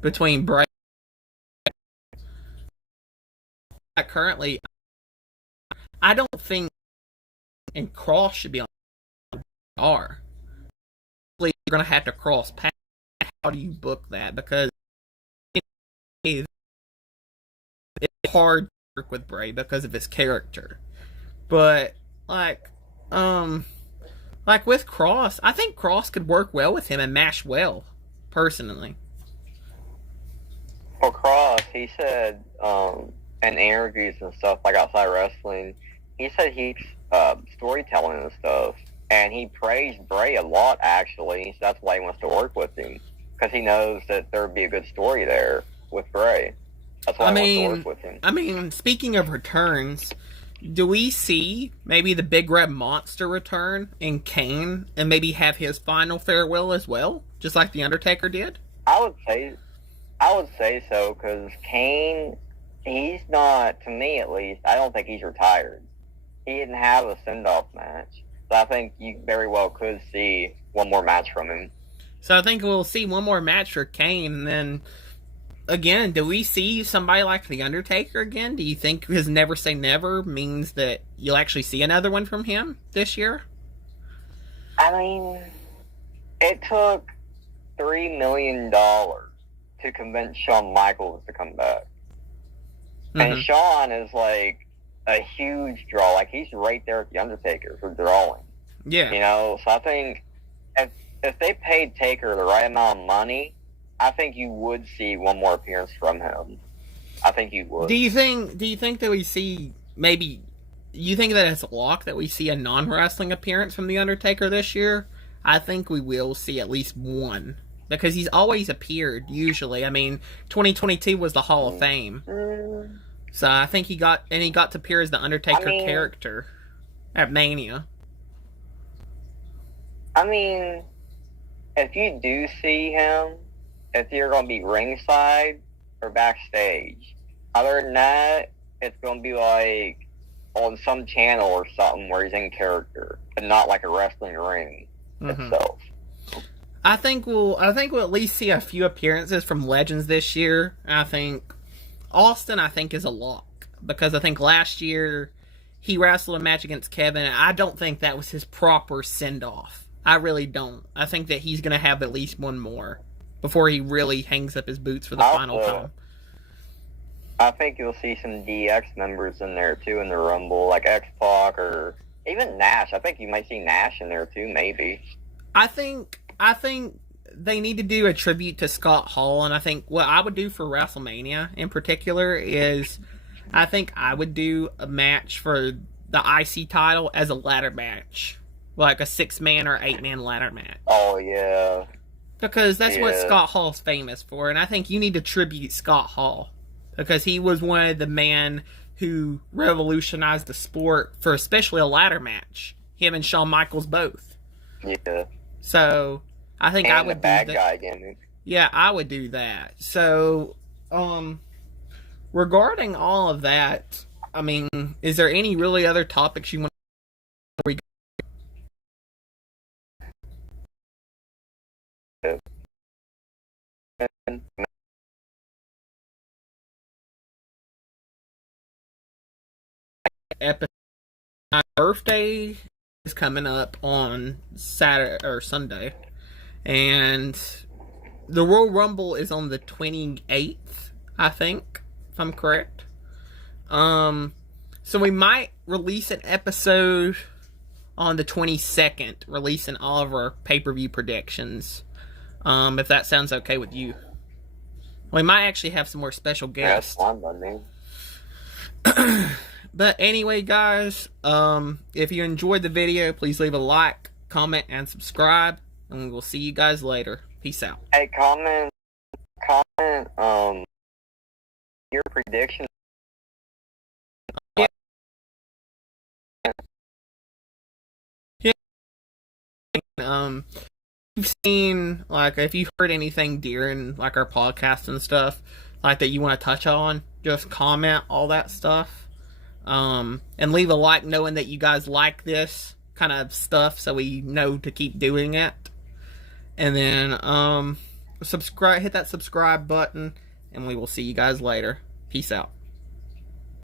between Bray. Currently, I don't think and Cross should be on R. You're going to have to cross paths. How do you book that? Because it's hard to work with Bray because of his character. But like with Cross, I think Cross could work well with him and mash well, personally. Well, Cross, he said in interviews and stuff, like outside wrestling, he said he's storytelling and stuff. And he praised Bray a lot, actually. So that's why he wants to work with him. Because he knows that there would be a good story there with Bray. That's why he wants to work with him. I mean, speaking of returns, do we see maybe the Big Red Monster return in Kane and maybe have his final farewell as well? Just like The Undertaker did? I would say so, because Kane, he's not, to me at least, I don't think he's retired. He didn't have a send-off match. So I think you very well could see one more match from him. So I think we'll see one more match for Kane, and then, again, do we see somebody like The Undertaker again? Do you think his Never Say Never means that you'll actually see another one from him this year? I mean, it took $3 million to convince Shawn Michaels to come back. Mm-hmm. And Shawn is like a huge draw. Like, he's right there with The Undertaker for drawing. Yeah. You know, so I think if they paid Taker the right amount of money, I think you would see one more appearance from him. I think you would. Do you think that we see maybe... You think that it's a lock that we see a non-wrestling appearance from The Undertaker this year? I think we will see at least one. Because he's always appeared, usually. I mean, 2022 was the Hall of Fame. So I think he got to appear as the Undertaker character at Mania. I mean, if you do see him, if you're going to be ringside or backstage, other than that, it's going to be like on some channel or something where he's in character, but not like a wrestling ring itself. I think we'll at least see a few appearances from Legends this year. I think Austin, is a lock, because I think last year he wrestled a match against Kevin, and I don't think that was his proper send-off. I really don't. I think that he's going to have at least one more before he really hangs up his boots for the final time. I think you'll see some DX members in there, too, in the Rumble, like X-Pac or even Nash. I think you might see Nash in there, too, maybe. I think they need to do a tribute to Scott Hall, and I think what I would do for WrestleMania in particular is I think I would do a match for the IC title as a ladder match. Like a 6-man or 8-man ladder match. Oh, yeah. Because that's what Scott Hall's famous for, and I think you need to tribute Scott Hall. Because he was one of the men who revolutionized the sport for especially a ladder match. Him and Shawn Michaels both. Yeah. So, I think I would do that. And the bad guy again. Yeah, I would do that. So, regarding all of that, I mean, is there any really other topics you want to episode? My birthday is coming up on Saturday or Sunday, and the Royal Rumble is on the 28th, I think, if I'm correct. So we might release an episode on the 22nd, releasing all of our pay-per-view predictions, if that sounds okay with you. We might actually have some more special guests. Yeah, that's fine by me. But anyway, guys, if you enjoyed the video, please leave a like, comment, and subscribe, and we'll see you guys later. Peace out. Hey, comment, your prediction. You've seen, like, if you've heard anything during, like, our podcast and stuff, like, that you want to touch on, just comment all that stuff. And leave a like knowing that you guys like this kind of stuff so we know to keep doing it. And then, subscribe, hit that subscribe button, and we will see you guys later. Peace out.